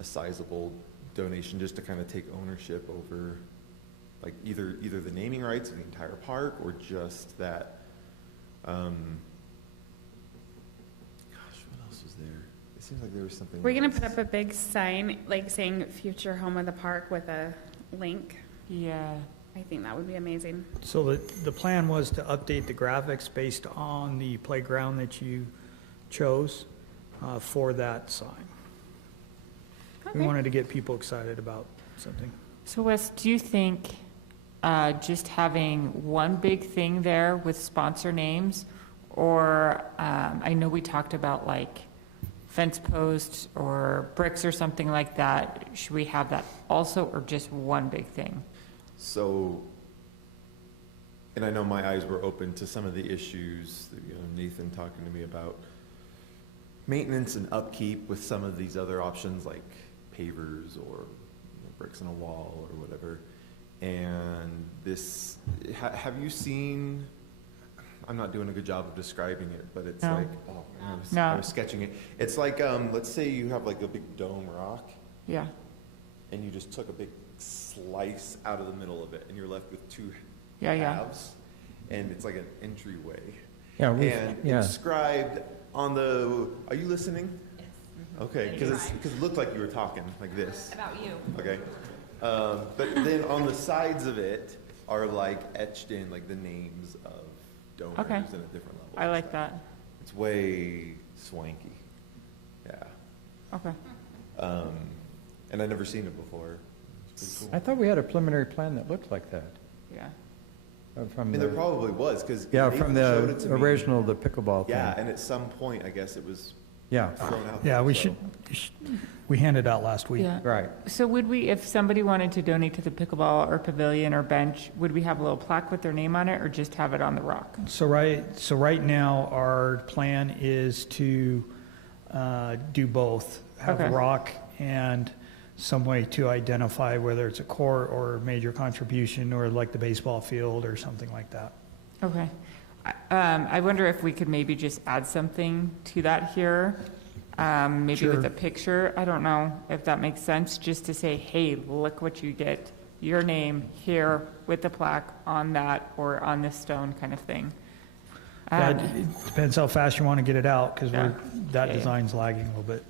a sizable donation just to kind of take ownership over, like either the naming rights of the entire park or just that. Gosh, what else was there? It seems like there was something. We're going else. to put up a big sign, like saying future home of the park with a link. Yeah. I think that would be amazing. So the plan was to update the graphics based on the playground that you chose for that sign. We Okay. wanted to get people excited about something. So Wes, do you think just having one big thing there with sponsor names, or I know we talked about like fence posts or bricks or something like that. Should we have that also, or just one big thing? So, and I know my eyes were open to some of the issues, that, Nathan talking to me about maintenance and upkeep with some of these other options like pavers or bricks in a wall or whatever. And this, have you seen, I'm not doing a good job of describing it, but it's No. like, No. I was sketching it. It's like, let's say you have like a big dome rock. Yeah. And you just took a big slice out of the middle of it, and you're left with two Yeah, yeah. halves, and it's like an entryway. Yeah, And inscribed on the, are you listening? Yes. Okay, because it looked like you were talking like this. About you. Okay. But then on the sides of it are like etched in like the names of donors Okay. in a different level. I like that. It's way swanky. Yeah. Okay. And I'd never seen it before. It's pretty cool. I thought we had a preliminary plan that looked like that. Yeah. From There probably was, because yeah, from the original, the pickleball thing. Yeah, and at some point, I guess it was Yeah. thrown out. Yeah, there, we so. we handed out last week. Yeah. Right. So would we, if somebody wanted to donate to the pickleball or pavilion or bench, would we have a little plaque with their name on it or just have it on the rock? So right now, our plan is to do both. Have Okay. rock and some way to identify whether it's a core or major contribution, or like the baseball field or something like that. Okay. I wonder if we could maybe just add something to that here, maybe Sure. with a picture. I don't know if that makes sense, just to say, hey, look what you get, your name here with the plaque on that or on this stone kind of thing. Yeah, it depends how fast you want to get it out, because Yeah. that Yeah, yeah. design's lagging a little bit,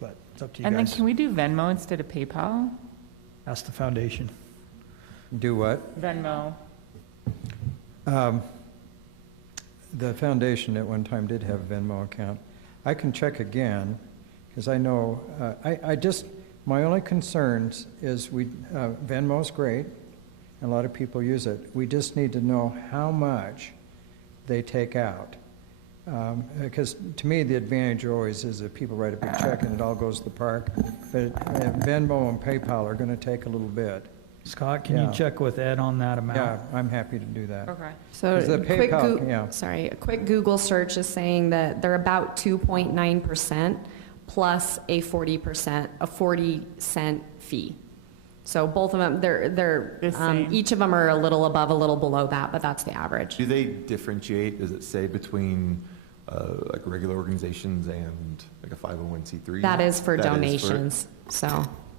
but it's up to you And then guys. can we do Venmo instead of PayPal? Ask the foundation. Do what? Venmo. The foundation at one time did have a Venmo account. I can check again, because I know, I just, my only concerns is Venmo's great, and a lot of people use it. We just need to know how much they take out. Because to me, the advantage always is that people write a big check and it all goes to the park. But Venmo and PayPal are going to take a little bit. Scott, can Yeah. you check with Ed on that amount? Yeah, I'm happy to do that. Okay. So 'Cause the quick, PayPal, yeah. sorry, a quick Google search is saying that they're about 2.9% plus a 40-cent fee. So both of them, The same. each of them are a little above, a little below that, but that's the average. Do they differentiate, does it say between like regular organizations and like a 501c3? That is for That is donations, so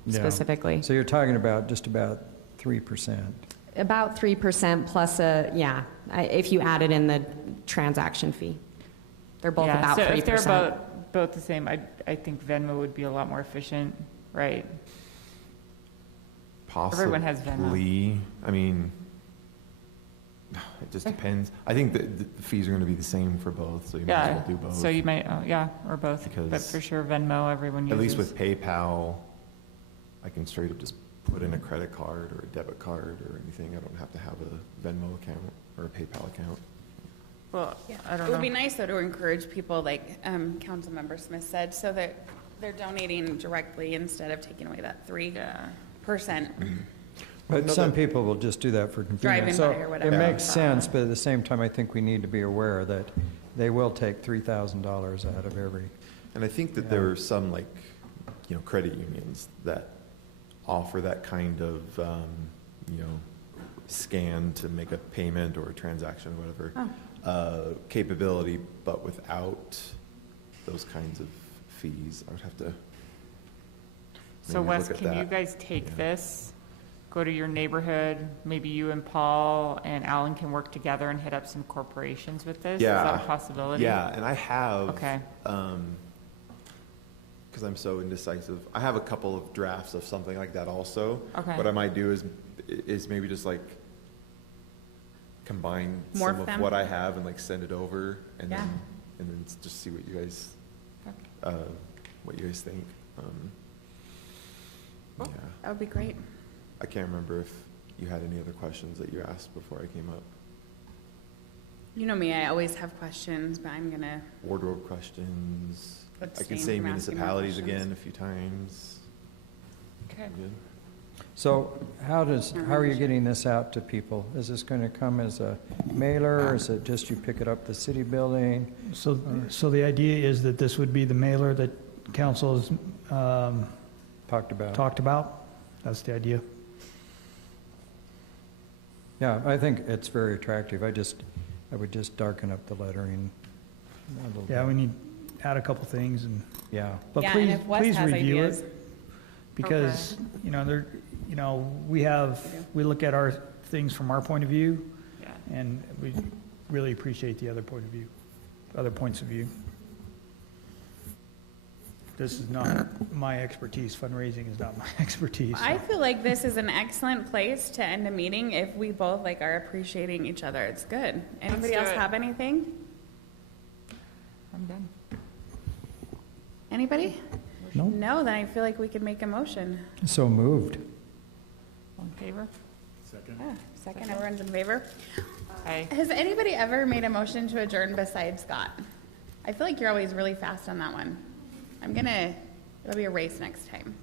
Yeah. specifically. So you're talking about just about 3%. About 3% plus if you added in the transaction fee. They're both Yeah, about so 3%. if they're both the same, I think Venmo would be a lot more efficient, right? Everyone has Venmo. Possibly. I mean, it just depends. I think that the fees are going to be the same for both, so you might as Yeah, well do both. so you might, or both, but Because for sure Venmo, everyone uses. At least with PayPal, I can straight up just put in a credit card or a debit card or anything. I don't have to have a Venmo account or a PayPal account. Well, I don't It would know. be nice, though, to encourage people, like Councilmember Smith said, so that they're donating directly instead of taking away that 3%. But some people will just do that for convenience. Driving by So or whatever. it makes sense, but at the same time, I think we need to be aware that they will take $3,000 out of every. And I think that there are some credit unions that offer that kind of, scan to make a payment or a transaction or whatever capability, but without those kinds of fees. I would have to. So maybe Wes, look at can you that. guys take this, go to your neighborhood, maybe you and Paul and Alan can work together and hit up some corporations with this? Is that a possibility? Yeah, and I have. Okay. Because I'm so indecisive. I have a couple of drafts of something like that also. Okay. What I might do is maybe just like combine Morph some of them? what I have and like send it over and Yeah. then just see what you guys think. Yeah. That would be great. I can't remember if you had any other questions that you asked before I came up. You know me, I always have questions, but I'm going to, Wardrobe questions. I Abstain can say from asking more municipalities questions. again a few times. Okay. Good. So how are you getting this out to people? Is this going to come as a mailer, or is it just you pick it up the city building? So the idea is that this would be the mailer that council is talked about. talked about. That's the idea. Yeah, I think it's very attractive. I would just darken up the lettering a little bit. Yeah, we need, add a couple things and. Yeah. But Yeah, and please, if Wes please has review ideas. it. Because, we look at our things from our point of view. Yeah. And we really appreciate the other point of view, other points of view. This is not my expertise. Fundraising is not my expertise. I feel like this is an excellent place to end a meeting if we both like are appreciating each other. It's good. Anybody do else it. have anything? I'm done. Anybody? No. No, then I feel like we could make a motion. So moved. All in favor? Yeah, second, everyone's in favor. Aye. Has anybody ever made a motion to adjourn besides Scott? I feel like you're always really fast on that one. It'll be a race next time.